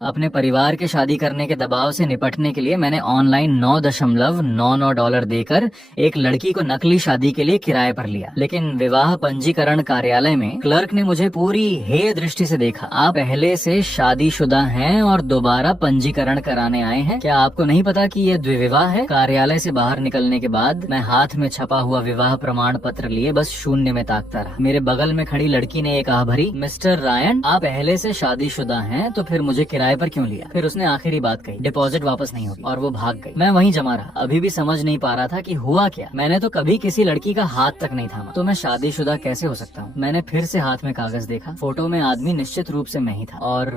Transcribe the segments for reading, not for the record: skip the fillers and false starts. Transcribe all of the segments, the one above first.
अपने परिवार के शादी करने के दबाव से निपटने के लिए मैंने ऑनलाइन $9.99 देकर एक लड़की को नकली शादी के लिए किराए पर लिया। लेकिन विवाह पंजीकरण कार्यालय में क्लर्क ने मुझे पूरी हेय दृष्टि से देखा। आप पहले से शादीशुदा हैं और दोबारा पंजीकरण कराने आए हैं, क्या आपको नहीं पता कि ये द्विविवाह है? कार्यालय से बाहर निकलने के बाद मैं हाथ में छपा हुआ विवाह प्रमाण पत्र लिए बस शून्य में ताकता रहा। मेरे बगल में खड़ी लड़की ने एक आह भरी, मिस्टर रायन, आप पहले से शादीशुदा हैं तो फिर मुझे किराए पर क्यों लिया? फिर उसने आखिरी बात कही, डिपॉजिट वापस नहीं होगी, और वो भाग गई। मैं वहीं जमा रहा, अभी भी समझ नहीं पा रहा था कि हुआ क्या। मैंने तो कभी किसी लड़की का हाथ तक नहीं थामा, तो मैं शादीशुदा कैसे हो सकता हूँ? मैंने फिर से हाथ में कागज देखा। फोटो में आदमी निश्चित रूप से मैं ही था, और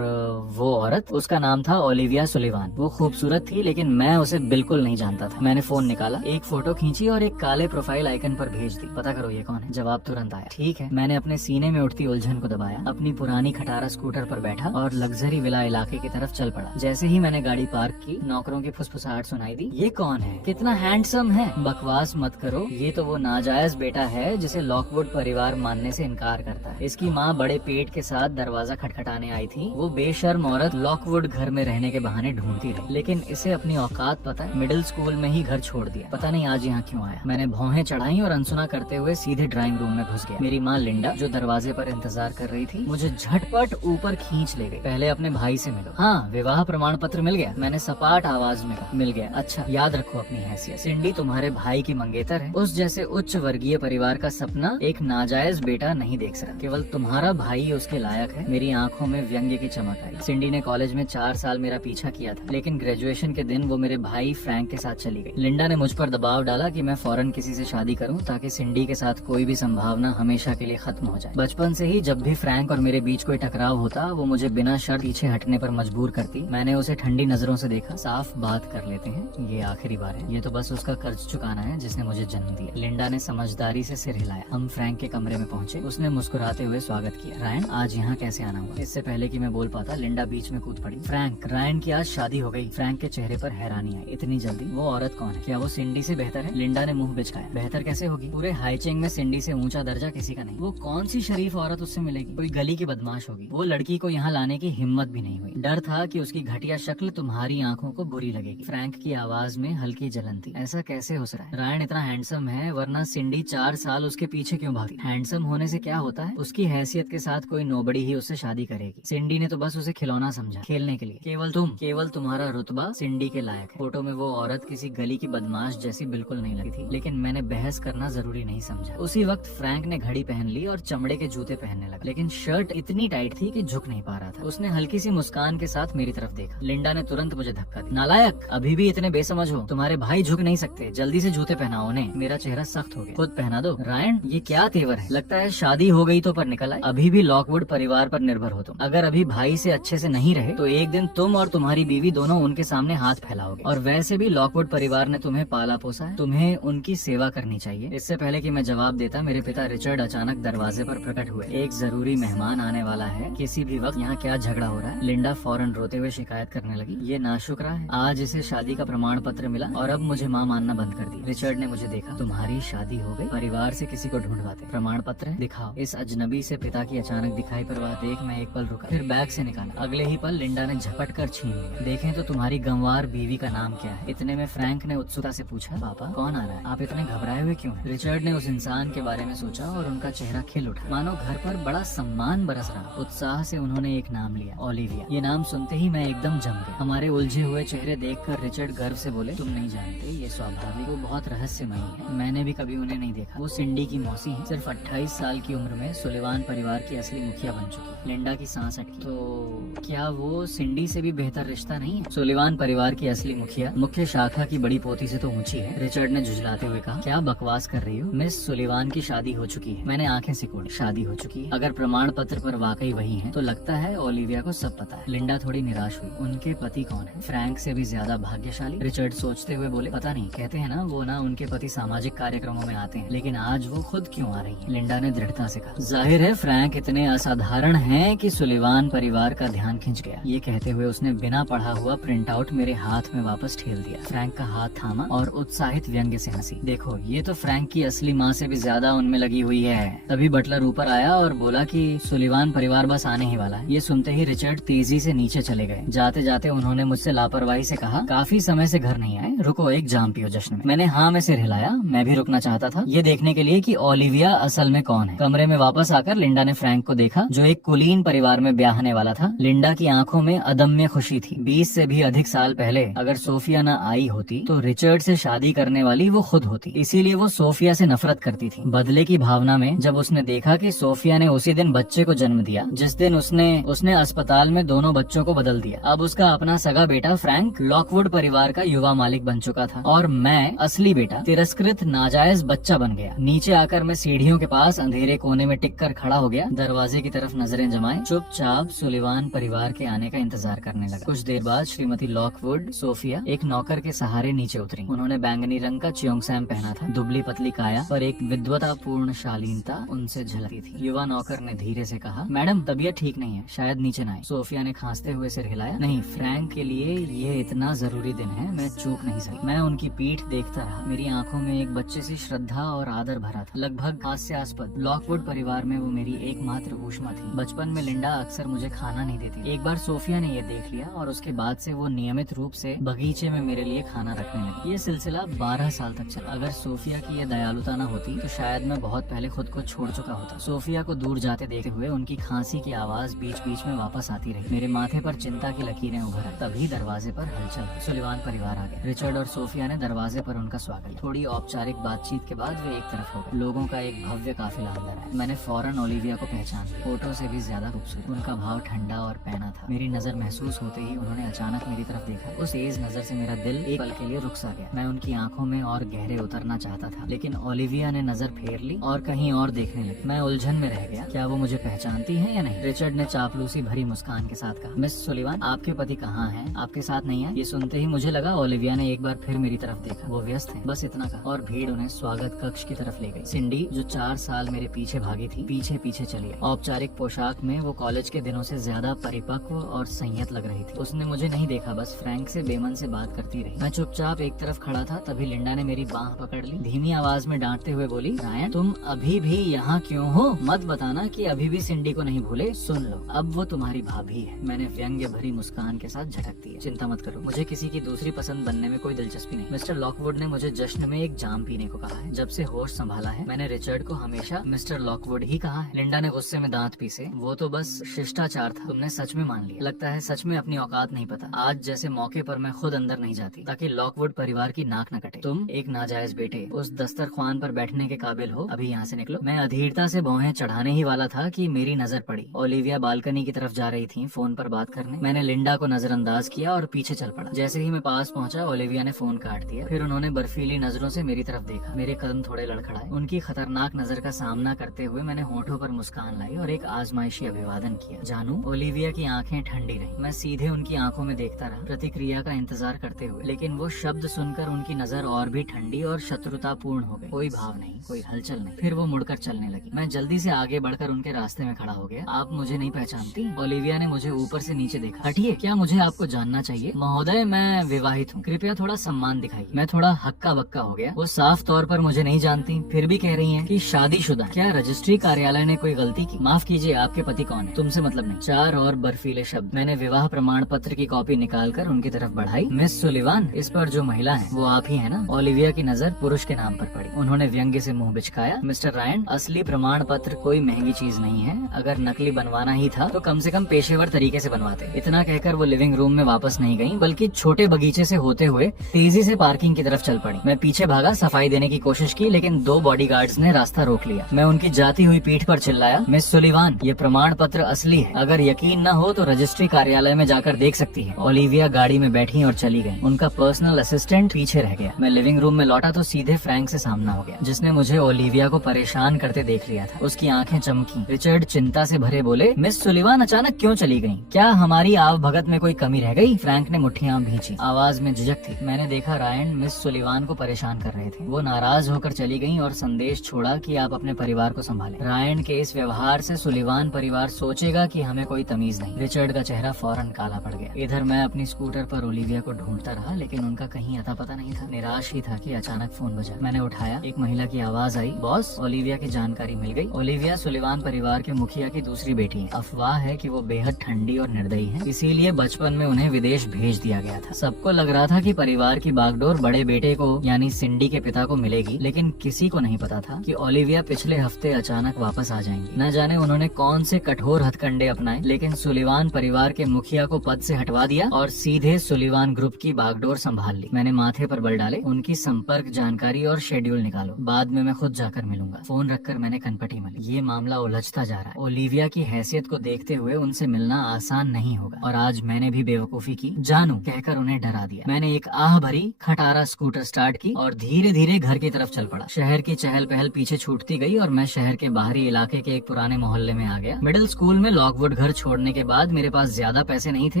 वो औरत, उसका नाम था ओलिविया सुलिवान। वो खूबसूरत थी लेकिन मैं उसे बिल्कुल नहीं जानता था। मैंने फोन निकाला, एक फोटो खींची और एक काले प्रोफाइल आइकन पर भेज दी। पता करो ये कौन है? जवाब तुरंत आया। ठीक है। मैंने अपने सीने में उठती उलझन को दबाया, अपनी पुरानी खटारा स्कूटर पर बैठा और लग्जरी विला इलाके की तरफ चल पड़ा। जैसे ही मैंने गाड़ी पार्क की, नौकरों की फुसफुसाहट सुनाई दी। ये कौन है? कितना हैंडसम है? बकवास मत करो, ये तो वो नाजायज बेटा है जिसे लॉकवुड परिवार मानने से इनकार करता है। इसकी माँ बड़े पेट के साथ दरवाजा खटखटाने आई थी। वो बेशर्म औरत लॉकवुड घर में रहने के बहाने ढूंढती रही, लेकिन इसे अपनी औकात पता है। मिडिल स्कूल में ही घर छोड़ दिया, पता नहीं आज यहाँ क्यों आया। मैंने भौहें चढ़ाई और अनसुना करते हुए सीधे ड्राइंग रूम में घुस गया। मेरी माँ लिंडा, जो दरवाजे पर इंतजार कर रही थी, मुझे झटपट ऊपर खींच ले गई। पहले अपने भाई से मिलो। हाँ, विवाह प्रमाण पत्र मिल गया? मैंने सपाट आवाज में कहा। मिल गया? अच्छा, याद रखो अपनी हैसियत। सिंडी तुम्हारे भाई की मंगेतर है। उस जैसे उच्च वर्गीय परिवार का सपना एक नाजायज बेटा नहीं देख सकता। केवल तुम्हारा भाई उसके लायक है। मेरी आंखों में व्यंग्य की चमक आई। सिंडी ने कॉलेज में 4 साल मेरा पीछा किया था, लेकिन ग्रेजुएशन के दिन वो मेरे भाई फ्रैंक के साथ चली गई। लिंडा ने मुझ पर दबाव डाला कि मैं फौरन किसी से शादी करूं ताकि सिंडी के साथ कोई भी संभावना हमेशा के लिए खत्म हो जाए। बचपन से ही जब भी फ्रैंक और मेरे बीच कोई टकराव होता, वो मुझे बिना शर्त पीछे हटने पर मजबूर करती। मैंने उसे ठंडी नजरों से देखा। साफ बात कर लेते हैं, ये आखिरी बार है। ये तो बस उसका कर्ज चुकाना है जिसने मुझे जन्म दिया। लिंडा ने समझदारी से सिर हिलाया। हम फ्रैंक के कमरे में पहुंचे। उसने मुस्कुराते हुए स्वागत किया। रायन, आज यहाँ कैसे आना हुआ? इससे पहले कि मैं बोल पाता, लिंडा बीच में कूद पड़ी। फ्रैंक, रायन की आज शादी हो गई। फ्रैंक के चेहरे पर हैरानी आई। इतनी जल्दी? वो औरत कौन है? क्या वो सिंडी से बेहतर है? लिंडा ने मुंह बिचकाया। बेहतर कैसे होगी? पूरे हाईचिंग में सिंडी से ऊंचा दर्जा किसी का नहीं। वो कौन सी शरीफ औरत उससे मिलेगी? कोई गली की बदमाश होगी। वो लड़की को यहाँ लाने की हिम्मत भी नहीं हुई। डर था कि उसकी घटिया शक्ल तुम्हारी आंखों को बुरी लगेगी। फ्रैंक की आवाज में हल्की जलन थी। ऐसा कैसे हो सकता है? रायन इतना हैंडसम है, वरना सिंडी 4 साल उसके पीछे क्यों भागी? हैंडसम होने से क्या होता है? उसकी हैसियत के साथ कोई नोबड़ी ही उससे शादी करेगी। सिंडी ने तो बस उसे खिलौना समझा, खेलने के लिए। केवल तुम्हारा रुतबा सिंडी के लायक है। फोटो में वो औरत किसी गली की बदमाश जैसी बिल्कुल नहीं लगी थी, लेकिन मैंने बहस करना जरूरी नहीं समझा। उसी वक्त फ्रैंक ने घड़ी पहन ली और चमड़े के जूते पहनने लगा, लेकिन शर्ट इतनी टाइट थी कि झुक नहीं पा रहा था। उसने हल्की सी मुस्कान के साथ मेरी तरफ देखा। लिंडा ने तुरंत मुझे धक्का दिया। नालायक, अभी भी इतने बेसमझ हो? तुम्हारे भाई झुक नहीं सकते, जल्दी से जूते पहनाओ उन्हें। मेरा चेहरा सख्त हो गया। खुद पहना दो। रायन, ये क्या तेवर है? लगता है शादी हो गई तो पर निकल आए। अभी भी लॉकवुड परिवार पर निर्भर हो तुम। अगर अभी भाई से अच्छे से नहीं रहे तो एक दिन तुम और तुम्हारी बीवी दोनों उनके सामने हाथ फैलाओगे। और वैसे भी लॉकवुड परिवार ने तुम्हें पाला पोसा है, तुम्हें उनकी सेवा करनी चाहिए। इससे पहले कि मैं जवाब देता, मेरे पिता रिचर्ड अचानक दरवाजे पर प्रकट हुए। एक जरूरी मेहमान आने वाला है, किसी भी वक्त। यहाँ क्या झगड़ा हो रहा है? लिंडा फौरन रोते हुए शिकायत करने लगी। ये नाशुक्रा है, आज इसे शादी का प्रमाण पत्र मिला और अब मुझे माँ मानना बंद कर दी। रिचर्ड ने मुझे देखा। तुम्हारी शादी हो गई? परिवार से किसी को ढूंढवाते? प्रमाण पत्र है, दिखाओ। इस अजनबी से पिता की अचानक दिखाई पर वह देख मैं एक पल रुका, फिर बैग से निकाला। अगले ही पल लिंडा ने झपट कर छीन लिया। देखें तो तुम्हारी गंवार बीवी का नाम क्या है? इतने में फ्रैंक ने उत्सुकता से पूछा। पापा, कौन आ रहा है? आप इतने घबराए हुए क्यों हैं? रिचर्ड ने उस इंसान के बारे में सोचा और उनका चेहरा खिल उठा, मानो घर पर बड़ा सम्मान बरस रहा। उत्साह से उन्होंने एक नाम लिया, ओलिविया। ये नाम सुनते ही मैं एकदम जम गया। हमारे उलझे हुए चेहरे देखकर रिचर्ड गर्व से बोले, तुम नहीं जानते, ये स्वाभाविक, वो बहुत रहस्यमयी है। मैंने भी कभी उन्हें नहीं देखा। वो सिंडी की मौसी है। सिर्फ 28 साल की उम्र में सुलिवान परिवार की असली मुखिया बन चुकी। लिंडा की सांस अटकी। तो क्या वो सिंडी से भी बेहतर रिश्ता नहीं है? सुलिवान परिवार की असली मुखिया मुख्य शाखा की बड़ी पोती से तो ऊंची है। रिचर्ड ने झुझलाते हुए कहा। क्या बकवास कर रही हो? मिस सुलिवान की शादी हो चुकी है। मैंने आंखें सिकोड़ी। शादी हो चुकी है? अगर प्रमाण पत्र पर वाकई वही है तो लगता है ओलिविया को सब पता है। लिंडा थोड़ी निराश हुई। उनके पति कौन है? फ्रैंक से भी ज्यादा भाग्यशाली? रिचर्ड सोचते हुए बोले, पता नहीं, कहते हैं ना वो ना उनके पति सामाजिक कार्यक्रमों में आते हैं, लेकिन आज वो खुद क्यों आ रही है? लिंडा ने दृढ़ता से कहा। जाहिर है फ्रैंक इतने असाधारण हैं कि सुलिवान परिवार का ध्यान खिंच गया। ये कहते हुए उसने बिना पढ़ा हुआ प्रिंट आउट मेरे हाथ में वापस ठेल दिया। फ्रैंक का हाथ थामा और उत्साहित व्यंग्य से हंसी। देखो, ये तो फ्रैंक की असली माँ से भी ज्यादा उनमें लगी हुई है। तभी बटलर ऊपर आया और बोला कि सुलिवान परिवार बस आने ही वाला है। ये सुनते ही रिचर्ड तेजी से से नीचे चले गए। जाते जाते उन्होंने मुझसे लापरवाही से कहा, काफी समय से घर नहीं आए, रुको एक जाम पियो जश्न में। मैंने हाँ में सिर हिलाया। मैं भी रुकना चाहता था, ये देखने के लिए कि ओलिविया असल में कौन है। कमरे में वापस आकर लिंडा ने फ्रैंक को देखा, जो एक कुलीन परिवार में ब्याहने वाला था। लिंडा की आंखों में अदम्य खुशी थी। 20 से भी अधिक साल पहले अगर सोफिया न आई होती तो रिचर्ड से शादी करने वाली वो खुद होती, इसीलिए वो सोफिया से नफरत करती थी। बदले की भावना में जब उसने देखा कि सोफिया ने उसी दिन बच्चे को जन्म दिया जिस दिन उसने अस्पताल में दोनों बच्चों को बदल दिया। अब उसका अपना सगा बेटा फ्रैंक लॉकवुड परिवार का युवा मालिक बन चुका था और मैं असली बेटा तिरस्कृत नाजायज बच्चा बन गया। नीचे आकर मैं सीढ़ियों के पास अंधेरे कोने में टिक कर खड़ा हो गया, दरवाजे की तरफ नजरें जमाए, चुपचाप सुलिवान परिवार के आने का इंतजार करने लगा। कुछ देर बाद श्रीमती लॉकवुड सोफिया एक नौकर के सहारे नीचे उतरी। उन्होंने बैंगनी रंग का चियोंगसैम पहना था। दुबली पतली काया पर एक विद्वतापूर्ण शालीनता उनसे झलकती थी। युवा नौकर ने धीरे से कहा, मैडम तबीयत ठीक नहीं है, शायद नीचे न आए। सोफिया ने खांसते हुए सिर हिलाया, नहीं, फ्रैंक के लिए ये इतना जरूरी दिन है, मैं चूक नहीं सकती। मैं उनकी पीठ देखता रहा। मेरी आंखों में एक बच्चे से श्रद्धा और आदर भरा था, लगभग हास्यास्पद। लॉकवुड परिवार में वो मेरी एकमात्र ऊष्मा थी। बचपन में लिंडा अक्सर मुझे खाना नहीं देती। एक बार सोफिया ने ये देख लिया और उसके बाद से वो नियमित रूप से बगीचे में मेरे लिए खाना रखने लगी। ये सिलसिला 12 साल तक चला। अगर सोफिया की ये दयालुता न होती तो शायद मैं बहुत पहले खुद को छोड़ चुका होता। सोफिया को दूर जाते देखते हुए उनकी खांसी की आवाज बीच बीच में वापस आती रही। मेरे माथे पर चिंता की लकीरें उभर आई। तभी दरवाजे पर हलचल हुई। सुलिवान परिवार आ गया। रिचर्ड और सोफिया ने दरवाजे पर उनका स्वागत। थोड़ी औपचारिक बातचीत के बाद वे एक तरफ हो गए। लोगों का एक भव्य काफिला अंदर आया। मैंने फौरन ओलिविया को पहचान लिया। फोटो से भी ज्यादा खूबसूरत। उनका भाव ठंडा और पैना था। मेरी नजर महसूस होते ही उन्होंने अचानक मेरी तरफ देखा। उस तेज नजर से मेरा दिल एक पल के लिए रुक सा गया। मैं उनकी आंखों में और गहरे उतरना चाहता था, लेकिन ओलिविया ने नजर फेर ली और कहीं और देखने लगी। मैं उलझन में रह गया, क्या वो मुझे पहचानती है या नहीं। रिचर्ड ने चापलूसी भरी मुस्कान के साथ कहा, मिस सुलिवान, आपके पति कहाँ हैं? आपके साथ नहीं है? ये सुनते ही मुझे लगा ओलिविया ने एक बार फिर मेरी तरफ देखा। वो व्यस्त है, बस इतना कहा और भीड़ उन्हें स्वागत कक्ष की तरफ ले गई। सिंडी, जो 4 साल मेरे पीछे भागी थी, पीछे पीछे चली। औपचारिक पोशाक में वो कॉलेज के दिनों से ज्यादा परिपक्व और संयत लग रही थी। उसने मुझे नहीं देखा, बस फ्रैंक से बेमन से बात करती रही। मैं चुपचाप एक तरफ खड़ा था। तभी लिंडा ने मेरी बांह पकड़ ली। धीमी आवाज में डांटते हुए बोली, रायन, तुम अभी भी यहाँ क्यों हो? मत बताना कि अभी भी सिंडी को नहीं भूले। सुन लो, अब वो तुम्हारी भाभी है। मैंने व्यंग्य भरी मुस्कान के साथ झटक दी। चिंता मत करो, मुझे किसी की दूसरी पसंद बनने में कोई दिलचस्पी नहीं। मिस्टर लॉकवुड ने मुझे जश्न में एक जाम पीने को कहा है। जब से होश संभाला है मैंने रिचर्ड को हमेशा मिस्टर लॉकवुड ही कहा है। लिंडा ने गुस्से में दांत पीसे। वो तो बस शिष्टाचार था, तुमने सच में मान लिया। लगता है सच में अपनी औकात नहीं पता। आज जैसे मौके पर मैं खुद अंदर नहीं जाती ताकि लॉकवुड परिवार की नाक न कटे। तुम एक नाजायज बेटे उस दस्तरख्वान पर बैठने के काबिल हो। अभी यहाँ से निकलो। मैं अधीरता से भौहें चढ़ाने ही वाला था कि मेरी नजर पड़ी। ओलिविया बालकनी की तरफ जा रही थी फोन पर बात करने। मैंने लिंडा को नजरअंदाज किया और पीछे चल पड़ा। जैसे ही मैं पास पहुंचा ओलिविया ने फोन काट दिया। फिर उन्होंने बर्फीली नजरों से मेरी तरफ देखा। मेरे कदम थोड़े लड़खड़ाए। उनकी खतरनाक नजर का सामना करते हुए मैंने होठों पर मुस्कान लाई और एक आजमाइशी अभिवादन किया। जानू, ओलिविया की आंखें ठंडी रही। मैं सीधे उनकी आंखों में देखता रहा, प्रतिक्रिया का इंतजार करते हुए। लेकिन वो शब्द सुनकर उनकी नजर और भी ठंडी और शत्रुतापूर्ण हो गई। कोई भाव नहीं, कोई हलचल नहीं। फिर वो मुड़कर चलने लगी। मैं जल्दी से आगे बढ़कर उनके रास्ते में खड़ा हो गया। आप मुझे नहीं पहचानती? ओलिविया ने मुझे ऊपर से नीचे देखा। हटिए, क्या मुझे आपको जानना चाहिए? महोदय, मैं विवाहित हूँ, कृपया थोड़ा सम्मान दिखाइए। मैं थोड़ा हक्का बक्का हो गया। वो साफ तौर पर मुझे नहीं जानती, फिर भी कह रही हैं कि शादीशुदा। क्या रजिस्ट्री कार्यालय ने कोई गलती की? माफ कीजिए, आपके पति कौन है? तुमसे मतलब नहीं। 4 और बर्फीले शब्द। मैंने विवाह प्रमाण पत्र की कॉपी निकालकर उनकी तरफ बढ़ाई। मिस सुलिवान, इस पर जो महिला है वो आप ही है ना? ओलिविया की नजर पुरुष के नाम पर पड़ी। उन्होंने व्यंग्य से मुंह बिचकाया। मिस्टर रायन, असली प्रमाण पत्र कोई महंगी चीज नहीं है। अगर नकली बनवाना ही था तो कम से कम पेशेवर तरीके से बनवाते। इतना कहकर वो लिविंग रूम में वापस नहीं गई, बल्कि छोटे बगीचे से होते हुए तेजी से पार्किंग की तरफ चल पड़ी। मैं पीछे भागा, सफाई देने की कोशिश की, लेकिन 2 बॉडीगार्ड्स ने रास्ता रोक लिया। मैं उनकी जाती हुई पीठ पर चिल्लाया, मिस सुलिवान, ये प्रमाण पत्र असली है। अगर यकीन न हो तो रजिस्ट्री कार्यालय में जाकर देख सकती है। ओलिविया गाड़ी में बैठी और चली गई। उनका पर्सनल असिस्टेंट पीछे रह गया। मैं लिविंग रूम में लौटा तो सीधे फ्रैंक से सामना हो गया, जिसने मुझे ओलिविया को परेशान करते देख लिया था। उसकी आंखें चमकी। रिचर्ड चिंता से भरे बोले, मिस सुलिवान अचानक क्यों चली गयी? क्या हमारी आव भगत में कोई कमी रह गई? फ्रैंक ने मुट्ठियां भींची। आवाज में झिझक थी। मैंने देखा रायन मिस सुलिवान को परेशान कर रहे थे। वो नाराज होकर चली गयी और संदेश छोड़ा कि आप अपने परिवार को संभालें। रायन के इस व्यवहार से सुलिवान परिवार सोचेगा कि हमें कोई तमीज नहीं। रिचर्ड का चेहरा फौरन काला पड़ गया। इधर मैं अपनी स्कूटर पर ओलिविया को ढूंढता रहा, लेकिन उनका कहीं अता पता नहीं था। निराश ही था कि अचानक फोन बजा। मैंने उठाया। एक महिला की आवाज आई, बॉस, ओलिविया की जानकारी मिल गई। ओलिविया सुलिवान परिवार के मुखिया की दूसरी बेटी है। अफवाह है कि वो बेहद ठंडी और निर्दयी हैं, इसीलिए बचपन में उन्हें विदेश भेज दिया गया था। सबको लग रहा था कि परिवार की बागडोर बड़े बेटे को यानी सिंडी के पिता को मिलेगी, लेकिन किसी को नहीं पता था कि ओलिविया पिछले हफ्ते अचानक वापस आ जाएंगी। न जाने उन्होंने कौन से कठोर हथकंडे अपनाए, लेकिन सुलिवान परिवार के मुखिया को पद से हटवा दिया और सीधे सुलिवान ग्रुप की बागडोर संभाल ली। मैंने माथे पर बल डाले, उनकी संपर्क जानकारी और शेड्यूल निकालो, बाद में मैं खुद जाकर मिलूंगा। फोन रखकर मैंने कनपटी मली। ये मामला उलझता जा रहा है। ओलिविया की हैसियत को देखते हुए उनसे मिलना आसान नहीं होगा, और आज मैंने भी बेवकूफी की, जानू कहकर उन्हें डरा दिया। मैंने एक आह भरी खटारा स्कूटर स्टार्ट की और धीरे धीरे घर की तरफ चल पड़ा। शहर की चहल पहल पीछे छूटती गई और मैं शहर के बाहरी इलाके के एक पुराने मोहल्ले में आ गया। मिडिल स्कूल में लॉकवुड घर छोड़ने के बाद मेरे पास ज्यादा पैसे नहीं थे,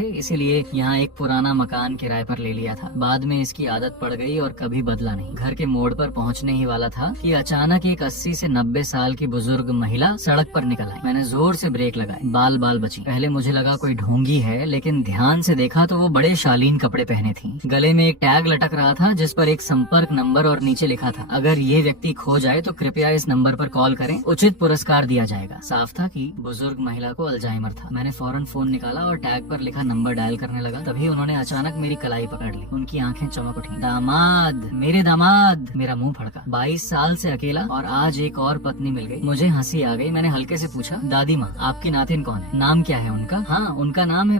इसीलिए यहाँ एक पुराना मकान किराए पर ले लिया था। बाद में इसकी आदत पड़ गई और कभी बदला नहीं। घर के मोड़ पर पहुँचने ही वाला था कि अचानक एक 80 से 90 साल की बुजुर्ग महिला सड़क पर निकल आई। मैंने जोर से ब्रेक लगाए, बाल बाल बची। पहले मुझे लगा कोई ढोंगी है, लेकिन ध्यान से देखा तो वो बड़े शालीन कपड़े पहने थी। गले में एक टैग लटक रहा था जिस पर एक संपर्क नंबर और नीचे लिखा था, अगर ये व्यक्ति खो जाए तो कृपया इस नंबर पर कॉल करें, उचित पुरस्कार दिया जाएगा। साफ था कि बुजुर्ग महिला को अल्जाइमर था। मैंने फौरन फोन निकाला और टैग पर लिखा नंबर डायल करने लगा। तभी उन्होंने अचानक मेरी कलाई पकड़ ली। उनकी आंखें चमक उठी। दामाद, मेरे दामाद। मेरा मुंह फड़का। 22 साल से अकेला और आज एक और पत्नी मिल गई। मुझे हंसी आ गई। मैंने हल्के से पूछा, दादी माँ आपकी नातिन कौन है? नाम क्या है उनका? हाँ, उनका नाम है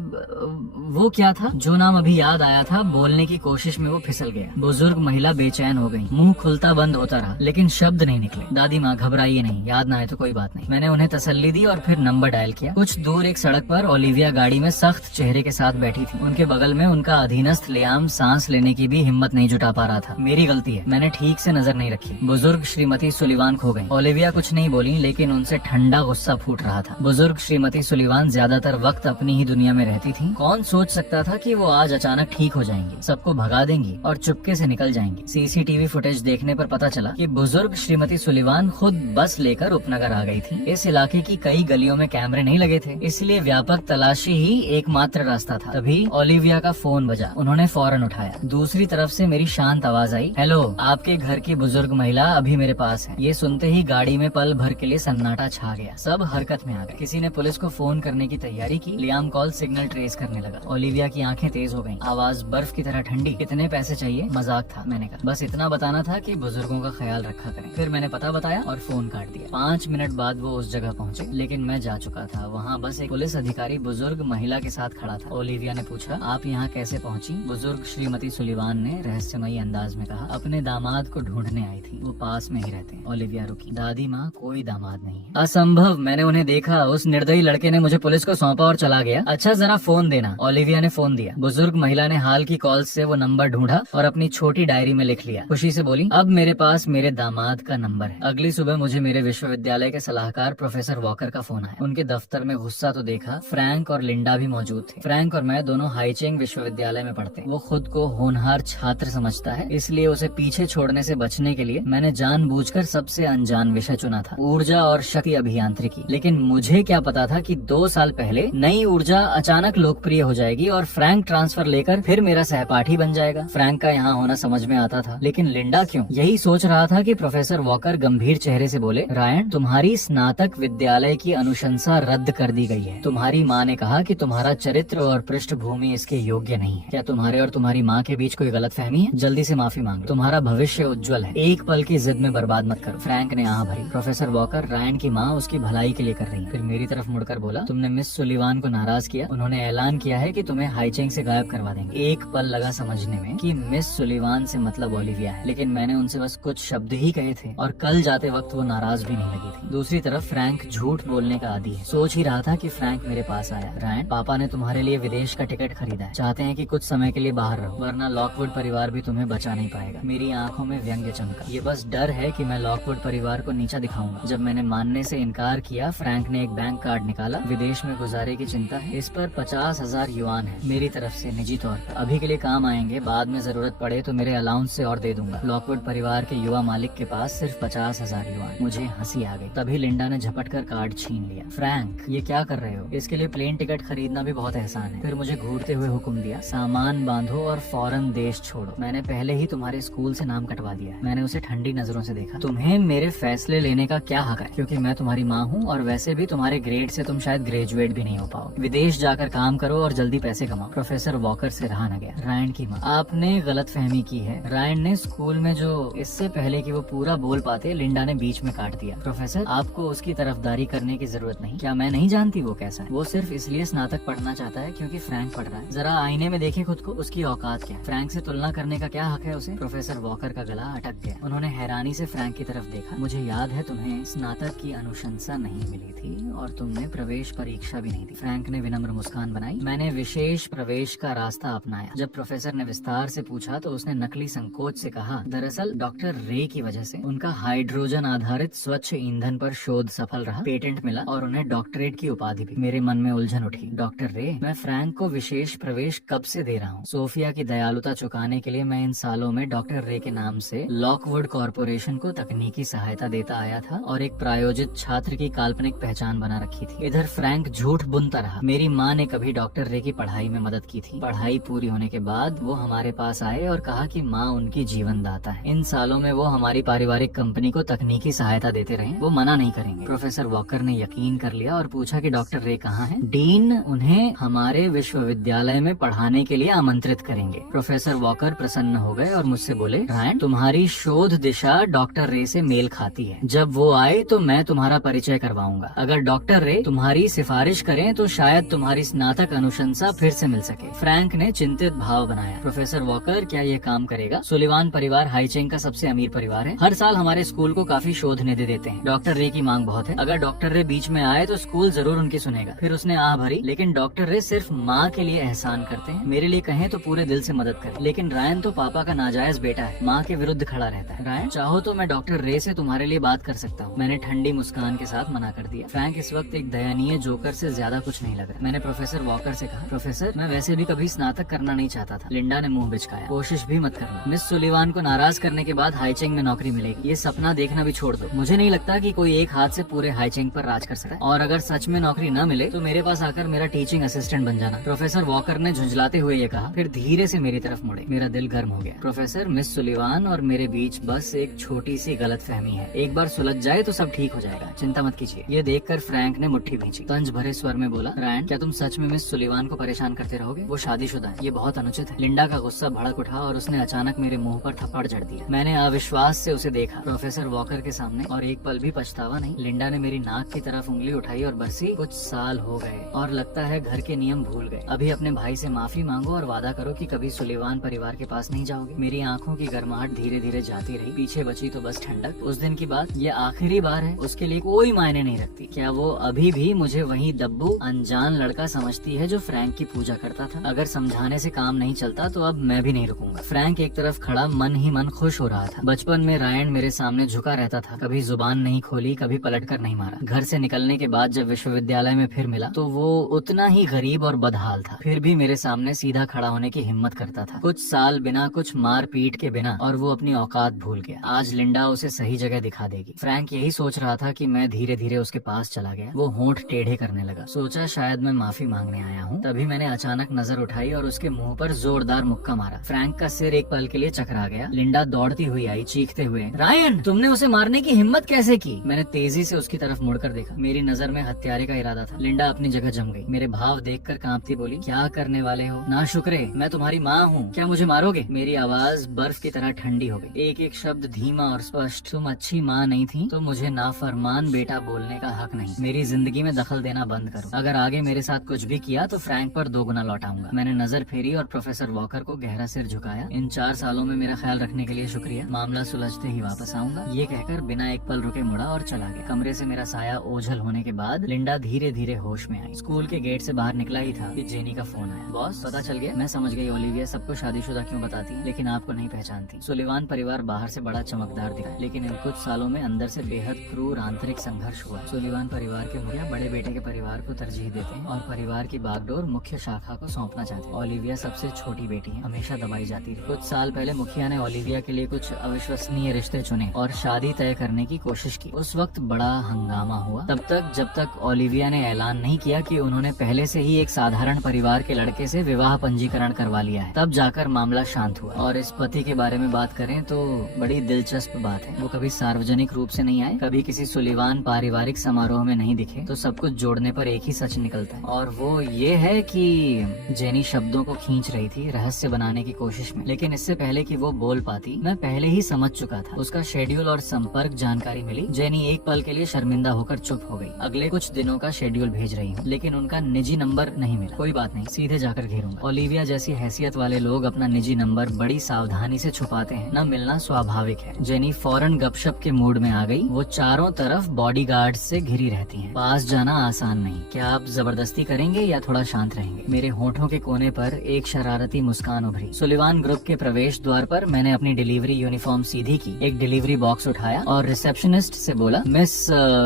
वो क्या था? जो नाम अभी याद आया था, बोलने की कोशिश में वो फिसल गया। बुजुर्ग महिला बेचैन हो गई। मुंह खुलता बंद होता रहा, लेकिन शब्द नहीं निकले। दादी माँ घबराइए नहीं, याद ना आए तो कोई बात नहीं। मैंने उन्हें तसल्ली दी और फिर नंबर डायल किया। कुछ दूर एक सड़क पर ओलिविया गाड़ी में सख्त चेहरे के साथ बैठी थी। उनके बगल में उनका अधीनस्थ लियाम सांस लेने की भी हिम्मत नहीं जुटा पा रहा था। मेरी गलती है, मैंने ठीक से नजर नहीं रखी। बुजुर्ग श्रीमती सुलिवान खो गई। ओलिविया कुछ नहीं बोली, लेकिन उनसे ठंडा गुस्सा फूट रहा था। बुजुर्ग श्रीमती सुलिवान ज्यादातर वक्त अपनी ही दुनिया में रहती थी। कौन सोच सकता था कि वो आज अचानक ठीक हो जाएंगी, सबको भगा देंगी और चुपके से निकल जाएंगी। सीसीटीवी फुटेज देखने पर पता चला कि बुजुर्ग श्रीमती सुलिवान खुद बस लेकर उपनगर आ गई थी। इस इलाके की कई गलियों में कैमरे नहीं लगे थे, इसलिए व्यापक तलाशी ही एकमात्र रास्ता था। तभी ओलिविया का फोन बजा। उन्होंने फौरन उठाया। दूसरी तरफ से मेरी शांत आवाज आई, हेलो, आपके घर की बुजुर्ग महिला अभी मेरे पास है। ये सुनते ही गाड़ी में पल भर के लिए सन्नाटा छा गया। सब हरकत में आ गए। किसी ने पुलिस को फोन करने की तैयारी की। लियाम कॉल सिग्नल ट्रेस करने लगा। ओलिविया की आंखें तेज हो गईं, आवाज बर्फ की तरह ठंडी। कितने पैसे चाहिए? मजाक था, मैंने कहा। बस इतना बताना था कि बुजुर्गों का ख्याल रखा करें। फिर मैंने पता बताया और फोन काट दिया। 5 मिनट बाद वो उस जगह पहुंचे, लेकिन मैं जा चुका था। वहाँ बस एक पुलिस अधिकारी बुजुर्ग महिला के साथ खड़ा था। ओलिविया ने पूछा, आप यहाँ कैसे पहुँची? बुजुर्ग श्रीमती सुलिवान ने रहस्यमयी अंदाज में कहा, अपने दामाद को ढूंढने आई थी, वो पास में ही रहते हैं। ओलिविया रुकी। दादी माँ, कोई दामाद नहीं है। असंभव, मैंने उन्हें देखा। उस निर्दयी लड़के ने मुझे पुलिस को सौंपा और चला गया। अच्छा, जरा फोन देना। ओलिविया ने फोन दिया। बुजुर्ग महिला ने हाल की कॉल से वो नंबर ढूंढा और अपनी छोटी डायरी में लिख लिया। खुशी से बोली, अब मेरे पास मेरे दामाद का नंबर है। अगली सुबह मुझे मेरे विश्वविद्यालय के सलाहकार प्रोफेसर वॉकर का फोन आया। उनके दफ्तर में गुस्सा तो देखा, फ्रैंक और लिंडा भी मौजूद थे। फ्रैंक और मैं दोनों हाईचेंग विश्वविद्यालय में पढ़ते हैं। वो खुद को होनहार छात्र समझता है, इसलिए उसे पीछे छोड़ने से बचने के लिए मैंने जानबूझकर सबसे अनजान विषय चुना था, ऊर्जा और शक्ति अभियांत्रिकी। लेकिन मुझे क्या पता था कि 2 साल पहले नई ऊर्जा अचानक लोकप्रिय हो जाएगी और फ्रैंक ट्रांसफर लेकर फिर मेरा सहपाठी बन जाएगा। फ्रैंक का यहाँ होना समझ में आता था, लेकिन लिंडा क्यों? यही सोच रहा था कि प्रोफेसर वॉकर गंभीर चेहरे से बोले, रायन, तुम्हारी स्नातक विद्यालय की अनुशंसा रद्द कर दी गई है। तुम्हारी माँ ने कहा कि तुम्हारा चरित्र और पृष्ठभूमि इसके योग्य नहीं है। क्या तुम्हारे और तुम्हारी माँ के बीच कोई गलतफहमी है? जल्दी से माफी मांगो। तुम्हारा भविष्य उज्जवल है, एक पल की जिद में बर्बाद मत करो। फ्रैंक ने आह भरी। प्रोफेसर वॉकर, रायन की माँ उसकी भलाई के लिए कर रही है। फिर मेरी तरफ मुड़कर बोला, तुमने मिस सुलिवान को नाराज किया। उन्होंने ऐलान किया है कि तुम्हें हाईचेंग से गायब करवा देंगे। एक पल लगा समझने में कि मिस सुलिवान से मतलब ओलिविया है, लेकिन मैंने उनसे बस कुछ शब्द ही कहे थे और कल जाते वक्त वो नाराज भी नहीं लगी थी। दूसरी तरफ फ्रैंक झूठ बोलने का आदी है। सोच ही रहा था कि फ्रैंक मेरे पास आया। रायन, पापा ने तुम्हारे लिए विदेश का टिकट खरीदा है। चाहते हैं कि कुछ समय के लिए बाहर रहो, वरना लॉकवुड परिवार भी तुम्हें बचा नहीं पाएगा। मेरी आंखों में व्यंग्य चमका। ये बस डर है कि मैं लॉकवुड परिवार को नीचा दिखाऊंगा। जब मैंने मानने से इनकार किया, फ्रैंक ने एक बैंक कार्ड निकाला। विदेश में गुजारे की चिंता है, इस पर 50,000 युआन है मेरी तरफ से निजी तौर पर। अभी के लिए काम आएंगे, बाद में जरूरत पड़े तो मेरे अलाउंस से और दे दूंगा। लॉकवुड परिवार के युवा मालिक के पास सिर्फ 50,000 युआन। मुझे हंसी आ गई। तभी लिंडा ने झपट कर कार्ड छीन लिया। फ्रैंक, ये क्या कर रहे हो? इसके लिए प्लेन टिकट खरीदना भी बहुत एहसान है। फिर मुझे घूरते हुए हुक्म दिया, सामान बांधो और फौरन देश छोड़ो। मैंने पहले ही तुम्हारे स्कूल से नाम कटवा दिया है। मैंने उसे ठंडी नजरों से देखा। तुम्हें मेरे फैसले लेने का क्या हक है? क्योंकि मैं तुम्हारी माँ हूँ और वैसे भी तुम्हारे ग्रेड से तुम शायद ग्रेजुएट भी नहीं हो पाओ। पाओगे। विदेश जाकर काम करो और जल्दी पैसे कमाओ। प्रोफेसर वॉकर से रहा न गया। रायन की माँ, आपने गलतफहमी की है। रायन ने स्कूल में जो इससे पहले कि वो पूरा बोल पाते लिंडा ने बीच में काट दिया। प्रोफेसर, आपको उसकी तरफदारी करने की जरूरत नहीं। क्या मैं नहीं जानती वो कैसा है? वो सिर्फ इसलिए स्नातक पढ़ना चाहता है क्योंकि फ्रैंक पढ़ रहा है। जरा आईने में देखे खुद को, उसकी औकात क्या है? फ्रैंक से तुलना करने का क्या हक है उसे? प्रोफेसर वॉकर का गला अटक गया। उन्होंने हैरानी से फ्रैंक की तरफ देखा। मुझे याद है तुम्हें स्नातक की अनुशंसा नहीं मिली थी और तुमने प्रवेश परीक्षा भी नहीं दी। फ्रैंक ने विनम्र मुस्कान बनाई। मैंने विशेष प्रवेश का रास्ता अपनाया। जब प्रोफेसर ने विस्तार से पूछा तो उसने नकली संकोच से कहा, दरअसल डॉक्टर रे की वजह से उनका हाइड्रोजन आधारित स्वच्छ ईंधन पर शोध सफल रहा, पेटेंट मिला और उन्हें डॉक्टरेट की उपाधि भी। मेरे मन में उलझन उठी। डॉक्टर रे, मैं फ्रैंक को विशेष प्रवेश कब से दे रहा हूँ? सोफिया की दयालुता चुकाने के लिए मैं इन सालों में डॉक्टर रे के नाम से लॉकवुड कॉर्पोरेशन को तकनीकी सहायता देता आया था और एक प्रायोजित छात्र की काल्पनिक पहचान बना रखी थी। इधर फ्रैंक झूठ बुनता रहा। मेरी माँ ने कभी डॉक्टर रे की पढ़ाई में मदद की थी। पढ़ाई पूरी होने के बाद वो हमारे पास आए और कहा कि माँ उनकी जीवन दाता है। इन सालों में वो हमारी पारिवारिक कंपनी को तकनीकी सहायता देते रहे, वो मना नहीं करेंगे। प्रोफेसर वॉकर ने यकीन कर लिया और पूछा कि डॉक्टर रे कहाँ हैं? डीन उन्हें हमारे विश्वविद्यालय में पढ़ाने के लिए आमंत्रित करेंगे। प्रोफेसर वॉकर प्रसन्न हो गए और मुझसे बोले, रायन, तुम्हारी शोध दिशा डॉक्टर रे से मेल खाती है। जब वो आए तो मैं तुम्हारा परिचय करवाऊंगा। अगर डॉक्टर रे तुम्हारी सिफारिश करें तो शायद तुम्हारी स्नातक अनुशंसा फिर से मिल सके। फ्रैंक ने चिंतित भाव बनाया। प्रोफेसर वॉकर, क्या ये काम करेगा? सुलिवान परिवार हाईचेंग का सबसे अमीर परिवार है। हर साल हमारे स्कूल को काफी शोध निधि देते हैं। डॉक्टर रे की मांग बहुत है। अगर डॉक्टर रे बीच में आए तो स्कूल जरूर उनकी सुनेगा। फिर उसने आह भरी, लेकिन डॉक्टर रे सिर्फ माँ के लिए एहसान करते हैं, मेरे लिए कहें तो पूरे दिल से मदद करें। लेकिन रायन तो पापा का नाजायज बेटा है, माँ के विरुद्ध खड़ा रहता है। रायन, चाहो तो मैं डॉक्टर रे से तुम्हारे लिए बात कर सकता हूँ। मैंने ठंडी मुस्कान के साथ मना कर दिया। फ्रैंक इस वक्त एक दयनीय जोकर से ज्यादा कुछ नहीं लग रहा। मैंने प्रोफेसर वॉकर से कहा, प्रोफेसर, मैं वैसे भी कभी स्नातक करना नहीं चाहता था। लिंडा ने मुंह बिचकाया। कोशिश भी मत करना। मिस सुलिवान को नाराज करने के बाद हाईचेंग में नौकरी मिलेगी। ये सपना देखना भी छोड़ दो। मुझे नहीं लगता कि कोई एक हाथ से पूरे हाईचेंग पर राज कर सकता है। और अगर सच में नौकरी न मिले तो मेरे पास आकर मेरा टीचिंग असिस्टेंट बन जाना। प्रोफेसर वॉकर ने झुंझलाते हुए ये कहा, फिर धीरे से मेरी तरफ मुड़े। मेरा दिल गर्म हो गया। प्रोफेसर, मिस सुलिवान और मेरे बीच बस एक छोटी सी गलतफहमी है। एक बार सुलझ जाए तो सब ठीक हो जाएगा, चिंता मत कीजिए। ये देखकर फ्रैंक ने मुट्ठी भींची। तंज भरे स्वर में बोला, रायन, क्या तुम सच में मिस सुलिवान को परेशान करते रहोगे? वो शादीशुदा है, ये बहुत अनुचित है। लिंडा का गुस्सा भड़क उठा और उसने अचानक मेरे मुंह पर थप्पड़ जड़ दिया। मैंने अविश्वास से उसे देखा, प्रोफेसर वॉकर के सामने, और एक पल भी पछतावा नहीं। लिंडा ने मेरी नाक की तरफ उंगली उठाई और बरसी, कुछ साल हो गए और लगता है घर के नियम भूल गए। अभी अपने भाई से माफी मांगो और वादा करो कि कभी सुलिवान परिवार के पास नहीं जाओगे। मेरी आंखों की गर्माहट धीरे धीरे जाती रही। पीछे बची तो बस ठंडक। उस दिन की बात, ये आखिरी बार है, उसके लिए कोई मायने नहीं रखती। क्या वो अभी भी मुझे वही दब्बू अनजान लड़का समझती है जो फ्रैंक की पूजा करता था? अगर समझाने से काम नहीं चलता तो अब मैं भी नहीं रुकूंगा। फ्रैंक एक तरफ खड़ा मन ही मन खुश हो रहा था। बचपन में रायन मेरे सामने झुका रहता था, कभी जुबान नहीं खोली, कभी पलटकर नहीं मारा। घर से निकलने के बाद जब विश्वविद्यालय में फिर मिला तो वो उतना ही गरीब और बदहाल था, फिर भी मेरे सामने सीधा खड़ा होने की हिम्मत करता था। कुछ साल बिना कुछ मार पीट के बिना, और वो अपनी औकात भूल गया। आज लिंडा उसे सही जगह दिखा देगी। फ्रैंक यही सोच रहा था कि मैं धीरे धीरे उसके पास चला गया। वो होंठ टेढ़े करने लगा। सोचा शायद मैं माफी मांगने आया हूँ। तभी मैंने अचानक नजर उठाई और उसके मुंह पर जोरदार मुक्का मारा। फ्रैंक का सिर एक पल के लिए चकरा गया। लिंडा दौड़ती हुई आई, चीखते हुए, रायन, तुमने उसे मारने की हिम्मत कैसे की? मैंने तेजी से उसकी तरफ मुड़कर देखा। मेरी नजर में हत्यारे का इरादा था। लिंडा अपनी जगह जम गई। मेरे भाव देखकर कांपती बोली, क्या करने वाले हो? ना शुक्रे, मैं तुम्हारी माँ हूँ, क्या मुझे मारोगे? मेरी आवाज बर्फ की तरह ठंडी हो गई। एक एक शब्द धीमा और स्पष्ट। तुम अच्छी माँ नहीं थी तो मुझे नाफरमान बेटा बोलने का हक नहीं। मेरी जिंदगी में दखल देना बंद करो। अगर आगे मेरे साथ कुछ भी किया तो फ्रैंक पर 2 गुना लौटाऊंगा। मैंने नजर फेरी और प्रोफेसर वॉकर को गहरा सिर झुकाया। इन 4 सालों में मेरा ख्याल रखने के लिए शुक्रिया। मामला सुलझते ही वापस आऊंगा, ये कहकर बिना एक पल रुके मुड़ा और चला गया। कमरे से मेरा साया ओझल होने के बाद लिंडा धीरे धीरे होश में आई। स्कूल के गेट से बाहर निकला ही था कि जेनी का फोन आया। बॉस, पता चल गया? मैं समझ गई ओलिविया सबको शादीशुदा क्यों बताती है, लेकिन आपको नहीं पहचानती। सुलिवान परिवार बाहर से बड़ा चमकदार दिखा, लेकिन इन कुछ सालों में अंदर से बेहद क्रूर आंतरिक संघर्ष हुआ। सुलिवान परिवार के मुखिया बड़े बेटे के परिवार को तरजीह देते हैं और परिवार की बागडोर मुख्य शाखा को सौंपना चाहते हैं। ओलिविया सबसे छोटी बेटी है, हमेशा दबाई जाती रही। कुछ साल पहले मुखिया ने ओलिविया के लिए कुछ अविश्वसनीय रिश्ते चुने और शादी तय करने की कोशिश की। उस वक्त बड़ा हंगामा हुआ, तब तक जब तक ओलिविया ने ऐलान नहीं किया कि उन्होंने पहले से ही एक साधारण परिवार के लड़के से विवाह पंजीकरण करवा लिया है। तब जाकर मामला शांत हुआ। और इस पति के बारे में बात करें तो बड़ी दिलचस्प बात है। वो कभी सार्वजनिक रूप से नहीं आए, कभी किसी सुलिवान पारिवारिक समारोह में नहीं दिखे। तो सब कुछ जोड़ने पर एक ही सच सच निकलता है, और वो ये है कि जेनी शब्दों को खींच रही थी रहस्य बनाने की कोशिश में, लेकिन इससे पहले कि वो बोल पाती मैं पहले ही समझ चुका था। उसका शेड्यूल और संपर्क जानकारी मिली। जेनी एक पल के लिए शर्मिंदा होकर चुप हो गई। अगले कुछ दिनों का शेड्यूल भेज रही हूँ, लेकिन उनका निजी नंबर नहीं मिला। कोई बात नहीं, सीधे जाकर घेरूंगा। ओलिविया जैसी हैसियत वाले लोग अपना निजी नंबर बड़ी सावधानी से छुपाते हैं, न मिलना स्वाभाविक है। जेनी फौरन गपशप के मूड में आ गई। वो चारों तरफ बॉडीगार्ड से घिरी रहती हैं। पास जाना आसान नहीं। क्या आप जबरदस्ती करेंगे या थोड़ा शांत रहेंगे? मेरे होठों के कोने पर एक शरारती मुस्कान उभरी। सुलिवान ग्रुप के प्रवेश द्वार पर मैंने अपनी डिलीवरी यूनिफॉर्म सीधी की, एक डिलीवरी बॉक्स उठाया और रिसेप्शनिस्ट से बोला, मिस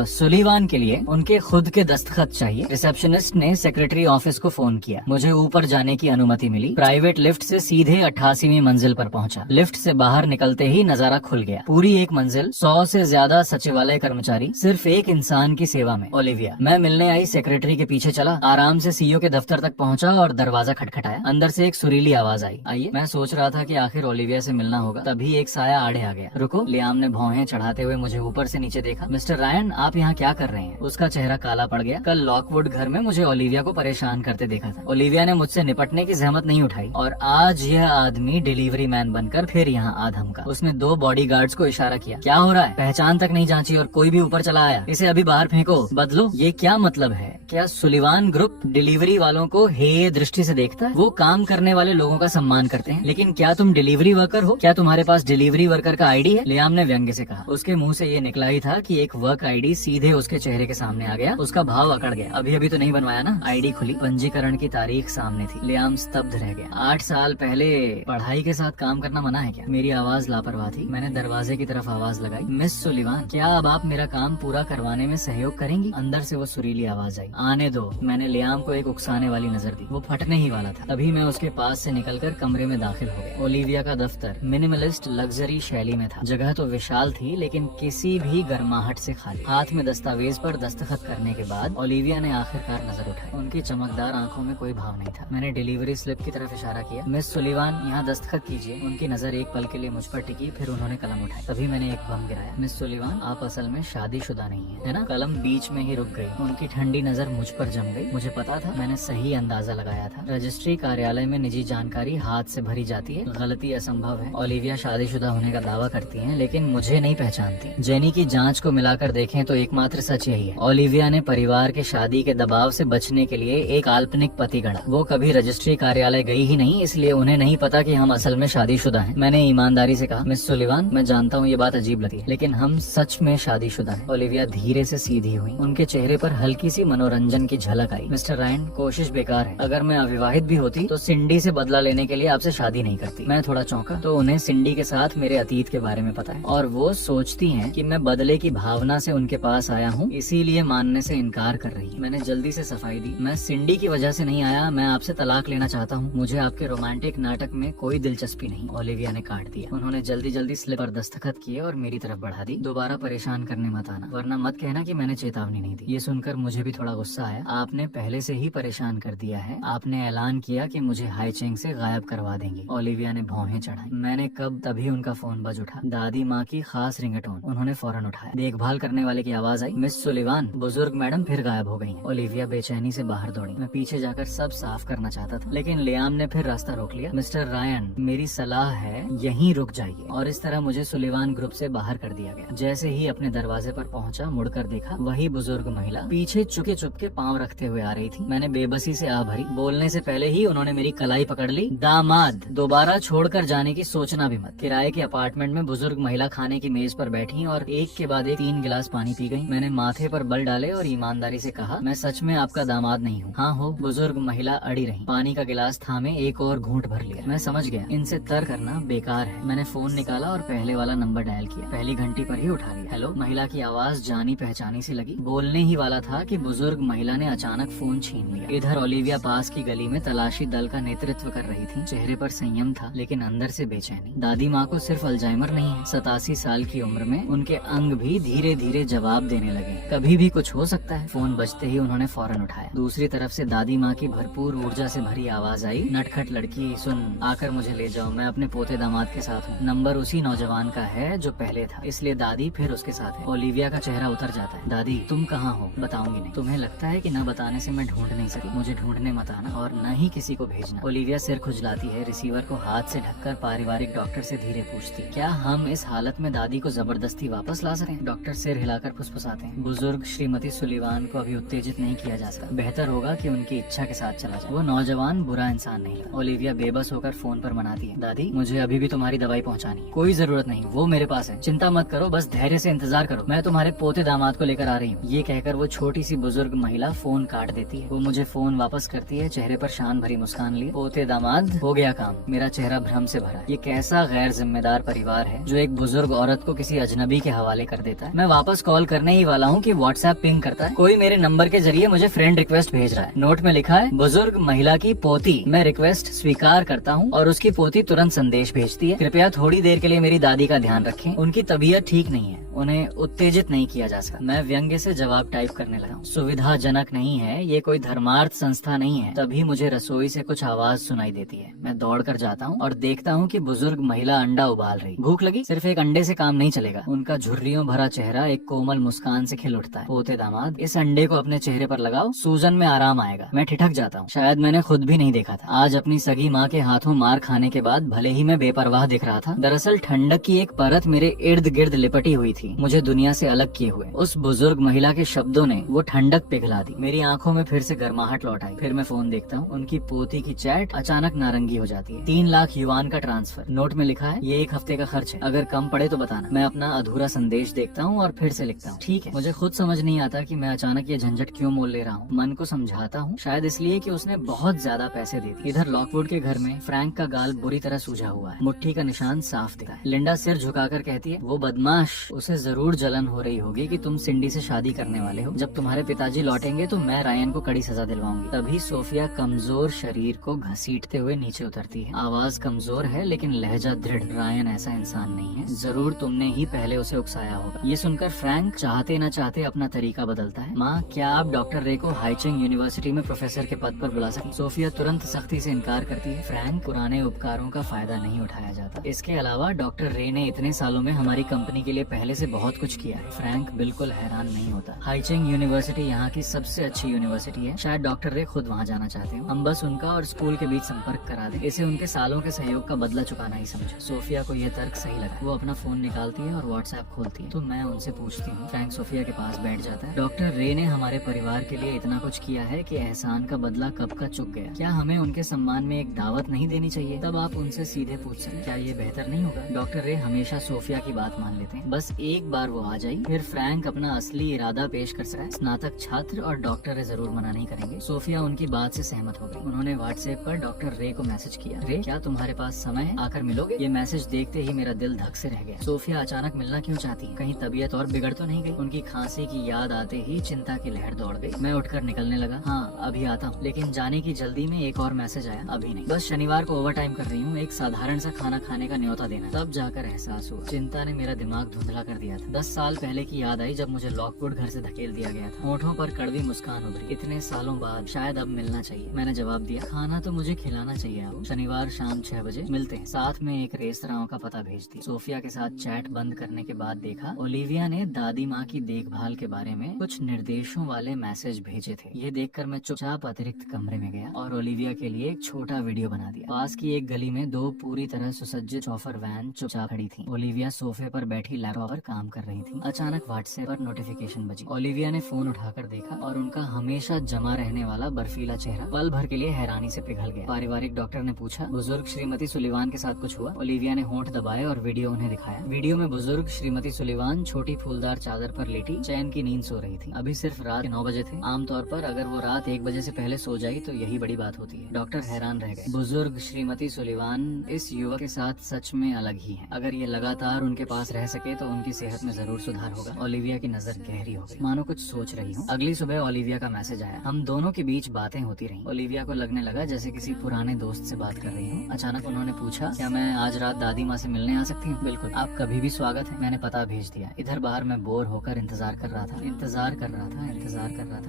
सुलिवान के लिए उनके खुद के दस्तखत चाहिए। रिसेप्शनिस्ट ने सेक्रेटरी ऑफिस को फोन किया। मुझे ऊपर जाने की अनुमति मिली। प्राइवेट लिफ्ट से सीधे 88वीं मंजिल पर पहुंचा। लिफ्ट से बाहर निकलते ही नजारा खुल गया। पूरी एक मंजिल, 100 से ज्यादा सचिवालय कर्मचारी, सिर्फ एक इंसान की सेवा में, ओलिविया। मैं मिलने आई सेक्रेटरी के पीछे चला, आराम से सीईओ के दफ्तर तक पहुंचा और दरवाजा खटखटाया। अंदर से एक सुरीली आवाज आई, आइए। मैं सोच रहा था कि आखिर ओलिविया से मिलना होगा, तभी एक साया आड़े आ गया। रुको। लियाम ने भौहें चढ़ाते हुए मुझे ऊपर से नीचे देखा। मिस्टर रायन, आप यहाँ क्या कर रहे हैं? उसका चेहरा काला पड़ गया। कल लॉकवुड घर में मुझे ओलिविया को परेशान करते देखा था। ओलिविया ने मुझसे निपटने की जहमत नहीं उठाई, और आज यह आदमी डिलीवरी मैन बनकर फिर यहाँ आ धमका। उसने 2 बॉडीगार्ड्स को इशारा किया। क्या हो रहा है? पहचान तक नहीं जांची और कोई भी ऊपर चला आया। इसे अभी बाहर फेंको। बदलो। ये क्या मतलब है? क्या सुलिवान ग्रुप डिलीवरी वालों को हेय दृष्टि से देखता है? वो काम करने वाले लोगों का सम्मान करते हैं, लेकिन क्या तुम डिलीवरी वर्कर हो? क्या तुम्हारे पास डिलीवरी वर्कर का आईडी है? लियाम ने व्यंग्य से कहा। उसके मुंह से ये निकला ही था कि एक वर्क आईडी सीधे उसके चेहरे के सामने आ गया। उसका भाव अकड़ गया। अभी अभी तो नहीं बनवाया ना? आईडी खुली, पंजीकरण की तारीख सामने थी। लियाम स्तब्ध रह गया। 8 साल पहले पढ़ाई के साथ काम करना मना है क्या? मेरी आवाज लापरवाह थी। मैंने दरवाजे की तरफ आवाज लगाई, मिस सुलिवान, क्या अब आप मेरा काम पूरा करवाने में सहयोग करेंगी? अंदर से वो सुरीली आवाज आई, आने दो। मैंने लियाम को एक उकसाने वाली नजर दी। वो फटने ही वाला था। तभी मैं उसके पास से निकलकर कमरे में दाखिल हो गया। ओलिविया का दफ्तर मिनिमलिस्ट लग्जरी शैली में था। जगह तो विशाल थी, लेकिन किसी भी गर्माहट से खाली। हाथ में दस्तावेज पर दस्तखत करने के बाद ओलिविया ने आखिरकार नजर उठाई। उनकी चमकदार आंखों में कोई भाव नहीं था। मैंने डिलीवरी स्लिप की तरफ इशारा किया, मिस सुलिवान, यहाँ दस्तखत कीजिए। उनकी नजर एक पल के लिए मुझ पर टिकी, फिर उन्होंने कलम उठाई। तभी मैंने एक बम गिराया। मिस सुलिवान, आप असल में शादीशुदा नहीं है ना? कलम बीच में ही रुक गई। उनकी ठंडी नजर मुझ पर जम गई। मुझे पता था, मैंने सही अंदाजा लगाया था। रजिस्ट्री कार्यालय में निजी जानकारी हाथ से भरी जाती है, गलती असंभव है। ओलिविया शादीशुदा होने का दावा करती हैं, लेकिन मुझे नहीं पहचानती। जेनी की जांच को मिलाकर देखें तो एकमात्र सच यही है। ओलिविया ने परिवार के शादी के दबाव से बचने के लिए एक काल्पनिक पति गढ़ा। वो कभी रजिस्ट्री कार्यालय गई ही नहीं, इसलिए उन्हें नहीं पता कि हम असल में शादीशुदा हैं। मैंने ईमानदारी से कहा, मिस सुलिवान, मैं जानता हूँ ये बात अजीब लगी है, लेकिन हम सच में शादीशुदा हैं। ओलिविया धीरे से सीधी हुई। उनके चेहरे पर हल्की सी मनोरंजन की झलक आई। मिस्टर रायन, कोशिश बेकार है। अगर मैं अविवाहित भी होती तो सिंडी से बदला लेने के लिए आपसे शादी नहीं करती। मैं थोड़ा चौंका। तो उन्हें सिंडी के साथ मेरे अतीत के बारे में पता है, और वो सोचती हैं कि मैं बदले की भावना से उनके पास आया हूँ, इसीलिए मानने से इनकार कर रही है। मैंने जल्दी से सफाई दी, मैं सिंडी की वजह से नहीं आया, मैं आपसे तलाक लेना चाहता हूँ। मुझे आपके रोमांटिक नाटक में कोई दिलचस्पी नहीं। ओलिविया ने काट दिया। उन्होंने जल्दी जल्दी स्लिप पर दस्तखत किए और मेरी तरफ बढ़ा दी। दोबारा परेशान करने मत आना, वरना मत कहना कि मैंने चेतावनी नहीं दी। ये सुनकर मुझे भी थोड़ा गुस्सा आया। आपने पहले से ही परेशान कर दिया है। आपने ऐलान किया कि मुझे हाईचेंग से गायब करवा देंगे। ओलिविया ने भौहें चढ़ाई। मैंने कब? तभी उनका फोन बज उठा। दादी माँ की खास रिंगटोन। उन्होंने फौरन उठाया। देखभाल करने वाले की आवाज आई, मिस सुलिवान, बुजुर्ग मैडम फिर गायब हो गई हैं। ओलिविया बेचैनी से बाहर दौड़ी। मैं पीछे जाकर सब साफ करना चाहता था, लेकिन लियाम ने फिर रास्ता रोक लिया। मिस्टर रायन, मेरी सलाह है यहीं रुक जाइए। और इस तरह मुझे सुलिवान ग्रुप से बाहर कर दिया गया। जैसे ही अपने दरवाजे पर पहुंचा, मुड़कर देखा, वही बुजुर्ग महिला पीछे चुके चुपके पाँव रखते हुए आ रही थी। मैंने बेबसी से आ भरी। बोलने से पहले ही उन्होंने मेरी कलाई पकड़ ली। दामाद, दोबारा छोड़कर जाने की सोचना भी मत। किराए के अपार्टमेंट में बुजुर्ग महिला खाने की मेज पर बैठी और एक के बाद एक 3 गिलास पानी पी गई। मैंने माथे पर बल डाले और ईमानदारी से कहा, मैं सच में आपका दामाद नहीं हूँ। हाँ हो। बुजुर्ग महिला अड़ी रही। पानी का गिलास थामे एक और घूंट भर लिया। मैं समझ गया, इनसे तर्क करना बेकार है। मैंने फोन निकाला और पहले वाला नंबर डायल किया। पहली घंटी पर ही उठा लिया। हेलो। महिला की आवाज जानी पहचानी सी लगी। बोलने ही वाला था कि बुजुर्ग महिला ने अचानक फोन छीन लिया। इधर ओलिविया पास की गली में तलाशी दल का नेतृत्व कर रही थी। चेहरे पर संयम था, लेकिन अंदर से बेचैनी। दादी माँ को सिर्फ अल्जाइमर नहीं है। 87 साल की उम्र में उनके अंग भी धीरे धीरे जवाब देने लगे। कभी भी कुछ हो सकता है। फोन बजते ही उन्होंने फौरन उठाया। दूसरी तरफ से दादी माँ की भरपूर ऊर्जा से भरी आवाज आई, नटखट लड़की, सुन, आकर मुझे ले जाओ, मैं अपने पोते दामाद के साथ हूँ। नंबर उसी नौजवान का है जो पहले था, इसलिए दादी फिर उसके साथ है। ओलिविया का चेहरा उतर जाता है। दादी, तुम कहाँ हो? बताऊंगी नहीं। तुम्हें लगता है है कि न बताने से मैं ढूंढ नहीं सकी, मुझे ढूंढने मत आना और न ही किसी को भेजना। ओलिविया सिर खुजलाती है, रिसीवर को हाथ से ढककर पारिवारिक डॉक्टर से धीरे पूछती, क्या हम इस हालत में दादी को जबरदस्ती वापस ला सकें? डॉक्टर सिर हिलाकर फुसफुसाते हैं, बुजुर्ग श्रीमती सुलिवान को अभी उत्तेजित नहीं किया जा सकता, बेहतर होगा कि उनकी इच्छा के साथ चला जाए। वो नौजवान बुरा इंसान नहीं था। ओलिविया बेबस होकर फोन पर मनाती है, दादी मुझे अभी भी तुम्हारी दवाई पहुंचानी है। कोई जरूरत नहीं, वो मेरे पास है, चिंता मत करो, बस धैर्य से इंतजार करो, मैं तुम्हारे पोते दामाद को लेकर आ रही हूँ। ये कहकर वो छोटी सी बुजुर्ग महिला फोन काट देती है। वो मुझे फोन वापस करती है, चेहरे पर शान भरी मुस्कान लिए, पोते दामाद हो गया काम। मेरा चेहरा भ्रम से भरा है। ये कैसा गैर जिम्मेदार परिवार है जो एक बुजुर्ग औरत को किसी अजनबी के हवाले कर देता है। मैं वापस कॉल करने ही वाला हूँ कि व्हाट्सएप पिंग करता है, कोई मेरे नंबर के जरिए मुझे फ्रेंड रिक्वेस्ट भेज रहा है। नोट में लिखा है बुजुर्ग महिला की पोती। मैं रिक्वेस्ट स्वीकार करता हूँ और उसकी पोती तुरंत संदेश भेजती है, कृपया थोड़ी देर के लिए मेरी दादी का ध्यान रखें, उनकी तबीयत ठीक नहीं है, उन्हें उत्तेजित नहीं किया जा सकता। मैं व्यंग्य से जवाब टाइप करने लगा हूँ, सुविधाजनक नहीं है, ये कोई धर्मार्थ संस्था नहीं है। तभी मुझे रसोई से कुछ आवाज सुनाई देती है। मैं दौड़कर जाता हूँ और देखता हूँ कि बुजुर्ग महिला अंडा उबाल रही। भूख लगी? सिर्फ एक अंडे से काम नहीं चलेगा। उनका झुर्रियों भरा चेहरा एक कोमल मुस्कान से खिल उठता है। पोते दामाद इस अंडे को अपने चेहरे पर लगाओ, सूजन में आराम आएगा। मैं ठिठक जाता हूँ, शायद मैंने खुद भी नहीं देखा था। आज अपनी सगी माँ के हाथों मार खाने के बाद भले ही मैं बेपरवाह दिख रहा था, दरअसल ठंडक की एक परत मेरे इर्द गिर्द लिपटी हुई थी, मुझे दुनिया से अलग किए हुए। उस बुजुर्ग महिला के शब्दों ने वो ठंडक पिघला दी। मेरी आंखों में फिर से गर्माहट लौट आई। फिर मैं फोन देखता हूँ, उनकी पोती की चैट अचानक नारंगी हो जाती है। 3 लाख युआन का ट्रांसफर। नोट में लिखा है ये 1 हफ्ते का खर्च है, अगर कम पड़े तो बताना। मैं अपना अधूरा संदेश देखता हूँ और फिर से लिखता हूँ, ठीक है। मुझे खुद समझ नहीं आता कि मैं अचानक ये झंझट क्यों मोल ले रहा हूँ। मन को समझाता हूँ, शायद इसलिए कि उसने बहुत ज्यादा पैसे दे दिए। इधर लॉकवुड के घर में फ्रैंक का गाल बुरी तरह सूजा हुआ है, मुट्ठी का निशान साफ दिखा है। लिंडा सिर झुकाकर कहती है, वो बदमाश, उसे जरूर जलन हो रही होगी कि तुम सिंडी से शादी करने वाले हो। जब तुम्हारे पिताजी लौटेंगे तो मैं रायन को कड़ी सजा दिलवाऊंगी। तभी सोफिया कमजोर शरीर को घसीटते हुए नीचे उतरती है। आवाज कमजोर है लेकिन लहजा दृढ़। रायन ऐसा इंसान नहीं है, जरूर तुमने ही पहले उसे उकसाया होगा। ये सुनकर फ्रैंक चाहते न चाहते अपना तरीका बदलता है। माँ, क्या आप डॉक्टर रे को हाइचिंग यूनिवर्सिटी में प्रोफेसर के पद पर बुला सकती? सोफिया तुरंत सख्ती से इनकार करती है। फ्रैंक, पुराने उपकारों का फायदा नहीं उठाया जाता। इसके अलावा डॉक्टर रे ने इतने सालों में हमारी कंपनी के लिए पहले से बहुत कुछ किया है। फ्रैंक बिल्कुल हैरान नहीं होता। हाइचिंग यूनिवर्सिटी यहाँ की सबसे अच्छी यूनिवर्सिटी है, शायद डॉक्टर रे खुद वहाँ जाना चाहते हो। हम बस उनका और स्कूल के बीच संपर्क करा दें। इसे उनके सालों के सहयोग का बदला चुकाना ही समझो। सोफिया को यह तर्क सही लगा। वो अपना फोन निकालती है और व्हाट्सएप खोलती है। तो मैं उनसे पूछती हूँ। फ्रैंक सोफिया के पास बैठ जाता है। डॉक्टर रे ने हमारे परिवार के लिए इतना कुछ किया है कि एहसान का बदला कब का चुक गया। क्या हमें उनके सम्मान में एक दावत नहीं देनी चाहिए? तब आप उनसे सीधे पूछ सकते, क्या ये बेहतर नहीं होगा? डॉक्टर रे हमेशा सोफिया की बात मान लेते हैं, बस एक बार वो आ जाए फिर फ्रैंक अपना असली इरादा पेश कर सकता है। स्नातक छात्र और डॉक्टर रे जरूर मना नहीं करेंगे। सोफिया उनकी बात से सहमत हो गई। उन्होंने व्हाट्सएप पर डॉक्टर रे को मैसेज किया, रे क्या तुम्हारे पास समय है, आकर मिलोगे? ये मैसेज देखते ही मेरा दिल धक से रह गया। सोफिया अचानक मिलना क्यों चाहती है? कहीं तबीयत और बिगड़ तो नहीं गई? उनकी खांसी की याद आते ही चिंता की लहर दौड़ गई। मैं उठकर निकलने लगा। हाँ अभी आता हूँ, लेकिन जाने की जल्दी में एक और मैसेज आया, अभी नहीं, बस शनिवार को ओवर टाइम कर रही हूँ, एक साधारण सा खाना खाने का न्योता देना। तब जाकर एहसास हुआ, चिंता ने मेरा दिमाग धुंधला कर दिया था। 10 साल पहले की याद आई जब मुझे लॉकवुड घर से धकेल दिया गया था। होठों पर कड़वी मुस्कान उभरी। इतने सालों बाद शायद अब मिलना चाहिए। मैंने जवाब दिया, खाना तो मुझे खिलाना चाहिए आपको। शनिवार शाम 6 बजे मिलते हैं। साथ में एक रेस्तरां का पता भेज दी। सोफिया के साथ चैट बंद करने के बाद देखा ओलिविया ने दादी माँ की देखभाल के बारे में कुछ निर्देशों वाले मैसेज भेजे थे। ये देखकर मैं चुपचाप अतिरिक्त कमरे में गया और ओलिविया के लिए एक छोटा वीडियो बना दिया। पास की एक गली में 2 पूरी तरह सुसज्जित चौफर वैन चुपचाप खड़ी थी। ओलिविया सोफे पर बैठी लैपटॉप पर काम कर रही थी। अचानक व्हाट्सएप पर नोटिफिकेशन बजी। ओलिविया ने फोन उठाकर देखा और उनका हमेशा जमा रहने वाला बर्फीला चेहरा पल भर के लिए हैरानी से पिघल गया। पारिवारिक डॉक्टर ने पूछा, बुजुर्ग श्रीमती सुलिवान के साथ कुछ हुआ? ओलिविया ने होंठ दबाए और वीडियो उन्हें दिखाया। वीडियो में बुजुर्ग श्रीमती सुलिवान छोटी फूलदार चादर पर लेटी चैन की नींद सो रही थी। अभी सिर्फ रात 9 बजे थे। आमतौर पर अगर वो रात 1 बजे से पहले सो जाए तो यही बड़ी बात होती है। डॉक्टर हैरान रह गए। बुजुर्ग श्रीमती सुलिवान इस युवक के साथ सच में अलग ही है। अगर ये लगातार उनके पास रह सके तो उनकी सेहत में जरूर सुधार होगा। ओलिविया की नजर गहरी हो गई, मानो कुछ सोच रही हूँ। अगली सुबह ओलिविया का मैसेज आया। हम दोनों के बीच बातें होती रही। ओलिविया को लगने लगा जैसे किसी पुराने दोस्त से बात कर रही हूँ। अचानक उन्होंने पूछा, क्या मैं आज रात दादी माँ से मिलने आ सकती हूँ? बिल्कुल, आप कभी भी स्वागत है। मैंने पता भेज दिया। इधर बाहर मैं बोर होकर इंतजार कर रहा था।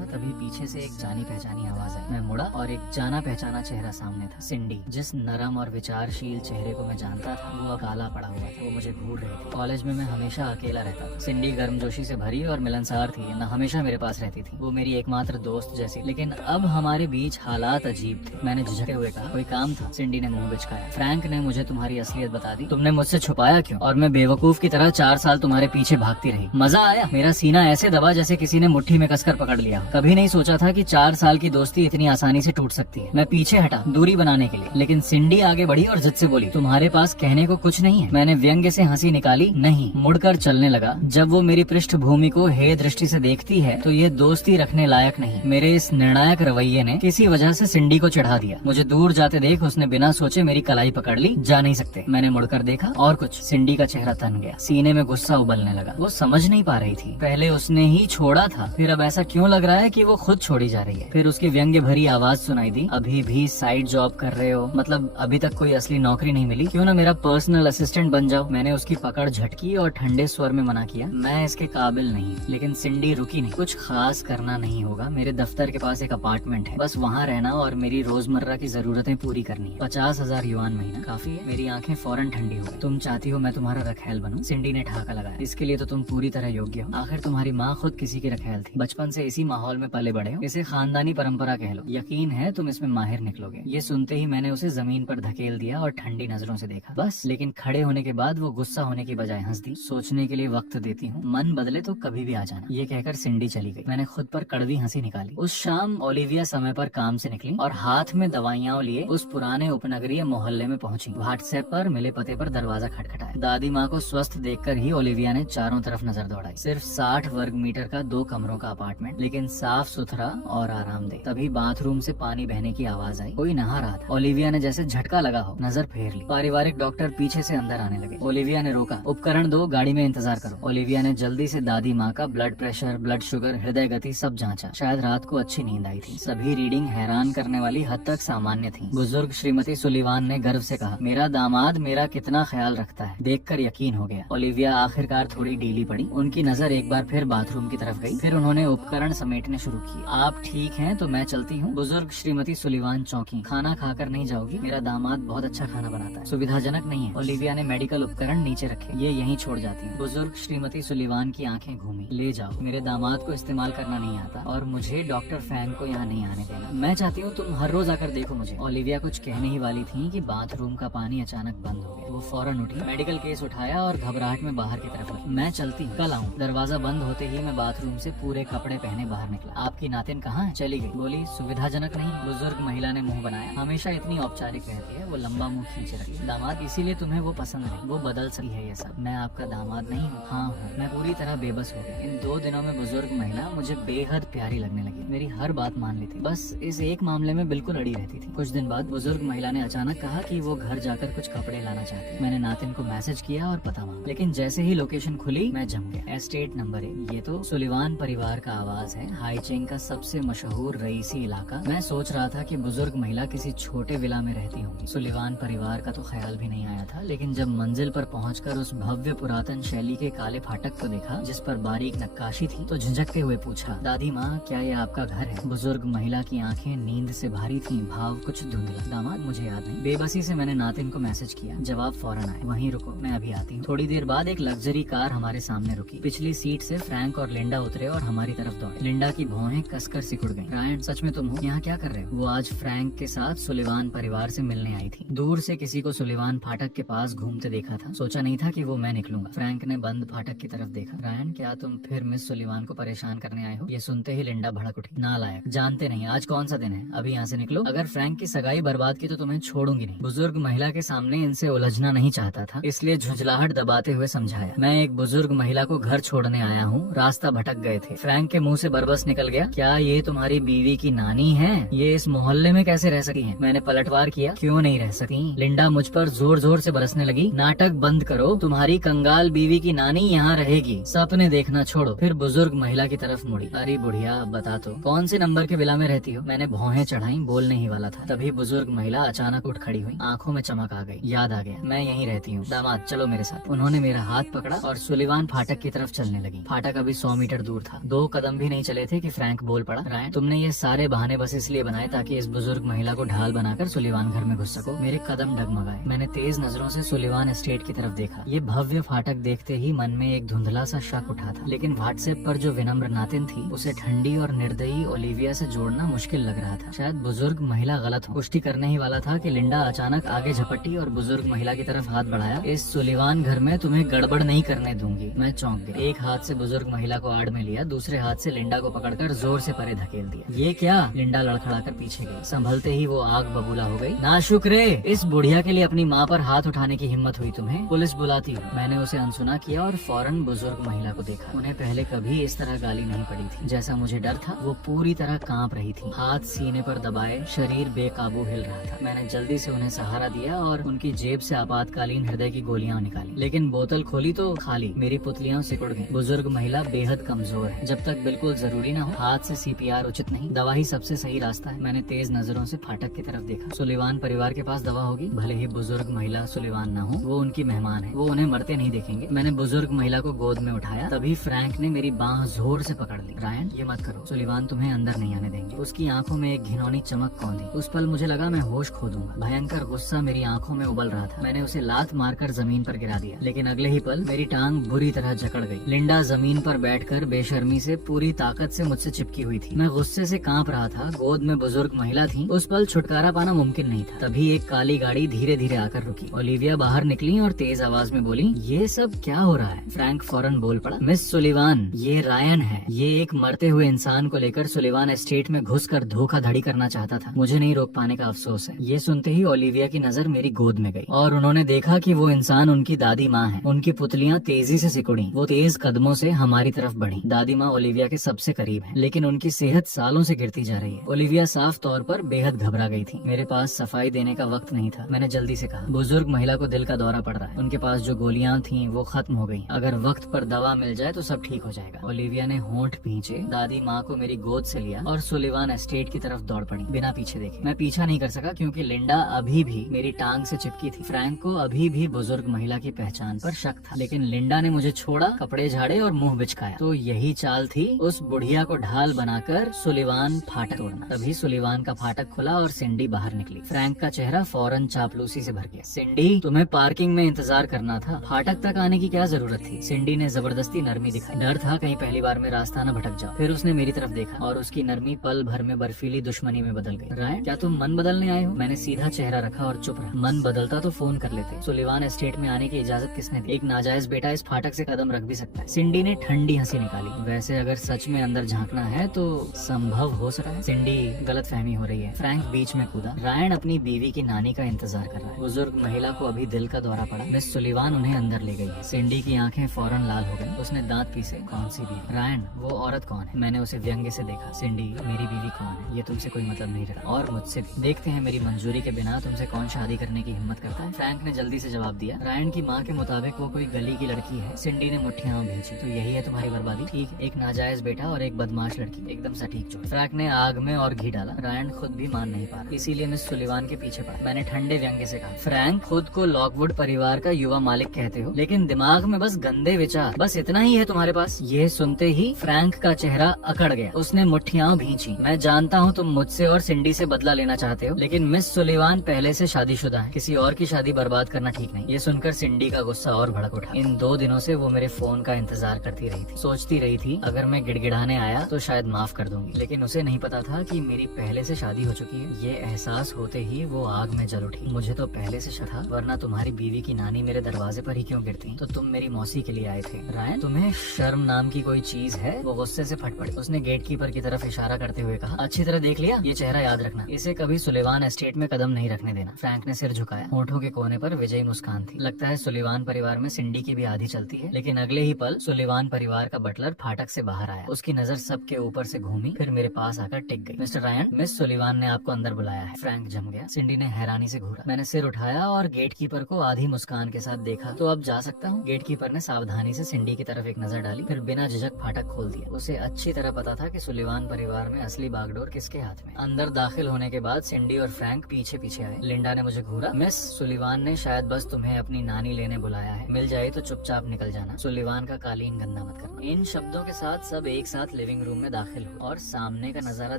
तभी पीछे से एक जानी पहचानी आवाज आई। मैं मुड़ा और एक जाना पहचाना चेहरा सामने था, सिंडी। जिस नरम और विचारशील चेहरे को मैं जानता था वो अब काला पड़ा हुआ था। वो मुझे घूर रही थी। कॉलेज में मैं हमेशा अकेला रहता था। सिंडी गर्मजोशी से भरी और मिलनसार थी, न हमेशा मेरे पास रहती थी। वो मेरी एकमात्र दोस्त जैसी। लेकिन अब हमारे बीच हालात अजीब थे। मैंने झिझकते हुए कहा, कोई काम था? सिंडी ने मुंह बिचकाया। फ्रैंक ने मुझे तुम्हारी असलियत बता दी। तुमने मुझसे छुपाया क्यों? और मैं बेवकूफ की तरह 4 साल तुम्हारे पीछे भागती रही। मजा आया? मेरा सीना ऐसे दबा जैसे किसी ने मुट्ठी में कसकर पकड़ लिया। कभी नहीं सोचा था कि 4 साल की दोस्ती इतनी आसानी से टूट सकती है। मैं पीछे हटा दूरी बनाने के लिए, लेकिन सिंडी आगे बढ़ी और जिद से बोली, तुम्हारे पास कहने को कुछ नहीं है? मैंने व्यंग्य से हंसी निकाली, नहीं। मुड़कर चलने लगा। जब वो मेरी पृष्ठभूमि को हे दृष्टि से देखती है तो ये दोस्ती रखने लायक नहीं। मेरे इस निर्णायक रवैये ने किसी वजह से सिंडी को चिढ़ा दिया। मुझे दूर जाते देख उसने बिना सोचे मेरी कलाई पकड़ ली। जा नहीं सकते। मैंने मुड़कर देखा और कुछ, सिंडी का चेहरा तन गया। सीने में गुस्सा उबलने लगा। वो समझ नहीं पा रही थी। पहले उसने ही छोड़ा था, फिर अब ऐसा क्यों लग रहा है कि वो खुद छोड़ी जा रही है। फिर उसकी व्यंग्य भरी आवाज सुनाई दी, अभी भी साइड जॉब कर रहे हो? मतलब अभी तक कोई असली नौकरी नहीं मिली? क्यों ना मेरा पर्सनल असिस्टेंट बन जाओ। मैंने उसकी पकड़ झटकी और ठंडे स्वर में मना किया, मैं इसके काबिल नहीं। लेकिन सिंडी रुकी नहीं। कुछ खास करना नहीं होगा, मेरे दफ्तर के पास एक अपार्टमेंट है, बस वहाँ रहना और मेरी रोजमर्रा की जरूरतें पूरी करनी है। 50,000 युआन महीना काफी है। मेरी आंखें फौरन ठंडी हो गई। तुम चाहती हो मैं तुम्हारा रखैल बनूं? सिंडी ने ठहाका लगाया। इसके लिए तो तुम पूरी तरह योग्य हो। आखिर तुम्हारी माँ खुद किसी की रखैल थी। बचपन से इसी माहौल में पले बड़े हो। इसे खानदानी परंपरा कह लो। यकीन है तुम इसमें माहिर निकलोगे। ये सुनते ही मैंने उसे जमीन पर धकेल दिया और ठंडी नजरों से देखा, बस। लेकिन खड़े होने के बाद वो गुस्सा होने की बजाय हंस दी। सोचने के लिए वक्त देती हूँ, मन बदले तो कभी भी आ जाना। ये कहकर सिंडी चली गई। मैंने खुद पर कड़वी हंसी निकाली। उस शाम ओलिविया समय पर काम से निकली और हाथ में दवाइयाँ लिए उस पुराने उपनगरीय मोहल्ले में पहुंची। व्हाट्सएप पर मिले पते पर दरवाजा खटखटाया। दादी माँ को स्वस्थ देखकर ही ओलिविया ने चारों तरफ नजर दौड़ाई। सिर्फ 60 वर्ग मीटर का 2 कमरों का अपार्टमेंट, लेकिन साफ सुथरा और आरामदेह। तभी बाथरूम से पानी बहने की आवाज आई। कोई नहा रहा था। ओलिविया ने जैसे झटका लगा हो नजर फेर ली। पारिवारिक डॉक्टर पीछे से अंदर आने लगे। ओलिविया ने रोका, उपकरण दो, गाड़ी में इंतजार करो। ओलिविया ने जल्दी से दादी माँ का ब्लड प्रेशर, ब्लड शुगर, हृदय गति सब जांचा। शायद रात को अच्छी नींद आई थी। सभी रीडिंग हैरान करने वाली हद तक सामान्य थी। बुजुर्ग श्रीमती सुलिवान ने गर्व से कहा, मेरा दामाद मेरा कितना ख्याल रखता है। देखकर यकीन हो गया। ओलिविया आखिरकार थोड़ी ढीली पड़ी। उनकी नजर एक बार फिर बाथरूम की तरफ गई। फिर उन्होंने उपकरण समेटने शुरू किए। आप ठीक हैं तो मैं चलती हूँ। बुजुर्ग श्रीमती सुलिवान चौंकी। खाना खाकर नहीं जाओगी? मेरा दामाद बहुत अच्छा खाना बनाता है, सुविधाजनक नहीं है। ओलिविया ने मेडिकल उपकरण नीचे रखे। ये यहीं छोड़ जाती हूँ। बुजुर्ग श्रीमती सुलिवान की आंखें घूमी। ले जाओ, मेरे दामाद को इस्तेमाल करना नहीं आता और मुझे डॉक्टर फैंग को यहाँ नहीं आने देना। मैं चाहती हूँ तुम हर रोज आकर देखो मुझे। ओलिविया कुछ कहने ही वाली थी कि बाथरूम का पानी अचानक बंद हो गया। वो फौरन उठी, मेडिकल केस उठाया और घबराहट में बाहर की तरफ गई। मैं चलती हूँ, कल आऊँ। दरवाजा बंद होते ही मैं बाथरूम से पूरे कपड़े पहने बाहर निकला। आपकी नातिन कहाँ है? चली गई। बोली, सुविधाजनक नहीं? बुजुर्ग महिला ने मुंह बनाया। हमेशा इतनी औपचारिक रहती है। वो लंबा मुंह खींचे रखी। दामाद इसीलिए तुम्हें वो पसंद नहीं। वो बदल सकी है ये सब। मैं आपका दामाद नहीं हूँ? हाँ हूँ। मैं पूरी तरह बेबस हो गई। इन 2 दिनों में बुजुर्ग महिला मुझे बेहद प्यारी लगने लगी। मेरी हर बात मान ली थी। बस इस एक मामले में बिल्कुल अड़ी रहती थी। कुछ दिन बाद बुजुर्ग महिला ने अचानक कहा कि वो घर जाकर कुछ कपड़े लाना चाहती। मैंने नातिन को मैसेज किया और पता मांगा, लेकिन जैसे ही लोकेशन खुली मैं जम गया। Estate number 1। ये तो सुलिवान परिवार का आवाज है, हाईचेंग का सबसे मशहूर रईसी इलाका। मैं सोच रहा था कि बुजुर्ग महिला किसी छोटे विला में रहती होंगी। सुलिवान परिवार का तो ख्याल भी नहीं आया था, लेकिन जब मंजिल पर पहुंचकर उस भव्य पुरातन शैली के काले फाटक को देखा जिस पर बारीक नक्काशी थी, तो झिझकते हुए पूछा, दादी माँ क्या ये आपका घर है? बुजुर्ग महिला की आंखें नींद से भारी थीं, भाव कुछ धुंधला। दामाद मुझे याद नहीं। बेबसी से मैंने नातिन को मैसेज किया। जवाब फौरन आया, वहीं रुको, मैं अभी आती हूँ। थोड़ी देर बाद एक लग्जरी कार हमारे सामने रुकी। पिछली सीट से फ्रैंक और लिंडा उतरे और हमारी तरफ दौड़े। लिंडा की भौहें कसकर सिकुड़ गईं। रायन, सच में तुम हो? यहाँ क्या कर रहे हो? वो आज फ्रैंक के साथ सुलिवान परिवार से मिलने आई थी। दूर से किसी को सुलिवान फाटक के पास घूमते देखा था। सोचा नहीं था कि वो मैं निकलूंगा। फ्रैंक ने बंद फाटक की तरफ देखा। रायन, क्या तुम फिर मिस सुलिवान को परेशान करने आए हो? ये सुनते ही लिंडा भड़क उठी। नालायक, जानते नहीं आज कौन सा दिन है? अभी यहाँ से निकलो। अगर फ्रैंक की सगाई बर्बाद की तो तुम्हें छोड़ूंगी नहीं। बुजुर्ग महिला के सामने इनसे उलझना नहीं चाहता था, इसलिए झुंझलाहट दबाते हुए समझाया, मैं एक बुजुर्ग महिला को घर छोड़ने आया हूँ, रास्ता भटक गए थे। फ्रैंक के मुंह से बरबस निकल गया, क्या ये तुम्हारी बीवी की नानी है? ये इस मोहल्ले में कैसे रह सकी है? मैंने पलटवार किया, क्यों नहीं रह सकती? लिंडा मुझ पर जोर जोर से बरसने लगी। नाटक बंद करो, तुम्हारी कंगाल बीवी की नानी यहाँ रहेगी, सपने देखना छोड़ो। फिर बुजुर्ग महिला की तरफ मुड़ी। अरे बुढ़िया, बता तो कौन से नंबर के विला में रहती हो? मैंने भौहें चढ़ाई, बोलने ही वाला था, तभी बुजुर्ग महिला अचानक उठ खड़ी हुई। आंखों में चमक आ गई। याद आ गया, मैं यहीं रहती हूँ। दामाद चलो मेरे साथ। उन्होंने मेरा हाथ पकड़ा और सुलिवान फाटक की तरफ चलने लगी। फाटक अभी 100 मीटर दूर था। 2 कदम भी नहीं चले थे कि फ्रैंक बोल पड़ा, रायन तुमने ये सारे बहाने बस इसलिए बनाए ताकि इस बुजुर्ग महिला को ढाल बनाकर सुलिवान घर में घुस सको। मेरे कदम डगमगाए। मैंने तेज नजरों से सुलिवान एस्टेट की तरफ देखा। ये भव्य फाटक देखते देखते ही मन में एक धुंधला सा शक उठा था, लेकिन व्हाट्सएप पर जो विनम्र नातिन थी उसे ठंडी और निर्दयी ओलिविया से जोड़ना मुश्किल लग रहा था। शायद बुजुर्ग महिला गलत हो। पुष्टि करने ही वाला था कि लिंडा अचानक आगे झपटी और बुजुर्ग महिला की तरफ हाथ बढ़ाया। इस सुलिवान घर में तुम्हें गड़बड़ नहीं करने दूंगी। मैं चौंक गया। एक हाथ से बुजुर्ग महिला को आड़ में लिया, दूसरे हाथ से लिंडा को पकड़कर जोर से परे धकेल दिया। ये क्या? लिंडा लड़खड़ाकर पीछे गई। संभलते ही वो आग बबूला हो गई। नाशुक्रे, इस बुढ़िया के लिए अपनी माँ पर हाथ उठाने की हिम्मत हुई तुम्हें? पुलिस बुलाती हूँ। मैंने उसे अनसुना किया और फौरन बुजुर्ग महिला को देखा। उन्हें पहले कभी इस तरह गाली नहीं पड़ी थी। जैसा मुझे डर था, वो पूरी तरह कांप रही थी। हाथ सीने पर दबाए, शरीर बेकाबू हिल रहा था। मैंने जल्दी से उन्हें सहारा दिया और उनकी जेब से आपातकालीन हृदय की गोलियां निकाली, लेकिन बोतल खोली तो खाली। मेरी पुतलियां सिकुड़ गईं। बुजुर्ग महिला बेहद कमजोर है। जब तक बिल्कुल जरूरी न हो, हाथ से CPR उचित नहीं। दवा ही सबसे सही रास्ता है। मैंने तेज नजरों से फाटक की तरफ देखा। सुलिवान परिवार के पास दवा होगी। भले ही बुजुर्ग महिला सुलिवान न हो, वो उनकी मेहमान है। वो उन्हें मरते नहीं देखेंगे। मैंने बुजुर्ग महिला को गोद में उठाया, तभी फ्रैंक ने मेरी बांह जोर से पकड़ ली। रायन, ये मत करो। सुलिवान तुम्हें अंदर नहीं आने देंगे। उसकी आंखों में एक घिनौनी चमक कौंधी। उस पल मुझे लगा मैं होश खो दूंगा। भयंकर गुस्सा मेरी आंखों में उबल रहा था। मैंने उसे लात मारकर जमीन पर गिरा दिया, लेकिन अगले ही पल मेरी टांग बुरी तरह जकड़ गई। लिंडा जमीन पर बैठकर बेशर्मी से पूरी ताकत से मुझसे चिपकी हुई थी। मैं गुस्से से कांप रहा था। गोद में बुजुर्ग महिला थी। उस पल छुटकारा पाना मुमकिन नहीं था। तभी एक काली गाड़ी धीरे धीरे आकर रुकी। ओलिविया बाहर निकली और तेज आवाज में बोली, ये सब क्या हो रहा है? फ्रैंक फौरन बोल पड़ा, मिस सुलिवान, ये रायन है। ये एक मरते हुए इंसान को लेकर सुलिवान एस्टेट में घुसकर धोखाधड़ी करना चाहता था। मुझे नहीं रोक पाने का अफसोस है। ये सुनते ही ओलिविया की नजर मेरी गोद में गई और उन्होंने देखा कि वो इंसान उनकी दादी माँ है। उनकी पुतलियां तेजी से सिकुड़ी। वो तेज कदमों से हमारी तरफ बढ़ी। दादी माँ ओलिविया के सबसे करीब है, लेकिन उनकी सेहत सालों से गिरती जा रही है। ओलिविया साफ तौर पर बेहद घबरा गई थी। मेरे पास सफाई देने का वक्त नहीं था। मैंने जल्दी से कहा, बुजुर्ग महिला को दिल का दौरा पड़ रहा है। उनके पास जो गोलियां थीं वो खत्म हो गई। अगर वक्त पर दवा मिल जाए तो सब ठीक हो जाएगा। ओलिविया ने होंठ भींचे, दादी माँ को मेरी गोद से लिया और सुलिवान एस्टेट की तरफ दौड़ पड़ी, बिना पीछे देखे। मैं पीछा नहीं कर सका क्योंकि लिंडा अभी भी मेरी टांग से चिपकी थी। फ्रैंक को अभी भी बुजुर्ग महिला की पहचान पर शक था, लेकिन लिंडा ने मुझे छोड़ा, कपड़े झाड़े और मुंह बिचकाया। तो यही चाल थी, उस बुढ़िया को ढाल बनाकर सुलिवान फाटक तोड़ना। तभी सुलिवान का फाटक खुला और सिंडी बाहर निकली। फ्रैंक का चेहरा फौरन चापलूसी से भर गया। सिंडी, तुम्हें पार्किंग में इंतजार करना था, फाटक तक आने की क्या जरूरत थी? सिंडी ने जबरदस्ती नरमी दिखाई। डर था कहीं पहली बार में रास्ता न भटक जाओ। फिर उसने मेरी तरफ देखा और उसकी नरमी पल भर में बर्फीली दुश्मनी में बदल गई। रायन, क्या तुम मन बदलने आए हो? मैंने सीधा चेहरा रखा और चुप रहा। मन बदलता तो फोन कर लेते। सुलिवान एस्टेट में आने की इजाजत किसने दी? एक नाजायज बेटा इस फाटक से कदम रख भी सकता है। सिंडी ने ठंडी हंसी निकाली। वैसे अगर सच में अंदर झांकना है तो संभव हो सकता है। सिंडी, गलत फहमी हो रही है। फ्रैंक बीच में कूदा। रायन अपनी बीवी की नानी का इंतजार कर रहा है। बुजुर्ग महिला को अभी दिल का दौरा पड़ा। मिस सुलिवान उन्हें अंदर ले गई। सिंडी की आंखें फौरन लाल हो गई। उसने दांत पीसे। कौन सी बीवी? रायन, वो औरत कौन है? मैंने उसे व्यंग्य से देखा। सिंडी, मेरी बीवी कौन है ये तुमसे कोई मतलब नहीं रहा, और मुझसे भी। देखते हैं मेरी मंजूरी के बिना तुमसे कौन शादी करने की हिम्मत करता है। फ्रैंक ने जल्दी से जवाब दिया। रायन की माँ के मुताबिक वो कोई गली की लड़की है। सिंडी ने मुट्ठियां भींची। तो यही है तुम्हारी बर्बादी? ठीक, एक नाजायज बेटा और एक बदमाश लड़की, एकदम सटीक जोड़। फ्रैंक ने आग में और घी डाला। रायन खुद भी मान नहीं पा रहा, इसीलिए मिस सुलिवान के पीछे पड़ा। मैंने ठंडे व्यंग्य से कहा, फ्रैंक, खुद को लॉकवुड परिवार का युवा मालिक कहते हो, लेकिन दिमाग में बस गंदे विचार, बस इतना ही है तुम्हारे पास। ये सुनते ही फ्रैंक का चेहरा अकड़ गया। उसने मुट्ठियां भींची। मैं जानता हूँ तुम मुझसे और सिंडी से बदला लेना चाहते हो, लेकिन मिस सुलिवान पहले से शादीशुदा है। किसी और की शादी बर्बाद करना ठीक नहीं। ये सुनकर सिंडी का गुस्सा और भड़क उठा। इन 2 दिनों से वो मेरे फोन का इंतजार करती रही थी। सोचती रही थी अगर मैं गिड़गिड़ाने आया तो शायद माफ कर दूंगी, लेकिन उसे नहीं पता था कि मेरी पहले से शादी हो चुकी है। ये एहसास होते ही वो आग में जल उठी। मुझे तो पहले से शक था, वरना तुम्हारी बीवी की नानी मेरे दरवाजे पर ही क्यों गिरती? तो तुम मेरी मौसी के लिए आए थे। रायन, तुम्हें शर्म नाम की कोई चीज है? वो गुस्से से फट पड़ी। उसने गेटकीपर की तरफ इशारा करते हुए कहा, अच्छी तरह देख लिया, ये चेहरा याद रखना, इसे कभी सुलिवान एस्टेट में कदम नहीं रखने देना। फ्रैंक ने सिर झुकाया। होठों के कोने पर विजयी मुस्कान थी। लगता है सुलिवान परिवार में सिंडी की भी आधी चलती है। लेकिन अगले ही पल सुलिवान परिवार का बटलर फाटक से बाहर आया। उसकी नजर सबके ऊपर से घूमी, फिर मेरे पास आकर टिक गई। मिस्टर रायन, मिस सुलिवान ने आपको अंदर बुलाया है। फ्रैंक जम गया। सिंडी ने हैरानी से घूरा। मैंने सिर उठाया और गेटकीपर को आधी मुस्कान के साथ देखा। तो अब जा सकता हूँ? गेटकीपर ने सावधानी से सिंडी की तरफ एक नजर डाली, फिर बिना झिझक फाटक खोल दिया। उसे अच्छी तरह पता था कि सुलिवान परिवार में असली बागडोर किसके हाथ में। अंदर दाखिल होने के बाद सिंडी और फ्रैंक पीछे पीछे आए। लिंडा ने मुझे घूरा। मिस सुलिवान ने शायद बस तुम्हें अपनी नानी लेने बुलाया है, मिल जाए तो चुपचाप निकल जाना। सुलिवान का कालीन गंदा मत करना। इन शब्दों के साथ सब एक साथ लिविंग रूम में दाखिल हुए और सामने का नजारा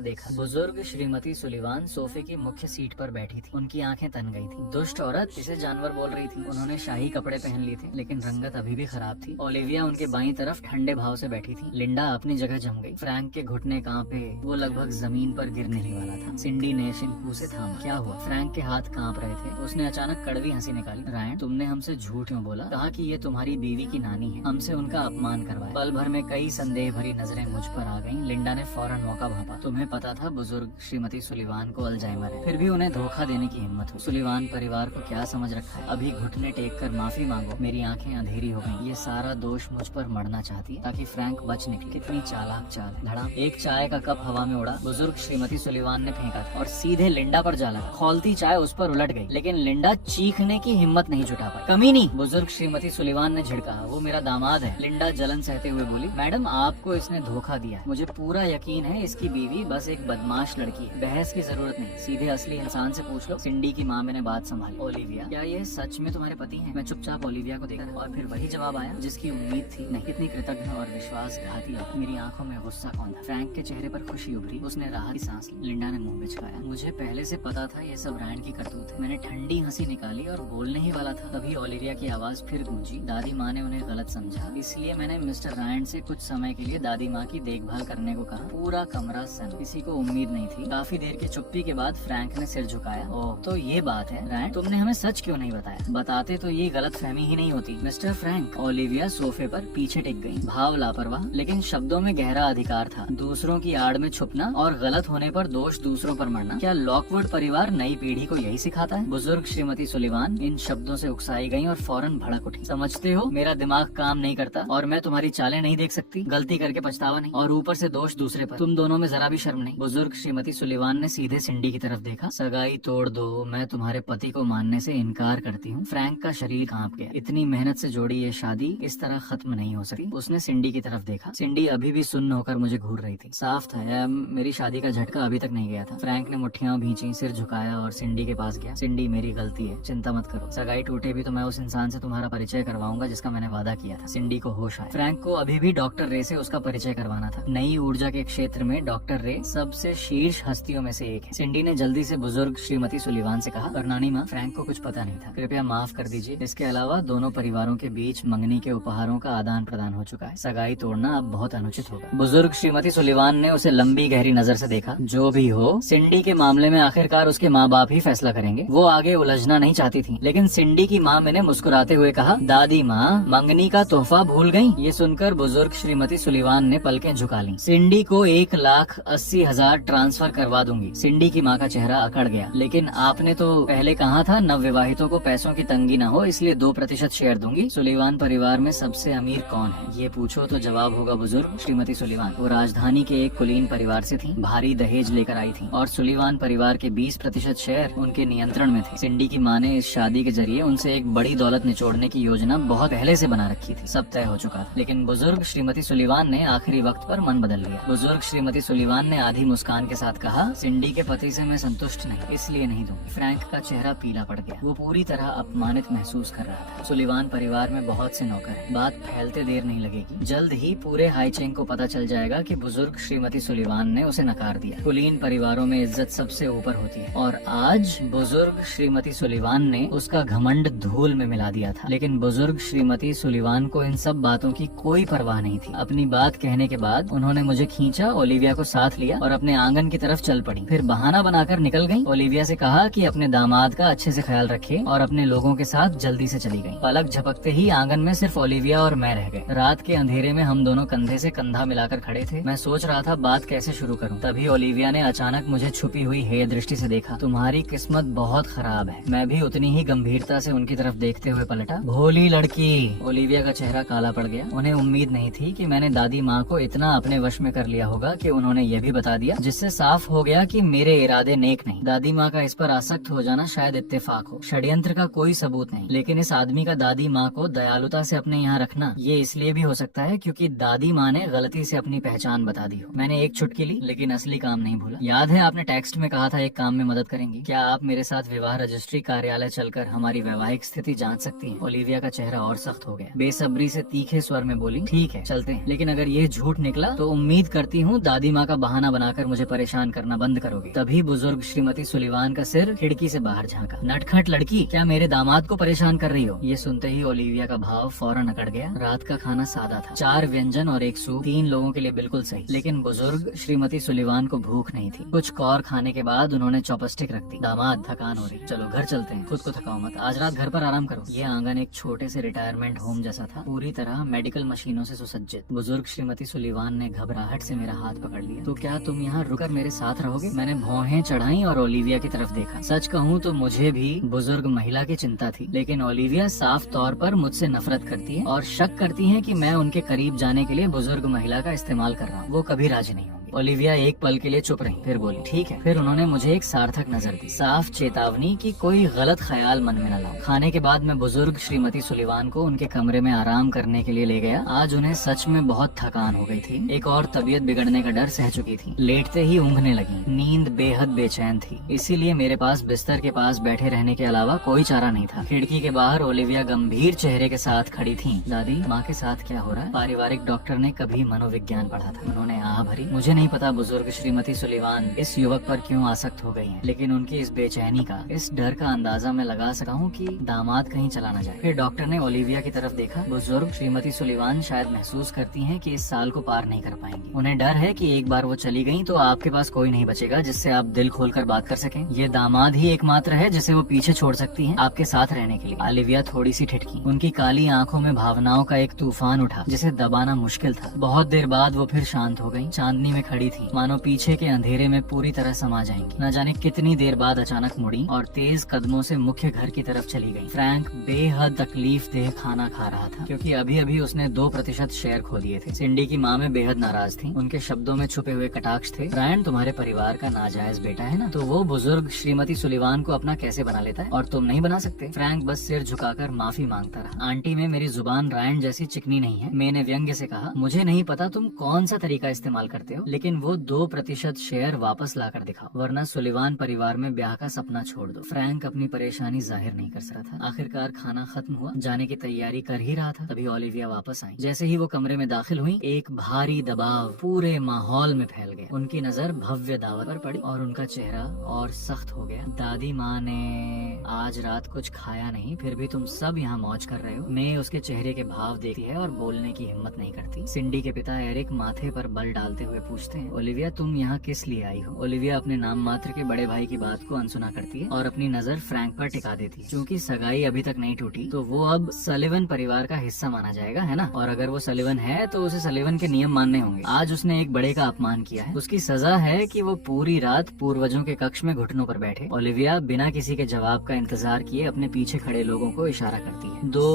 देखा। बुजुर्ग श्रीमती सुलिवान सोफे की मुख्य सीट पर बैठी थी। उनकी आंखें तन गई थी। दुष्ट औरत, इसे जानवर बोल रही थी। उन्होंने शाही कपड़े पहन लिए थे, लेकिन रंग संगत अभी भी खराब थी। ओलिविया उनके बाईं तरफ ठंडे भाव से बैठी थी। लिंडा अपनी जगह जम गई। फ्रैंक के घुटने कांपे, वो लगभग जमीन पर गिरने ही वाला था। सिंडी ने शिनकू से थामा। क्या हुआ? फ्रैंक के हाथ कांप रहे थे। उसने अचानक कड़वी हंसी निकाली। रायन, तुमने हमसे झूठ क्यों बोला? कहा कि ये तुम्हारी बीवी की नानी है, हमसे उनका अपमान करवाया। पल भर में कई संदेह भरी नजरें मुझ पर आ गईं। लिंडा ने फौरन मौका भांपा। तुम्हें पता था बुजुर्ग श्रीमती सुलिवान को अल्जाइमर है, फिर भी उन्हें धोखा देने की हिम्मत हो। सुलिवान परिवार को क्या समझ रखा है? अभी घुटने टेक कर माफी मांगो। मेरी आंखें अंधेरी हो गई। ये सारा दोष मुझ पर मढ़ना चाहती है ताकि फ्रैंक बच निकले। कितनी चालाक चाल। धड़ाम, एक चाय का कप हवा में उड़ा। बुजुर्ग श्रीमती सुलिवान ने फेंका और सीधे लिंडा पर जा लगा। खौलती चाय उस पर उलट गई, लेकिन लिंडा चीखने की हिम्मत नहीं जुटा पाई। कमीनी, बुजुर्ग श्रीमती सुलिवान ने झिड़का। वो मेरा दामाद है। लिंडा जलन सहते हुए बोली। मैडम, आपको इसने धोखा दिया है। मुझे पूरा यकीन है इसकी बीवी बस एक बदमाश लड़की है। बहस की जरूरत नहीं, सीधे असली इंसान से पूछ लो। सिंडी की माँ मैंने बात संभाली। ओलिविया, क्या ये सच में तुम्हारे पति हैं? मैं चुपचाप ओलिविया को देखा और फिर वही जवाब आया जिसकी उम्मीद थी। नहीं, कितनी कृतज्ञ और विश्वासघाती। मेरी आंखों में गुस्सा कौन था? फ्रैंक के चेहरे पर खुशी उभरी। उसने राहत की सांस ली। लिंडा ने मुंह बिचकाया। मुझे पहले से पता था ये सब रायन की करतूत है। मैंने ठंडी हंसी निकाली और बोलने ही वाला था, तभी ओलिविया की आवाज फिर गूंजी। दादी माँ ने उन्हें गलत समझा, इसलिए मैंने मिस्टर रायन से कुछ समय के लिए दादी माँ की देखभाल करने को कहा। पूरा कमरा सन। किसी को उम्मीद नहीं थी। काफी देर की चुप्पी के बाद फ्रैंक ने सिर झुकाया। ओह, तो ये बात है। रायन, तुमने हमें सच क्यों नहीं बताया? बताते तो ये गलत फहमी ही नहीं होती। मिस्टर फ्रैंक, ओलिविया सोफे पर पीछे टिक गई, भाव लापरवाह, लेकिन शब्दों में गहरा अधिकार था। दूसरों की आड़ में छुपना और गलत होने पर दोष दूसरों पर मढ़ना। क्या लॉकवुड परिवार नई पीढ़ी को यही सिखाता है? बुजुर्ग श्रीमती सुलिवान इन शब्दों से उकसाई गई और फौरन भड़क उठी। समझते हो, मेरा दिमाग काम नहीं करता और मैं तुम्हारी चालें नहीं देख सकती। गलती करके पछतावा नहीं, और ऊपर से दोष दूसरे पर। तुम दोनों में जरा भी शर्म नहीं। बुजुर्ग श्रीमती सुलिवान ने सीधे सिंडी की तरफ देखा। सगाई तोड़ दो, मैं तुम्हारे पति को मानने से इनकार करती हूँ। फ्रैंक का शरीर कांप गया। इतनी मेहनत से जोड़ी ये शादी इस तरह खत्म नहीं हो सकती। उसने सिंडी की तरफ देखा। सिंडी अभी भी सुन्न होकर मुझे घूर रही थी। साफ था मेरी शादी का झटका अभी तक नहीं गया था। फ्रैंक ने मुट्ठियां भींची, सिर झुकाया और सिंडी के पास गया। सिंडी, मेरी गलती है, चिंता मत करो। सगाई टूटे भी तो मैं उस इंसान से तुम्हारा परिचय करवाऊंगा जिसका मैंने वादा किया था। सिंडी को होश आया। फ्रैंक को अभी भी डॉक्टर रे से उसका परिचय करवाना था। नई ऊर्जा के क्षेत्र में डॉक्टर रे सबसे शीर्ष हस्तियों में से एक है। सिंडी ने जल्दी से बुजुर्ग श्रीमती सुलिवान से कहा, पर नानी माँ, फ्रैंक को कुछ पता नहीं था, कृपया माफ कर दीजिए। इसके अलावा दोनों परिवारों के बीच मंगनी के उपहारों का आदान प्रदान हो चुका है। सगाई तोड़ना अब बहुत अनुचित होगा। बुजुर्ग श्रीमती सुलिवान ने उसे लंबी गहरी नजर से देखा। जो भी हो, सिंडी के मामले में आखिरकार उसके माँ बाप ही फैसला करेंगे। वो आगे उलझना नहीं चाहती थी, लेकिन सिंडी की माँ मैंने मुस्कुराते हुए कहा, दादी माँ, मंगनी का तोहफा भूल गयी? ये सुनकर बुजुर्ग श्रीमती सुलिवान ने पलकें झुका ली। सिंडी को 1,80,000 ट्रांसफर करवा दूंगी। सिंडी की माँ का चेहरा अकड़ गया। लेकिन आपने तो पहले कहा था नवविवाहितों को पैसों की तंगी न हो, इसलिए 2% शेयर दूंगी। सुलिवान परिवार में सबसे अमीर कौन है? ये पूछो तो जवाब होगा बुजुर्ग श्रीमती सुलिवान। वो राजधानी के एक कुलीन परिवार से थी, भारी दहेज लेकर आई थी और सुलिवान परिवार के 20% शेयर उनके नियंत्रण में थे। सिंडी की माँ ने इस शादी के जरिए उनसे एक बड़ी दौलत निचोड़ने की योजना बहुत पहले से बना रखी थी। सब तय हो चुका था, लेकिन बुजुर्ग श्रीमती सुलिवान ने आखिरी वक्त पर मन बदल लिया। बुजुर्ग श्रीमती सुलिवान ने आधी मुस्कान के साथ कहा, सिंडी के पति से मैं संतुष्ट नहीं, इसलिए नहीं दूंगी। फ्रैंक का चेहरा पीला पड़ गया। वो पूरी तरह अपमानित महसूस कर रहा था। सुलिवान परिवार में बहुत से नौकर हैं। बात फैलते देर नहीं लगेगी। जल्द ही पूरे हाईचेंग को पता चल जाएगा कि बुजुर्ग श्रीमती सुलिवान ने उसे नकार दिया। कुलीन परिवारों में इज्जत सबसे ऊपर होती है और आज बुजुर्ग श्रीमती सुलिवान ने उसका घमंड धूल में मिला दिया था। लेकिन बुजुर्ग श्रीमती सुलिवान को इन सब बातों की कोई परवाह नहीं थी। अपनी बात कहने के बाद उन्होंने मुझे खींचा, ओलिविया को साथ लिया और अपने आंगन की तरफ चल पड़ी। फिर बहाना बनाकर निकल गई। ओलिविया से कहा कि अपने दामाद का अच्छे से ख्याल रखे और अपने लोगों के साथ जल्दी से चली गई। पलक झपकते ही आंगन में सिर्फ ओलिविया और मैं रह गए। रात के अंधेरे में हम दोनों कंधे से कंधा मिलाकर खड़े थे। मैं सोच रहा था बात कैसे शुरू करूं। तभी ओलिविया ने अचानक मुझे छुपी हुई हेय दृष्टि से देखा। तुम्हारी किस्मत बहुत खराब है। मैं भी उतनी ही गंभीरता से उनकी तरफ देखते हुए पलटा। भोली लड़की। ओलिविया का चेहरा काला पड़ गया। उन्हें उम्मीद नहीं थी कि मैंने दादी माँ को इतना अपने वश में कर लिया होगा कि उन्होंने ये भी बता दिया, जिससे साफ हो गया कि मेरे इरादे नेक नहीं। दादी माँ का इस पर आसक्त हो जाना शायद इत्तेफाक हो, षड्यंत्र का कोई सबूत नहीं। लेकिन इस आदमी का दादी माँ को दयालुता से अपने यहाँ रखना ये इसलिए भी हो सकता है क्योंकि दादी माँ ने गलती से अपनी पहचान बता दी हो। मैंने एक चुटकी ली, लेकिन असली काम नहीं भूला। याद है आपने टेक्स्ट में कहा था एक काम में मदद करेंगी। क्या आप मेरे साथ विवाह रजिस्ट्री कार्यालय चलकर हमारी वैवाहिक स्थिति जांच सकती हैं? ओलिविया का चेहरा और सख्त हो गया। बेसब्री से तीखे स्वर में बोली, ठीक है चलते हैं, लेकिन अगर ये झूठ निकला तो उम्मीद करती हूँ दादी माँ का बहाना बनाकर मुझे परेशान करना बंद करोगे। तभी बुजुर्ग श्रीमती सुलिवान का सिर खिड़की से बाहर झांका। नटखट लड़की, क्या मेरे दामाद को परेशान कर रही हो? ये सुनते ही ओलिविया का भाव फौरन अकड़ गया। रात का खाना सादा था, 4 व्यंजन और 1 सूप, 3 लोगों के लिए बिल्कुल सही। लेकिन बुजुर्ग श्रीमती सुलिवान को भूख नहीं थी। कुछ कौर खाने के बाद उन्होंने चॉपस्टिक रख दी। दामाद, थकान हो रही, चलो घर चलते हैं, खुद को थकाओ मत, आज रात घर पर आराम करो। ये आंगन एक छोटे से रिटायरमेंट होम जैसा था, पूरी तरह मेडिकल मशीनों से सुसज्जित। बुजुर्ग श्रीमती सुलिवान ने घबराहट से मेरा हाथ पकड़ लिया। तो क्या तुम यहाँ रुककर मेरे साथ रहोगे? मैंने भौहें चढ़ाई और ओलिविया की तरफ देखा। सच कहूँ तो मुझे भी बुजुर्ग महिला की चिंता थी, लेकिन ओलिविया साफ तौर पर मुझसे नफरत करती है और शक करती है कि मैं उनके करीब जाने के लिए बुजुर्ग महिला का इस्तेमाल कर रहा हूँ। वो कभी राजी नहीं होंगी। ओलिविया एक पल के लिए चुप रही, फिर बोली, ठीक है। फिर उन्होंने मुझे एक सार्थक नजर दी, साफ चेतावनी कि कोई गलत ख्याल मन में न लाऊं। खाने के बाद मैं बुजुर्ग श्रीमती सुलिवान को उनके कमरे में आराम करने के लिए ले गया। आज उन्हें सच में बहुत थकान हो गई थी। एक और तबीयत बिगड़ने का डर सह चुकी थी। लेटते ही ऊँघने लगी। नींद बेहद बेचैन थी, इसीलिए मेरे पास बिस्तर के पास बैठे रहने के अलावा कोई चारा नहीं था। खिड़की के बाहर ओलिविया गंभीर चेहरे के साथ खड़ी थी। दादी, माँ के साथ क्या हो रहा है? पारिवारिक डॉक्टर ने कभी मनोविज्ञान पढ़ा था। उन्होंने आह भरी। मुझे नहीं पता बुजुर्ग श्रीमती सुलिवान इस युवक पर क्यों आसक्त हो गई हैं, लेकिन उनकी इस बेचैनी का, इस डर का अंदाजा मैं लगा सका हूँ कि दामाद कहीं चला न जाए। फिर डॉक्टर ने ओलिविया की तरफ देखा। बुजुर्ग श्रीमती सुलिवान शायद महसूस करती हैं कि इस साल को पार नहीं कर पाएंगी। उन्हें डर है कि एक बार वो चली गई तो आपके पास कोई नहीं बचेगा जिससे आप दिल खोलकर बात कर सकें। ये दामाद ही एकमात्र है जिसे वो पीछे छोड़ सकती हैं आपके साथ रहने के लिए। ओलिविया थोड़ी सी ठिठकी। उनकी काली आंखों में भावनाओं का एक तूफान उठा जिसे दबाना मुश्किल था। बहुत देर बाद वो फिर शांत हो गई। चांदनी में खड़ी थी, मानो पीछे के अंधेरे में पूरी तरह समा जाएंगी। न जाने कितनी देर बाद अचानक मुड़ी और तेज कदमों से मुख्य घर की तरफ चली गई। फ्रैंक बेहद तकलीफ देह खाना खा रहा था, क्योंकि अभी अभी उसने 2% शेयर खो दिए थे। सिंडी की माँ में बेहद नाराज थी। उनके शब्दों में छुपे हुए कटाक्ष थे। ब्रायन तुम्हारे परिवार का नाजायज बेटा है ना, तो वो बुजुर्ग श्रीमती सुलिवान को अपना कैसे बना लेता है और तुम नहीं बना सकते? फ्रैंक बस सिर झुकाकर माफी मांगता रहा। आंटी में मेरी जुबान रायन जैसी चिकनी नहीं है। मैंने व्यंग्य से कहा, मुझे नहीं पता तुम कौन सा तरीका इस्तेमाल करते हो, लेकिन वो 2% शेयर वापस लाकर दिखाओ, वरना सुलिवान परिवार में ब्याह का सपना छोड़ दो। फ्रैंक अपनी परेशानी जाहिर नहीं कर सका था। आखिरकार खाना खत्म हुआ, जाने की तैयारी कर ही रहा था, तभी ओलिविया वापस आई। जैसे ही वो कमरे में दाखिल हुई, एक भारी दबाव पूरे माहौल में फैल गया। उनकी नजर भव्य दावत पर पड़ी और उनका चेहरा और सख्त हो गया। दादी माँ ने आज रात कुछ खाया नहीं, फिर भी तुम सब यहाँ मौज कर रहे हो। मैं उसके चेहरे के भाव देखती है और बोलने की हिम्मत नहीं करती। सिंडी के पिता एरिक माथे पर बल डालते हुए पूछते हैं, ओलिविया तुम यहाँ किस लिए आई हो? ओलिविया अपने नाम मात्र के बड़े भाई की बात को अनसुना करती है और अपनी नजर फ्रैंक पर टिका देती है। क्योंकि सगाई अभी तक नहीं टूटी तो वो अब सलिवन परिवार का हिस्सा माना जाएगा, है ना? और अगर वो सलिवन है तो उसे सलिवन के नियम मानने होंगे। आज उसने एक बड़े का अपमान किया है, उसकी सजा है कि वो पूरी रात पूर्वजों के कक्ष में घुटनों पर बैठे। ओलिविया बिना किसी के जवाब का इंतजार किए अपने पीछे खड़े लोगों को इशारा करती है। 2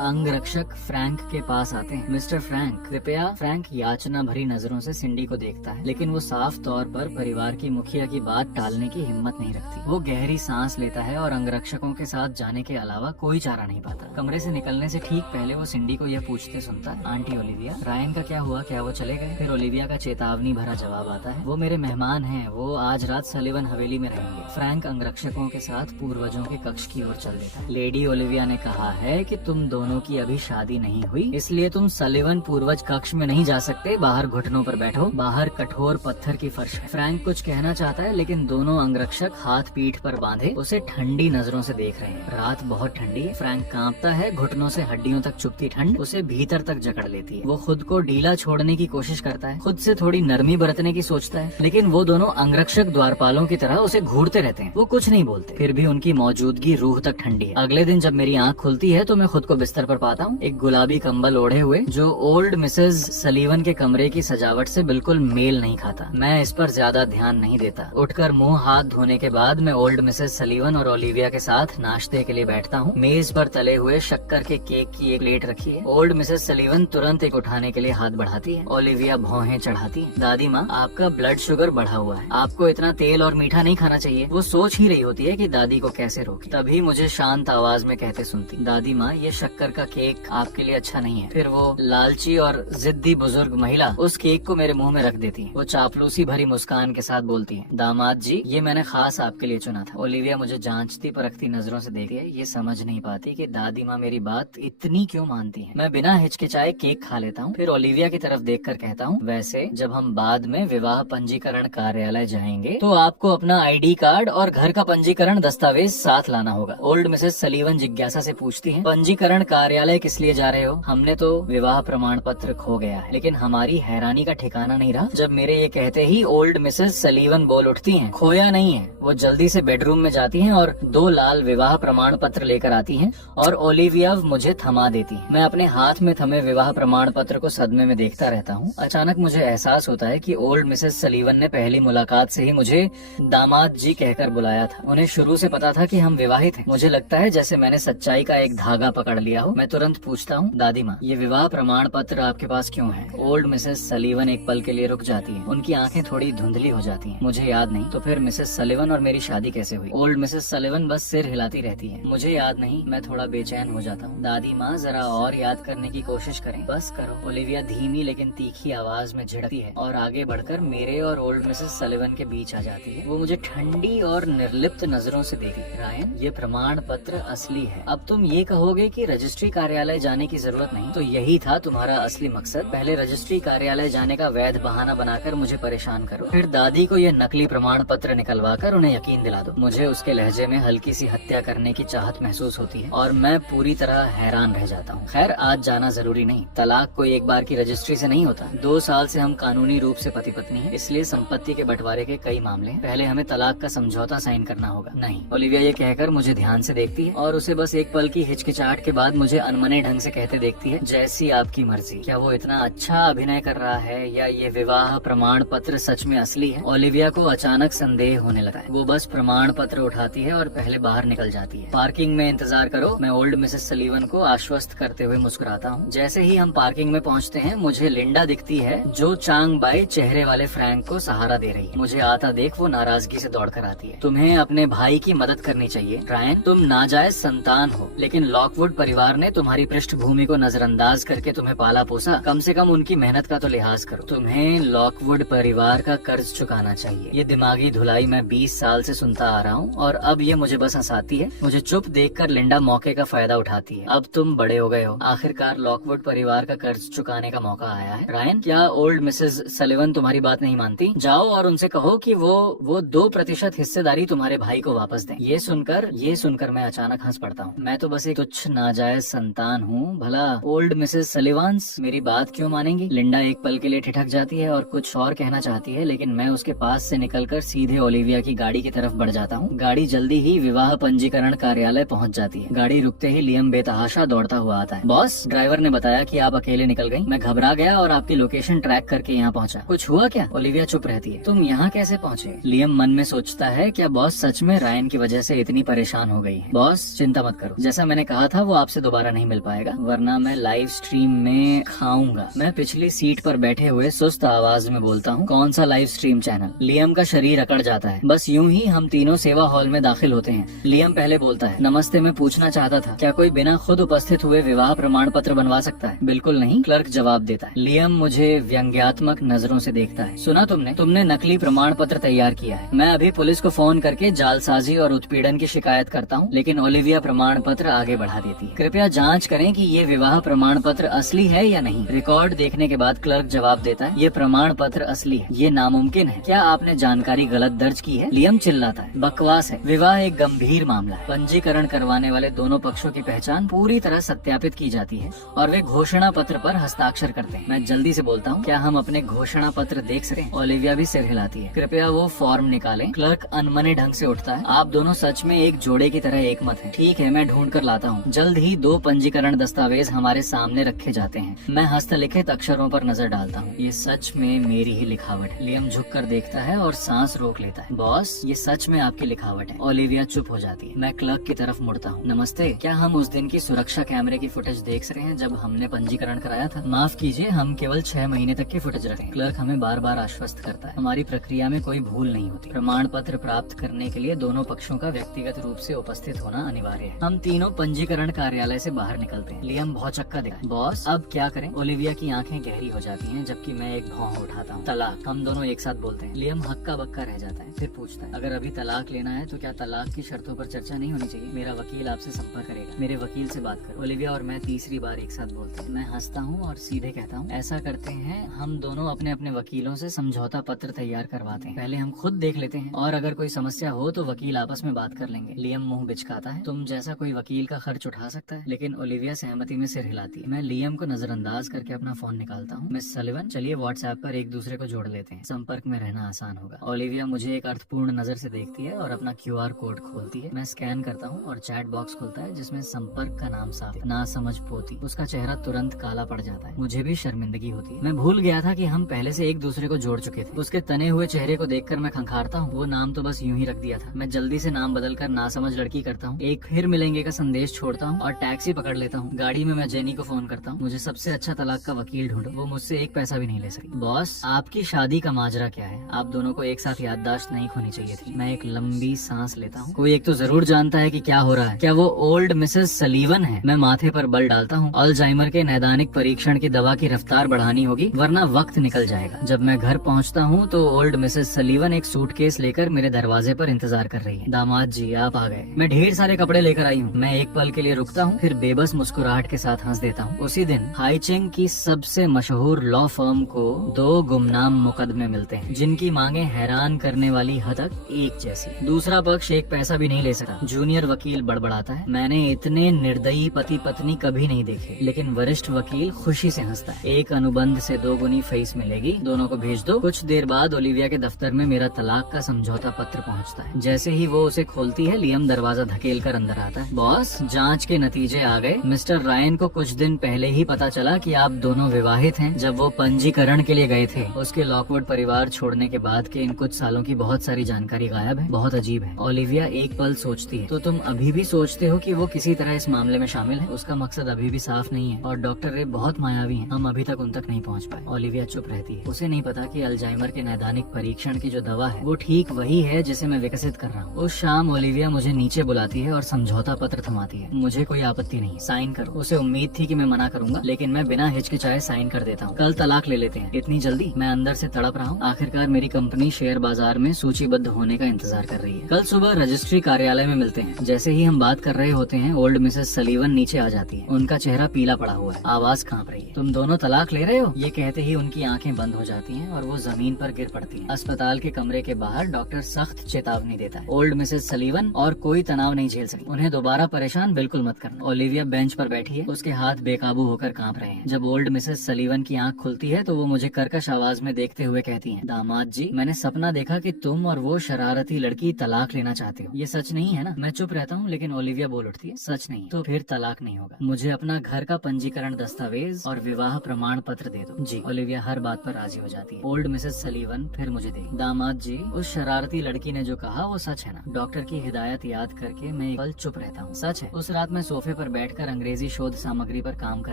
अंगरक्षक फ्रैंक के पास आते हैं। मिस्टर फ्रैंक कृपया। फ्रैंक याचना भरी नजरों से सिंडी को देखता है, लेकिन वो साफ तौर पर परिवार की मुखिया की बात टालने की हिम्मत नहीं रखती। वो गहरी सांस लेता है और अंगरक्षकों के साथ जाने के अलावा कोई चारा नहीं पाता। कमरे से निकलने से ठीक पहले वो सिंडी को यह पूछते सुनता है, आंटी ओलिविया, रायन का क्या हुआ? क्या वो चले गए? फिर ओलिविया का चेतावनी भरा जवाब आता है, वो मेरे मेहमान हैं, वो आज रात सलिवन हवेली में रहेंगे। फ्रैंक अंगरक्षकों के साथ पूर्वजों के कक्ष की ओर चल देता है। लेडी ओलिविया ने कहा है कि तुम दोनों की अभी शादी नहीं हुई, इसलिए तुम सलिवन पूर्वज कक्ष में नहीं जा सकते। बाहर घुटनों पर बैठो, बाहर कठोर पत्थर की फर्श है। फ्रैंक कुछ कहना चाहता है, लेकिन दोनों अंगरक्षक हाथ पीठ पर बांधे उसे ठंडी नजरों से देख रहे हैं। रात बहुत ठंडी है। फ्रैंक कांपता है। घुटनों से हड्डियों तक चुभती ठंड उसे भीतर तक जकड़ लेती है। वो खुद को ढीला छोड़ने की कोशिश करता है, खुद से थोड़ी नरमी बरतने की सोचता है, लेकिन वो दोनों अंगरक्षक द्वारपालों की तरह उसे घूरते रहते हैं। वो कुछ नहीं बोलते, फिर भी उनकी मौजूदगी रूह तक ठंडी है। अगले दिन जब मेरी आंख खुलती है तो मैं खुद को बिस्तर पर पाता हूँ, एक गुलाबी कंबल ओढ़े हुए, जो ओल्ड मिसेज सलीवन के कमरे की सजावट से बिल्कुल मेल नहीं खाता। मैं इस पर ज्यादा ध्यान नहीं देता। उठकर मुंह हाथ धोने के बाद मैं ओल्ड मिसेज सलीवन और ओलिविया के साथ नाश्ते के लिए बैठता हूँ। मेज पर तले हुए शक्कर के केक की एक प्लेट रखी है। ओल्ड मिसेज सलीवन तुरंत एक उठाने के लिए हाथ बढ़ाती है। ओलिविया भौहें चढ़ाती है। दादी माँ, आपका ब्लड शुगर बढ़ा हुआ है, आपको इतना तेल और मीठा नहीं खाना चाहिए। वो सोच ही रही होती है कि दादी को कैसे रोके, तभी मुझे शांत आवाज में कहते सुनती, दादी माँ, ये शक्कर का केक आपके लिए अच्छा नहीं है। फिर वो लालची और जिद्दी बुजुर्ग महिला उस केक को मेरे मुंह में रख देती है। वो चापलूसी भरी मुस्कान के साथ बोलती है, दामाद जी ये मैंने खास आपके लिए चुना था। ओलिविया मुझे जांचती परखती नजरों से देखती है, ये समझ नहीं पाती कि दादी माँ मेरी बात इतनी क्यों मानती है। मैं बिना हिचकिचाए केक खा लेता हूँ, फिर ओलिविया की तरफ देखकर कहता हूँ, वैसे जब हम बाद में विवाह पंजीकरण कार्यालय जाएंगे तो आपको अपना ID कार्ड और घर का पंजीकरण दस्तावेज साथ लाना होगा। ओल्ड मिसेस सलीवन जिज्ञासा से पूछती है, पंजीकरण कार्यालय किस लिए जा रहे हो? हमने तो विवाह प्रमाण पत्र खो गया है। लेकिन हमारी हैरानी का ठिकाना नहीं रहा जब मेरे ये कहते ही ओल्ड मिसेस सलीवन बोल उठती हैं, खोया नहीं है। वो जल्दी से बेडरूम में जाती हैं और 2 लाल विवाह प्रमाण पत्र लेकर आती हैं और ओलिविया मुझे थमा देती है। मैं अपने हाथ में थमे विवाह प्रमाण पत्र को सदमे में देखता रहता हूँ। अचानक मुझे एहसास होता है कि ओल्ड मिसेस सलीवन ने पहली मुलाकात से ही मुझे दामाद जी कहकर बुलाया था। उन्हें शुरू से पता था कि हम विवाहित हैं। मुझे लगता है जैसे मैंने सच्चाई का एक धागा पकड़ लिया हो। मैं तुरंत पूछता हूँ, दादी माँ ये विवाह प्रमाण पत्र आपके पास क्यों है? ओल्ड मिसेस सलीवन एक पल के लिए रुक जाती है। उनकी आंखें थोड़ी धुंधली हो जाती हैं। मुझे याद नहीं। तो फिर मिसेस सलीवन और मेरी शादी कैसे हुई? ओल्ड मिसेस सलीवन बस सिर हिलाती रहती है। मुझे याद नहीं। मैं थोड़ा बेचैन हो जाता हूँ। दादी माँ जरा और याद करने की कोशिश करें। बस करो। ओलिविया धीमी लेकिन तीखी आवाज में झिड़कती है और आगे बढ़कर मेरे और ओल्ड मिसेस सलीवन के बीच आ जाती है। वो मुझे ठंडी और निर्लिप्त नजरों से देखती है। रायन ये प्रमाण पत्र असली है। अब तुम ये कहोगे कि रजिस्ट्री कार्यालय जाने की जरूरत नहीं, तो यही था तुम्हारा असली मकसद। पहले रजिस्ट्री कार्यालय जाने का वैध बहाना बनाकर मुझे परेशान करो, फिर दादी को ये नकली प्रमाण पत्र निकलवा कर उन्हें यकीन दिला दो। मुझे उसके लहजे में हल्की सी हत्या करने की चाहत महसूस होती है और मैं पूरी तरह हैरान रह जाता हूँ। खैर आज जाना जरूरी नहीं। तलाक कोई एक बार की रजिस्ट्री से नहीं होता। 2 साल से हम कानूनी रूप से पति पत्नी हैं, इसलिए संपत्ति के बंटवारे के कई मामले हैं। पहले हमें तलाक का समझौता साइन करना होगा। नहीं। ओलिविया ये कहकर मुझे ध्यान से देखती है और उसे बस एक पल की हिचकिचाहट के बाद मुझे अनमने ढंग से कहते देखती है, जैसी आपकी मर्जी। क्या वो इतना अच्छा अभिनय कर रहा है या ये विवाह प्रमाण पत्र सच में असली है? ओलिविया को अचानक संदेह होने लगा है। वो बस प्रमाण पत्र उठाती है और पहले बाहर निकल जाती है। पार्किंग में इंतजार करो। मैं ओल्ड मिसेस सलीवन को आश्वस्त करते हुए मुस्कुराता हूँ। जैसे ही हम पार्किंग में पहुँचते हैं मुझे लिंडा दिखती है जो चांग बाई चेहरे वाले फ्रैंक को सहारा दे रही है। मुझे आता देख वो नाराजगी से दौड़ कर आती है। तुम्हें अपने भाई की मदद करनी चाहिए रायन। तुम नाजायज संतान हो, लेकिन लॉकवुड परिवार ने तुम्हारी पृष्ठभूमि को नजरअंदाज करके तुम्हें पाला पोसा। कम से कम उनकी मेहनत का तो लिहाज करो। तुम्हें लॉकवुड परिवार का कर्ज चुकाना चाहिए। ये दिमागी धुलाई मैं 20 साल से सुनता आ रहा हूँ और अब ये मुझे बस हंसाती है। मुझे चुप देखकर लिंडा मौके का फायदा उठाती है। अब तुम बड़े हो गए हो, आखिरकार लॉकवुड परिवार का कर्ज चुकाने का मौका आया है। रायन क्या ओल्ड मिसेस सलीवन तुम्हारी बात नहीं मानती? जाओ और उनसे कहो कि वो 2% हिस्सेदारी तुम्हारे भाई को वापस दें। ये सुनकर मैं अचानक हंस पड़ता हूँ। मैं तो बस एक तुच्छ नाजायज संतान हूँ। भला ओल्ड मिसेस सलीवान्स मेरी बात क्यों मानेंगी? लिंडा एक पल के लिए ठिठक जाती है और कुछ और कहना चाहती है, लेकिन मैं उसके पास से निकलकर सीधे ओलिविया की गाड़ी की तरफ बढ़ जाता हूँ। गाड़ी जल्दी ही विवाह पंजीकरण कार्यालय पहुँच जाती है। गाड़ी रुकते ही लियम बेतहाशा दौड़ता हुआ आता है। बॉस ड्राइवर ने बताया कि आप अकेले निकल गई। मैं घबरा गया और आपकी लोकेशन ट्रैक करके यहाँ पहुँचा। कुछ हुआ क्या? ओलिविया चुप रहती है। तुम यहाँ कैसे पहुँचे? लियम मन में सोचता है, क्या बॉस सच में रायन की वजह से इतनी परेशान हो गई है? बॉस चिंता मत करो, जैसा मैंने कहा था वो आपसे दोबारा नहीं मिल पाएगा, वरना मैं लाइव स्ट्रीम में खाऊंगा। मैं पिछली सीट पर बैठे हुए सुस्त आवाज में बोलता हूँ, कौन सा लाइव स्ट्रीम चैनल? लियम का शरीर अकड़ जाता है। बस यूं ही हम तीनों सेवा हॉल में दाखिल होते हैं। लियम पहले बोलता है, नमस्ते, मैं पूछना चाहता था क्या कोई बिना खुद उपस्थित हुए विवाह प्रमाण पत्र बनवा सकता है? बिल्कुल नहीं, क्लर्क जवाब देता है। लियम मुझे व्यंग्यात्मक नजरों से देखता है। सुना तुमने नकली प्रमाण पत्र तैयार किया है। मैं अभी पुलिस को फोन करके जालसाजी और उत्पीड़न की शिकायत करता हूँ, लेकिन ओलिविया प्रमाण पत्र आगे बढ़ा देती है। कृपया जांच करें कि ये विवाह प्रमाण पत्र असली है या नहीं। रिकॉर्ड देखने के बाद क्लर्क जवाब देता है, ये प्रमाण पत्र असली है। ये नामुमकिन है। क्या आपने जानकारी गलत दर्ज की है? लियम चिल्लाता है, बकवास है। विवाह एक गंभीर मामला है। पंजीकरण करवाने वाले दोनों पक्षों की पहचान पूरी तरह सत्यापित की जाती है और वे घोषणा पत्र पर हस्ताक्षर करते हैं। मैं जल्दी से बोलता हूँ, क्या हम अपने घोषणा पत्र देख सकें? ओलिविया भी सिर हिलाती है। कृपया वो फॉर्म निकालें। क्लर्क अनमने ढंग से उठता है। आप दोनों सच में एक जोड़े की तरह एक मत है। ठीक है, मैं ढूंढ कर लाता हूँ। जल्द ही 2 पंजीकरण दस्तावेज हमारे सामने रखे जाते हैं। मैं हस्तलिखित अक्षरों पर नजर डालता हूँ। ये सच में मेरी ही लिखावट है। लियम झुककर देखता है और सांस रोक लेता है। बॉस, ये सच में आपकी लिखावट है। ओलिविया चुप हो जाती है। मैं क्लर्क की तरफ मुड़ता हूँ। नमस्ते, क्या हम उस दिन की सुरक्षा कैमरे की फुटेज देख सके हैं जब हमने पंजीकरण कराया था? माफ कीजिए, हम केवल 6 महीने तक की फुटेज रखते हैं। क्लर्क हमें बार बार आश्वस्त करता है, हमारी प्रक्रिया में कोई भूल नहीं होती। प्रमाण पत्र प्राप्त करने के लिए दोनों पक्षों का व्यक्तिगत रूप से उपस्थित होना अनिवार्य है। हम तीनों पंजीकरण कार्यालय से बाहर निकलते हैं। लियम बहुत चक्का दिखा। बॉस, अब क्या करें? ओलिविया की आंखें गहरी हो जाती हैं, जबकि कि मैं एक भौं उठाता हूँ। तलाक हम दोनों एक साथ बोलते हैं। लियम हक्का बक्का रह जाता है, फिर पूछता है अगर अभी तलाक लेना है तो क्या तलाक की शर्तों पर चर्चा नहीं होनी चाहिए? मेरा वकील आपसे संपर्क करेगा, मेरे वकील से बात करो। ओलिविया और मैं तीसरी बार एक साथ बोलते हैं। मैं हंसता हूँ और सीधे कहता हूँ ऐसा करते हैं, हम दोनों अपने अपने वकीलों से समझौता पत्र तैयार करवाते हैं। पहले हम खुद देख लेते हैं और अगर कोई समस्या हो तो वकील आपस में बात कर लेंगे। लियम मुंह बिचकाता है, तुम जैसा कोई वकील का खर्च उठा सकता है? लेकिन ओलिविया सहमति में सिर हिलाती है। मैं लियम को नजरअंदाज करके अपना फोन निकालता हूँ। मिस सलिवन, चलिए व्हाट्सएप पर एक दूसरे को जोड़ लेते हैं, संपर्क में रहना आसान होगा। ओलिविया मुझे एक अर्थपूर्ण नजर से देखती है और अपना QR कोड खोलती है। मैं स्कैन करता हूँ और चैट बॉक्स खुलता है जिसमें संपर्क का नाम साफ है, ना समझ पोती। उसका चेहरा तुरंत काला पड़ जाता है। मुझे भी शर्मिंदगी होती है। मैं भूल गया था कि हम पहले से एक दूसरे को जोड़ चुके थे। उसके तने हुए चेहरे को देखकर मैं खंखारता हूँ, वो नाम तो बस यूं ही रख दिया था। मैं जल्दी से नाम बदलकर नासमझ लड़की करता हूँ, एक फिर मिलेंगे का संदेश छोड़ता हूँ और टैक्सी पकड़ लेता हूँ। गाड़ी में मैं जेनी को फोन करता हूँ, मुझे सबसे अच्छा तलाक का वकील ढूंढो, वो मुझसे एक पैसा भी नहीं ले सकी। बॉस, आपकी शादी का माजरा क्या है? आप दोनों को एक साथ याददाश्त नहीं खोनी चाहिए थी। मैं एक लंबी सांस लेता हूँ। कोई एक तो जरूर जानता है कि क्या हो रहा है। क्या वो ओल्ड मिसेस सलीवन है? मैं माथे पर बल डालता हूँ। अल्जाइमर के नैदानिक परीक्षण की दवा की रफ्तार बढ़ानी होगी वरना वक्त निकल जाएगा। जब मैं घर पहुँचता हूँ तो ओल्ड मिसेस सलीवन एक सूटकेस लेकर मेरे दरवाजे पर इंतजार कर रही है। दामाद जी, आप आ गए। मैं ढेर सारे कपड़े लेकर आई हूँ। मैं एक पल के लिए रुकता हूँ, फिर बेबस मुस्कुराहट के साथ हंस देता हूँ। उसी दिन हाईचिंग की सबसे मशहूर लॉ फर्म को 2 गुमनाम मुकदमे मिलते हैं जिनकी मांगे हैरान करने वाली हद तक एक जैसी। दूसरा पक्ष एक पैसा भी नहीं ले सका। जूनियर वकील बड़बड़ाता है, मैंने इतने निर्दयी पति पत्नी कभी नहीं देखे। लेकिन वरिष्ठ वकील खुशी से हंसता है, एक अनुबंध से 2 गुनी फीस मिलेगी, दोनों को भेज दो। कुछ देर बाद ओलिविया के दफ्तर में मेरा तलाक का समझौता पत्र पहुंचता है। जैसे ही वो उसे खोलती है, लियम दरवाजा धकेल कर अंदर आता है। बॉस, जांच के नतीजे आ गए। मिस्टर रायन को कुछ दिन पहले ही पता चला कि आप दोनों विवाहित हैं। जब वो पंजीकरण के लिए गए थे, उसके लॉकवुड परिवार छोड़ने के बाद के इन कुछ सालों की बहुत सारी जानकारी गायब है। बहुत अजीब है। ओलिविया एक पल सोचती है, तो तुम अभी भी सोचते हो कि वो किसी तरह इस मामले में शामिल है? उसका मकसद अभी भी साफ नहीं है और डॉक्टर रे बहुत मायावी हैं। हम अभी तक उन तक नहीं पहुंच पाए। ओलिविया चुप रहती है। उसे नहीं पता कि अल्जाइमर के नैदानिक परीक्षण की जो दवा है वो ठीक वही है जिसे मैं विकसित कर रहा हूँ। उस शाम ओलिविया मुझे नीचे बुलाती है और समझौता पत्र थमाती है। मुझे कोई आपत्ति नहीं, साइन करो। उसे उम्मीद थी कि मैं मना करूंगा, लेकिन मैं बिना हिचकिचाए साइन कर देता हूँ। कल तलाक ले लेते हैं। इतनी जल्दी? मैं अंदर से तड़प रहा हूँ। आखिरकार मेरी कंपनी शेयर बाजार में सूचीबद्ध होने का इंतजार कर रही है। कल सुबह रजिस्ट्री कार्यालय में मिलते हैं। जैसे ही हम बात कर रहे होते हैं, ओल्ड मिसेस सलीवन नीचे आ जाती है। उनका चेहरा पीला पड़ा हुआ है, आवाज कांप रही है। तुम दोनों तलाक ले रहे हो? ये कहते ही उनकी आंखें बंद हो जाती हैं और वो जमीन पर गिर पड़ती हैं। अस्पताल के कमरे के बाहर डॉक्टर सख्त चेतावनी देता है, ओल्ड मिसेस सलीवन और कोई तनाव नहीं झेल सकती, उन्हें दोबारा परेशान बिल्कुल मत करना। ओलिविया बेंच पर बैठी है, उसके हाथ बेकाबू होकर कांप रहे हैं। जब ओल्ड मिसेस सलीवन की आंख खुलती है तो वो मुझे कर्कश आवाज में देखते हुए कहती है, दामाद जी, मैंने सपना देखा कि तुम और वो शरारती लड़की तलाक लेना चाहते हो। ये सच नहीं है ना? मैं चुप रहता हूँ, लेकिन ओलिविया बोल उठती है, सच नहीं तो फिर तलाक नहीं होगा। मुझे अपना घर का पंजीकरण दस्तावेज और विवाह प्रमाण पत्र दे दो। जी। ओलिविया हर बात पर राजी हो जाती है। ओल्ड मिसेस सलीवन फिर मुझे देख, दामाद जी, उस शरारती लड़की ने जो कहा वो सच है ना? डॉक्टर की हिदायत याद करके मैं एक पल चुप रहता हूँ। सच है। उस रात मैं सोफे पर बैठकर अंग्रेजी शोध सामग्री पर काम कर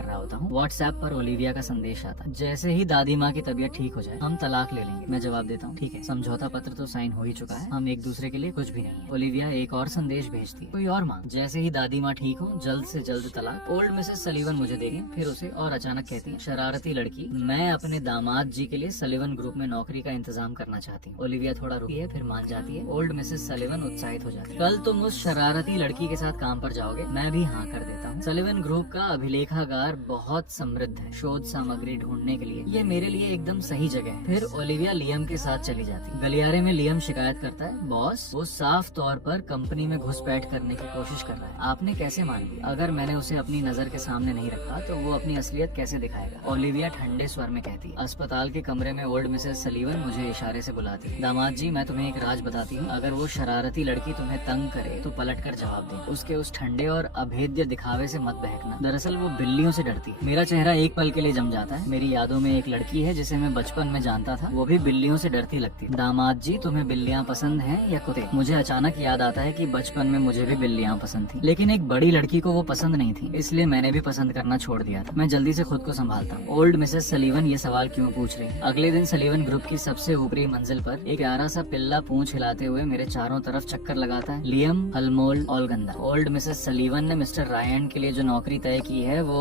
रहा होता हूँ। व्हाट्सएप पर ओलिविया का संदेश आता है, जैसे ही दादी माँ की तबीयत ठीक हो जाए हम तलाक ले लेंगे। मैं जवाब देता हूँ, ठीक है, समझौता पत्र तो साइन हो ही चुका है, हम एक दूसरे के लिए कुछ भी नहीं है। ओलिविया एक और संदेश भेजती है, कोई और मांग, जैसे ही दादी माँ ठीक हो जल्द से जल्द तलाक। ओल्ड मिसेस सलीवन मुझे देखें, फिर उसे और अचानक कहती है, शरारती लड़की, मैं अपने दामाद जी के लिए सलीवन ग्रुप में नौकरी का इंतजाम करना चाहती हूँ। ओलिविया थोड़ा रुकी है, फिर मान जाती है। ओल्ड मिसेस सलीवन उत्साहित हो जाती है, कल तुम उस शरारती लड़की के साथ काम पर जाओगे? मैं भी हाँ कर देता हूँ। सलीवन ग्रुप का अभिलेखागार बहुत समृद्ध है, शोध सामग्री ढूंढने के लिए ये मेरे लिए एकदम सही जगह है। फिर ओलिविया लियम के साथ चली जाती। गलियारे में लियम शिकायत करता है, बॉस, वो साफ तौर पर कंपनी में घुसपैठ करने की कोशिश कर रहा है। आपने कैसे मान लिया? अगर मैंने उसे अपनी नजर के सामने नहीं रखा तो वो अपनी असलियत कैसे दिखाएगा? ओलिविया ठंडे स्वर में कहती है। अस्पताल के कमरे में ओल्ड मिसेस सलीवन मुझे इशारे से बुलाती है, दामाद जी, मैं तुम्हें एक राज बताती हूँ, अगर वो शरारती लड़की तुम्हें तंग करे तो पलट कर जवाब दे। उसके उस ठंडे और अभेद्य दिखावे से मत बहकना। दरअसल वो बिल्लियों से डरती है। मेरा चेहरा एक पल के लिए जम जाता है। मेरी यादों में एक लड़की है जिसे मैं बचपन में जानता था, वो भी बिल्लियों से डरती लगती है। दामाद जी, तुम्हें बिल्लियाँ पसंद हैं या कुत्ते? मुझे अचानक याद आता है कि बचपन में मुझे भी बिल्लियाँ पसंद थी, लेकिन एक बड़ी लड़की को वो पसंद नहीं थी, इसलिए मैंने भी पसंद करना छोड़ दिया था। मैं जल्दी से खुद को संभालता हूँ। ओल्ड मिसेस सलीवन ये सवाल क्यों पूछ रही है? अगले दिन सलीवन ग्रुप की सबसे ऊपरी मंजिल पर एक प्यारा सा पिल्ला पूंछ हिलाते हुए मेरे चारों तरफ चक्कर लगाता है, लियम अल्मोल ओलगंदा। ओल्ड मिसेस सलीवन ने मिस्टर रायन के लिए जो नौकरी तय की है वो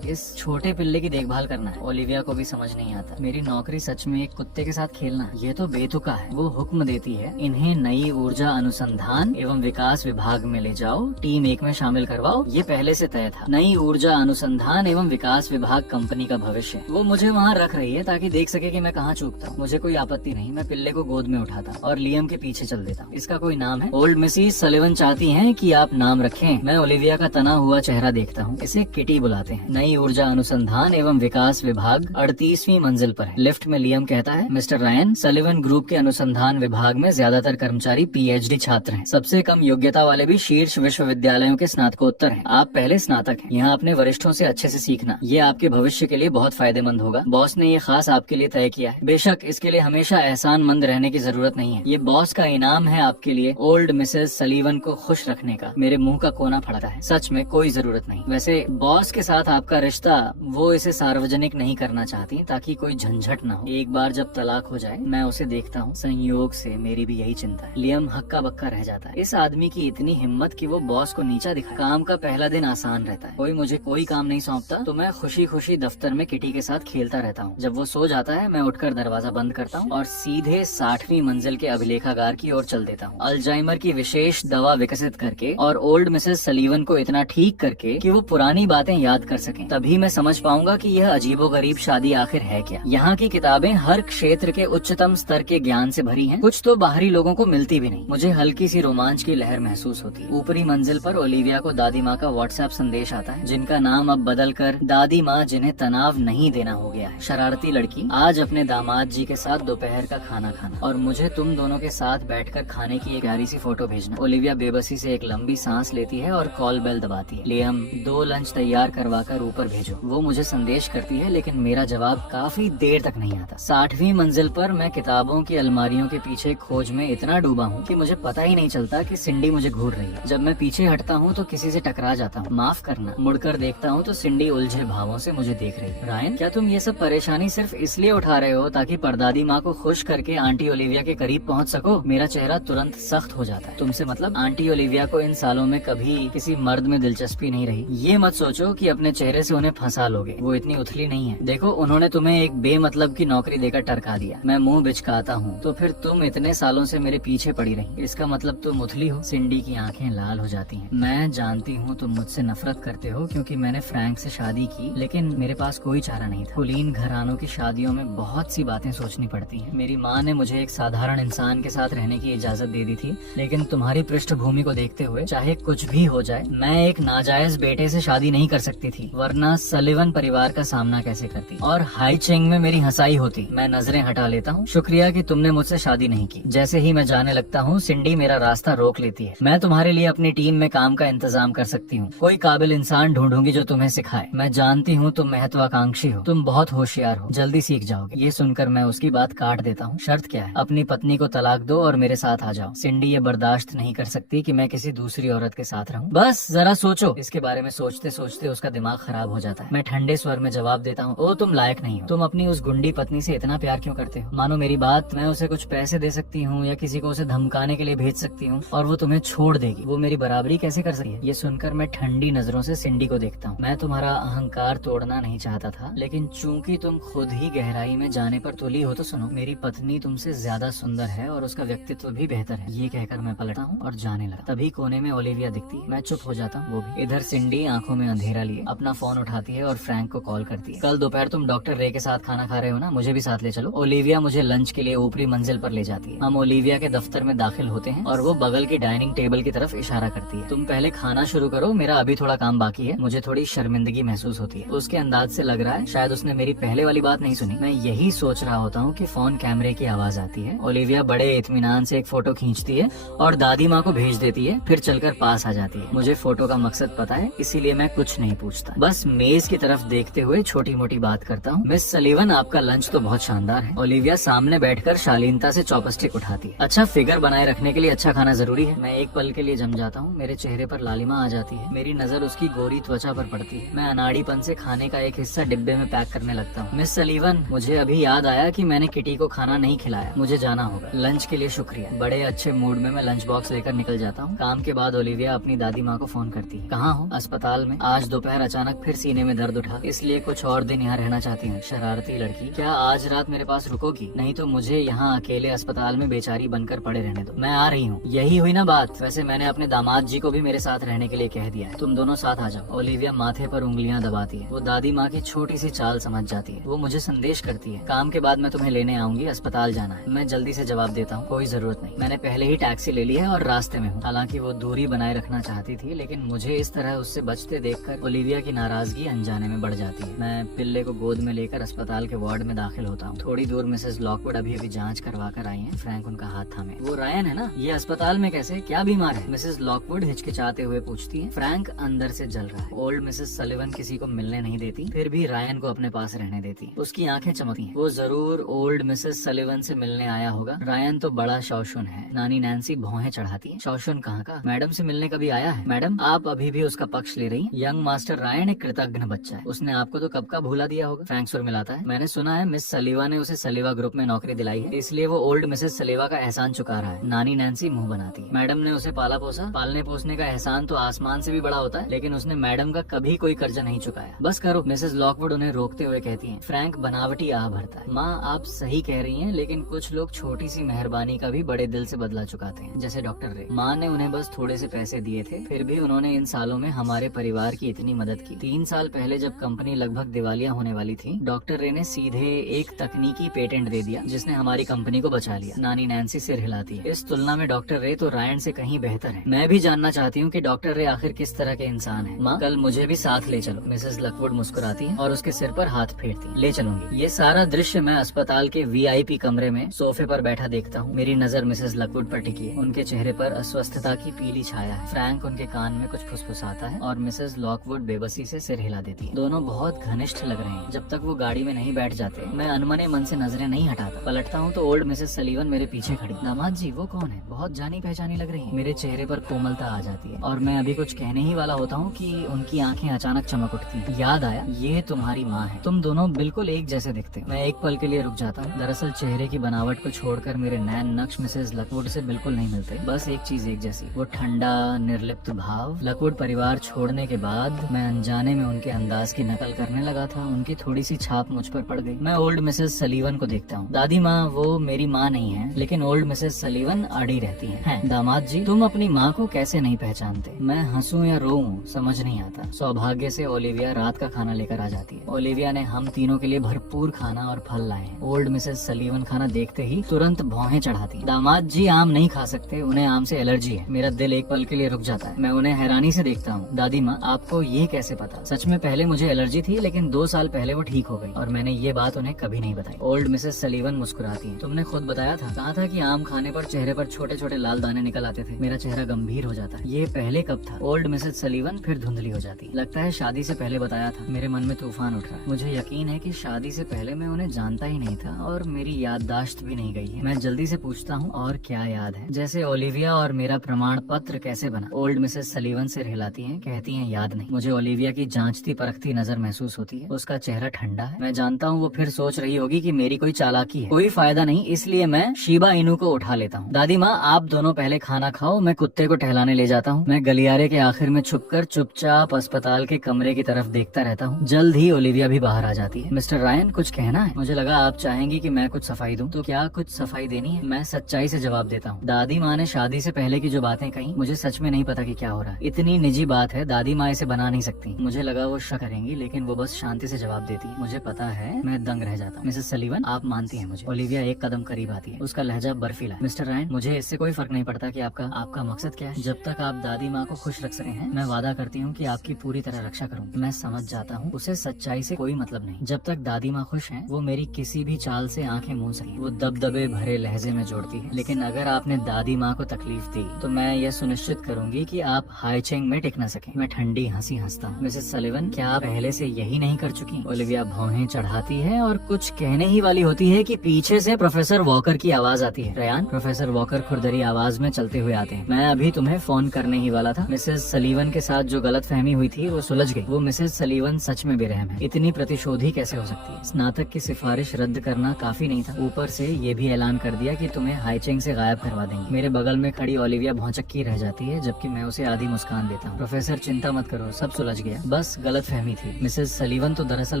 इस छोटे पिल्ले की देखभाल करना है। ओलिविया को भी समझ नहीं आता। मेरी नौकरी सच में एक कुत्ते के साथ खेलना, ये तो बेतुका है। वो हुक्म देती है, इन्हें नई ऊर्जा अनुसंधान एवं विकास विभाग में ले जाओ, टीम 1 में शामिल करवाओ। ये पहले से तय था। नई ऊर्जा अनुसंधान एवं विकास विभाग कंपनी का भविष्य। वो मुझे वहाँ रख रही है ताकि देख सके कि मैं कहाँ चूकता हूँ। मुझे कोई आपत्ति नहीं, मैं पिल्ले को गोद में उठाता और लियम के पीछे चल देता। इसका कोई नाम है? ओल्ड मिसेस सलिवन चाहती हैं कि आप नाम रखें। मैं ओलिविया का तना हुआ चेहरा देखता हूँ। इसे किटी बुलाते हैं। नई ऊर्जा अनुसंधान एवं विकास विभाग 38वीं मंजिल पर है। लिफ्ट में लियम कहता है, मिस्टर रायन, सलिवन ग्रुप के अनुसंधान विभाग में ज्यादातर कर्मचारी पीएचडी छात्र हैं। सबसे कम योग्यता वाले भी शीर्ष विश्वविद्यालयों के स्नातकोत्तर हैं। आप पहले स्नातक हैं। यहाँ अपने वरिष्ठों से अच्छे से सीखना, ये आपके भविष्य के लिए बहुत फायदेमंद होगा। बॉस ने ये खास आपके लिए तय किया है। बेशक इसके लिए हमेशा एहसानमंद रहने की जरूरत नहीं है। ये बॉस का इनाम है आपके लिए, ओल्ड मिसेस सलीवन को खुश रखने का। मेरे मुंह का कोना फड़ता है। सच में कोई जरूरत नहीं। वैसे बॉस के साथ आपका रिश्ता, वो इसे सार्वजनिक नहीं करना चाहती ताकि कोई झंझट न हो। एक बार जब तलाक हो जाए, मैं उसे देखता हूँ। संयोग से मेरी भी यही चिंता है। लियम हक्का बक्का रह जाता है। इस आदमी की इतनी हिम्मत कि वो बॉस को नीचा दिखाए। काम का पहला दिन आसान रहता है। कोई मुझे कोई काम नहीं सौंपता तो मैं खुशी खुशी दफ्तर में किटी के साथ खेलता रहता हूँ। जब वो सो जाता है, मैं उठकर दरवाजा बंद करता हूँ और सीधे 60वीं मंजिल के अभिलेखागार की ओर चल देता हूँ। अल्जाइमर की विशेष दवा विकसित करके और ओल्ड मिसेस सलीवन को इतना ठीक करके कि वो पुरानी बातें याद कर सकें। तभी मैं समझ पाऊंगा कि यह अजीबोगरीब शादी आखिर है क्या। यहाँ की किताबें हर क्षेत्र के उच्चतम स्तर के ज्ञान से भरी हैं। कुछ तो बाहरी लोगों को मिलती भी नहीं। मुझे हल्की सी रोमांच की लहर महसूस होती है। ऊपरी मंजिल पर ओलिविया को दादी माँ का व्हाट्सएप संदेश आता है, जिनका नाम अब बदल कर दादी माँ जिन्हें तनाव नहीं देना हो गया है। शरारती लड़की, आज अपने दामाद जी के साथ दोपहर का खाना खाना और मुझे तुम दोनों के साथ बैठकर खाने की एक प्यारी सी फोटो भेजना। ओलिविया बेबसी से एक लंबी सांस लेती है और कॉल बेल दबाती है। लियम, 2 लंच तैयार करवा कर ऊपर भेजो। वो मुझे संदेश करती है, लेकिन मेरा जवाब काफी देर तक नहीं आता। 60वीं मंजिल पर मैं किताबों की अलमारियों के पीछे खोज में इतना डूबा हूँ कि मुझे पता ही नहीं चलता कि सिंडी मुझे घूर रही है। जब मैं पीछे हटता हूँ तो किसी से टकरा जाता हूँ। माफ करना। मुड़कर देखता हूँ तो सिंडी उलझे भावों से मुझे देख रही है। रायन, क्या तुम ये सब परेशानी सिर्फ इसलिए उठा रहे हो ताकि परदादी माँ को खुश करके आंटी ओलिविया के करीब पहुँच सको? मेरा चेहरा तुरंत सख्त हो जाता है। तुमसे मतलब? आंटी ओलिविया को इन सालों में कभी किसी मर्द में दिलचस्पी नहीं रही। ये मत सोचो कि अपने चेहरे से उन्हें फंसा लोगे। वो इतनी उथली नहीं है। देखो, उन्होंने तुम्हें एक बेमतलब की नौकरी देकर टरका दिया। मैं मुंह बिचकाता हूँ तो फिर तुम इतने सालों से मेरे पीछे पड़ी रही। इसका मतलब तुम उथली हो? सिंडी की आंखें लाल हो जाती हैं। मैं जानती हूँ तुम मुझसे नफरत करते हो क्योंकि मैंने फ्रैंक से शादी की, लेकिन मेरे पास कोई चारा नहीं था। कुलीन घरानों की शादियों में बहुत सी बातें सोचनी पड़ती हैं। मेरी माँ ने मुझे एक साधारण इंसान के साथ रहने की इजाजत दे दी थी, लेकिन तुम्हारी पृष्ठभूमि को देखते हुए चाहे कुछ भी हो जाए, मैं एक नाजायज बेटे से शादी नहीं कर सकती थी, वरना सलिवन परिवार का सामना कैसे करती और हाई चेंग में मेरी हंसाई होती। मैं नजरें हटा लेता हूँ। शुक्रिया कि तुमने मुझसे शादी नहीं की। जैसे ही मैं जाने लगता हूँ, सिंडी मेरा रास्ता रोक लेती है। मैं तुम्हारे लिए अपनी टीम में काम का इंतजाम कर सकती हूँ। कोई काबिल इंसान ढूंढूंगी जो तुम्हें सिखाए। मैं जानती हूँ तुम महत्वाकांक्षी हो, तुम बहुत होशियार हो, जल्दी सीख जाओगे। ये सुनकर मैं उसकी बात काट देता हूँ। शर्त क्या है? अपनी पत्नी को तलाक दो और मेरे साथ आ जाओ। सिंडी ये बर्दाश्त नहीं कर सकती कि मैं किसी दूसरी औरत के साथ रहूं। बस जरा सोचो। इसके बारे में सोचते सोचते उसका दिमाग खराब हो जाता है। मैं ठंडे स्वर में जवाब देता हूँ, ओ तुम लायक नहीं हो। तुम अपनी उस गुंडी पत्नी से इतना प्यार क्यों करते हो? मानो मेरी बात। मैं उसे कुछ पैसे दे सकती हूँ या किसी को उसे धमकाने के लिए भेज सकती हूँ और वो तुम्हें छोड़ देगी। वो मेरी बराबरी कैसे कर सकती है? ये सुनकर मैं ठंडी नजरों से सिंडी को देखता हूँ। मैं तुम्हारा अहंकार तोड़ना नहीं चाहता था, लेकिन चूंकि तुम खुद ही गहराई में जाने पर तुली हो तो सुनो, मेरी पत्नी तुमसे ज्यादा सुंदर है और उसका व्यक्तित्व भी बेहतर है। ये कहकर मैं पलटता हूँ और जाने लगा। तभी कोने में ओलिविया दिखती है। मैं चुप हो जाता हूँ, वो भी। इधर सिंडी आंखों में अंधेरा लिए अपना फोन उठाती है और फ्रैंक को कॉल करती है। कल दोपहर तुम डॉक्टर रे के साथ खाना खा रहे हो ना? मुझे भी साथ ले चलो। ओलिविया मुझे लंच के लिए ऊपरी मंजिल पर ले जाती है। हम ओलिविया के दफ्तर में दाखिल होते हैं और वो बगल की डाइनिंग टेबल की तरफ इशारा करती है। तुम पहले खाना शुरू करो, मेरा अभी थोड़ा काम बाकी है। मुझे थोड़ी शर्मिंदगी महसूस होती है। उसके अंदाज से लग रहा है शायद उसने मेरी पहले वाली बात नहीं सुनी। मैं यही सोच रहा होता हूँ कि फोन कैमरे की आवाज आती है। ओलिविया बड़े इत्मीनान से एक फोटो खींचती है और दादी माँ को भेज देती है, फिर चलकर पास आ जाती है। मुझे फोटो का मकसद पता है, इसीलिए मैं कुछ नहीं पूछता। बस मेज की तरफ देखते हुए छोटी मोटी बात करता हूँ। मिस सलीवन, आपका लंच तो बहुत शानदार है। ओलिविया सामने बैठकर शालीनता से चॉपस्टिक उठाती है। अच्छा, फिगर बनाए रखने के लिए अच्छा खाना जरूरी है। मैं एक पल के लिए जम जाता हूँ। मेरे चेहरे पर लालिमा आ जाती है। मेरी नजर उसकी गोरी त्वचा पर पड़ती है। मैं अनाड़ीपन से खाने का एक हिस्सा डिब्बे में पैक करने लगता हूँ। मिस सलीवन, मुझे अभी याद आया कि मैंने किटी को खाना नहीं खिलाया। मुझे जाना होगा। लंच के लिए शुक्रिया। बड़े अच्छे मूड में मैं लंच बॉक्स लेकर निकल जाता हूँ। काम के बाद ओलिविया अपनी दादी माँ को फोन करती है। कहाँ हो? अस्पताल में। आज दोपहर अचानक फिर सीने में दर्द उठा, इसलिए कुछ और दिन यहाँ रहना चाहती बोलती हैं, शरारती लड़की, क्या आज रात मेरे पास रुकोगी? नहीं तो मुझे यहाँ अकेले अस्पताल में बेचारी बनकर पड़े रहने दो। मैं आ रही हूँ। यही हुई ना बात। वैसे मैंने अपने दामाद जी को भी मेरे साथ रहने के लिए कह दिया है, तुम दोनों साथ आ जाओ। ओलिविया माथे पर उंगलियां दबाती है। वो दादी माँ की छोटी सी चाल समझ जाती है। वो मुझे संदेश करती है, काम के बाद मैं तुम्हें लेने आऊंगी, अस्पताल जाना है। मैं जल्दी से जवाब देता हूँ, कोई जरूरत नहीं, मैंने पहले ही टैक्सी ले ली है और रास्ते में हूँ। हालांकि वो दूरी बनाए रखना चाहती थी, लेकिन मुझे इस तरह उससे बचते देखकर ओलिविया की नाराजगी अनजाने में बढ़ जाती है। मैं पिल्ले को गोद में लेकर अस्पताल के वार्ड में दाखिल होता हूँ। थोड़ी दूर मिसेस लॉकवुड अभी जांच करवा कर आई है। फ्रैंक उनका हाथ थामे, वो रायन है ना, ये अस्पताल में कैसे, क्या बीमार है? मिसेस लॉकवुड हिचकिचाते हुए पूछती है। फ्रैंक अंदर से जल रहा है। ओल्ड मिसेस सलिवन किसी को मिलने नहीं देती, फिर भी रायन को अपने पास रहने देती है। उसकी आंखें चमकती हैं। वो जरूर ओल्ड मिसेस सलिवन से मिलने आया होगा। रायन तो बड़ा शौशुन है। नानी नैन्सी भौहें चढ़ाती है। शौशुन कहाँ का? मैडम से मिलने कभी आया है? मैडम, आप अभी भी उसका पक्ष ले रही? यंग मास्टर रायन एक कृतज्ञ बच्चा है, उसने आपको तो कब का भूला दिया होगा। फ्रैंक सुर मिलाता है। मैंने सुना है मिस सलीवा ने उसे सलीवा ग्रुप में नौकरी दिलाई है, इसलिए वो ओल्ड मिसेस सलीवा का एहसान चुका रहा है। नानी नैन्सी मुंह बनाती है। मैडम ने उसे पाला पोसा, पालने पोसने का एहसान तो आसमान से भी बड़ा होता है, लेकिन उसने मैडम का कभी कोई कर्जा नहीं चुकाया। बस करो, मिसेस लॉकवुड उन्हें रोकते हुए कहती हैं। फ्रैंक बनावटी आह भरता है। माँ, आप सही कह रही हैं, लेकिन कुछ लोग छोटी सी मेहरबानी का भी बड़े दिल से बदला चुकाते हैं, जैसे डॉक्टर रे। माँ ने उन्हें बस थोड़े से पैसे दिए थे, फिर भी उन्होंने इन सालों में हमारे परिवार की इतनी मदद की। 3 साल पहले जब कंपनी लगभग दिवालिया होने वाली थी, डॉक्टर रे ने सीधे एक तकनीकी पेटेंट दे दिया, जिसने हमारी कंपनी को बचा लिया। नानी नैन्सी सिर हिलाती है। इस तुलना में डॉक्टर रे तो रायन से कहीं बेहतर है। मैं भी जानना चाहती हूँ कि डॉक्टर रे आखिर किस तरह के इंसान है। माँ, कल मुझे भी साथ ले चलो। मिसेस लॉकवुड मुस्कुराती है और उसके सिर पर हाथ फेरती है। ले चलूंगी। ये सारा दृश्य मैं अस्पताल के VIP कमरे में सोफे पर बैठा देखता हूँ। मेरी नजर मिसेस लॉकवुड पर टिकी है। उनके चेहरे पर अस्वस्थता की पीली छाया है। फ्रैंक उनके कान में कुछ फुसफुसाता है और मिसेस लॉकवुड बेबसी से सिर हिला देती है। दोनों बहुत घनिष्ठ लग रहे हैं। जब तक वो गाड़ी में नहीं बैठ जाते, मैं अनमने मन से नजरें नहीं हटाता। पलटता हूँ तो ओल्ड मिसेस सलीवन मेरे पीछे खड़ी। दामाद जी, वो कौन है? बहुत जानी पहचानी लग रही है। मेरे चेहरे पर कोमलता आ जाती है और मैं अभी कुछ कहने ही वाला होता हूँ कि उनकी आंखें अचानक चमक उठती हैं। याद आया, ये तुम्हारी माँ है। तुम दोनों बिल्कुल एक जैसे दिखते हो। मैं एक पल के लिए रुक जाता हूँ। दरअसल चेहरे की बनावट को छोड़कर मेरे नैन नक्श मिसेस लॉकवुड से बिल्कुल नहीं मिलते। बस एक चीज एक जैसी, वो ठंडा निर्लिप्त भाव। लॉकवुड परिवार छोड़ने के बाद मैं अनजाने में उनके अंदाज की नकल करने लगा था। उनकी थोड़ी सी छाप मुझ पर पड़ गई। मैं ओल्ड मिसेस सलीवन को देखता हूँ। दादी माँ वो मेरी माँ नहीं है, लेकिन ओल्ड मिसेस सलीवन अड़ी रहती हैं। दामाद जी, तुम अपनी माँ को कैसे नहीं पहचानते? मैं हंसूं या रोऊं समझ नहीं आता। सौभाग्य से ओलिविया रात का खाना लेकर आ जाती है। ओलिविया ने हम तीनों के लिए भरपूर खाना और फल लाए हैं। ओल्ड मिसेस सलीवन खाना देखते ही तुरंत भौहें चढ़ाती। दामाद जी आम नहीं खा सकते, उन्हें आम से एलर्जी है। मेरा दिल एक पल के लिए रुक जाता है। मैं उन्हें हैरानी से देखता हूँ। दादी माँ, आपको ये कैसे पता? सच में पहले मुझे एलर्जी थी, लेकिन 2 साल पहले वो ठीक हो गई और मैंने ये बात उन्हें कभी नहीं बताई। ओल्ड मिसेस सलीवन मुस्कुराती है। तुमने खुद बताया था, कहा था कि आम खाने पर चेहरे पर छोटे छोटे लाल दाने निकल आते थे। मेरा चेहरा गंभीर हो जाता है। ये पहले कब था? ओल्ड मिसेस सलीवन फिर धुंधली हो जाती। लगता है शादी से पहले बताया था। मेरे मन में तूफान उठ रहा है। मुझे यकीन है कि शादी से पहले मैं उन्हें जानता ही नहीं था और मेरी याददाश्त भी नहीं गई है। मैं जल्दी से पूछता हूँ, और क्या याद है? जैसे ओलिविया और मेरा प्रमाण पत्र कैसे बना? ओल्ड मिसेस सलीवन सिर हिलाती हैं, कहती हैं याद नहीं। मुझे ओलिविया की जांचती परखती नजर महसूस होती है। उसका चेहरा ठंडा है। मैं जानता हूँ वो फिर सोच रही होगी कि मेरी कोई चालाकी है। कोई फायदा नहीं, इसलिए मैं शिबा इनू को उठा लेता हूँ। दादी माँ, आप दोनों पहले खाना खाओ, मैं कुत्ते को टहलाने ले जाता हूँ। मैं गलियारे के आखिर में छुपकर चुपचाप अस्पताल के कमरे की तरफ देखता रहता हूँ। जल्द ही ओलिविया भी बाहर आ जाती है। मिस्टर रायन, कुछ कहना है? मुझे लगा आप चाहेंगी कि मैं कुछ सफाई दूं। तो क्या कुछ सफाई देनी है? मैं सच्चाई से जवाब देता हूँ। दादी माँ ने शादी से पहले की जो बातें कही, मुझे सच में नहीं पता कि क्या हो रहा है। इतनी निजी बात है, दादी माँ इसे बना नहीं सकती। मुझे लगा वो शक करेंगी, लेकिन वो बस शांति से जवाब देती है। मुझे पता है, मैं दंग रह जाता हूँ। मिसेस सलीवन, आप मानती हैं मुझे? ओलिविया एक कदम करीब आती है। उसका लहजा बर्फीला है। मिस्टर रायन, मुझे इससे कोई फर्क नहीं पड़ता कि आपका मकसद क्या है। जब तक आप दादी माँ को खुश रख सके हैं, मैं वादा करती हूँ कि आपकी पूरी तरह रक्षा करूँगी। मैं समझ जाता हूँ उसे सच्चाई से कोई मतलब नहीं। जब तक दादी माँ खुश हैं, वो मेरी किसी भी चाल से आंखें मूंद सकें। वो दबदबे भरे लहजे में जोड़ती है। लेकिन अगर आपने दादी माँ को तकलीफ दी, तो मैं ये सुनिश्चित करूंगी कि आप हाईचेंग में टिक न सके। मैं ठंडी हंसी हंसता हूँ। मिसेस सलीवन, क्या आप पहले से यही नहीं कर चुकी? ओलिविया भौहें चढ़ाती है और कुछ कहने ही वाली होती है कि पीछे से प्रोफेसर वॉकर की आवाज आती है। रयान, प्रोफेसर वॉकर खुरदरी आवाज में चलते हुए आते हैं। मैं अभी तुम्हें फोन करने ही वाला था। मिसेस सलीवन के साथ जो गलतफहमी हुई थी वो सुलझ गई। वो मिसेस सलीवन सच में बेरहम है। इतनी प्रतिशोधी कैसे हो सकती है? स्नातक की सिफारिश रद्द करना काफी नहीं था, ऊपर से ये भी ऐलान कर दिया कि तुम्हें हाईचेंग से गायब करवा देंगे। मेरे बगल में खड़ी ओलिविया भौचक्की रह जाती है, जबकि मैं उसे आधी मुस्कान देता हूँ। प्रोफेसर, चिंता मत करो, सब सुलझ गया, बस गलतफहमी थी। मिसेस सलीवन तो दरअसल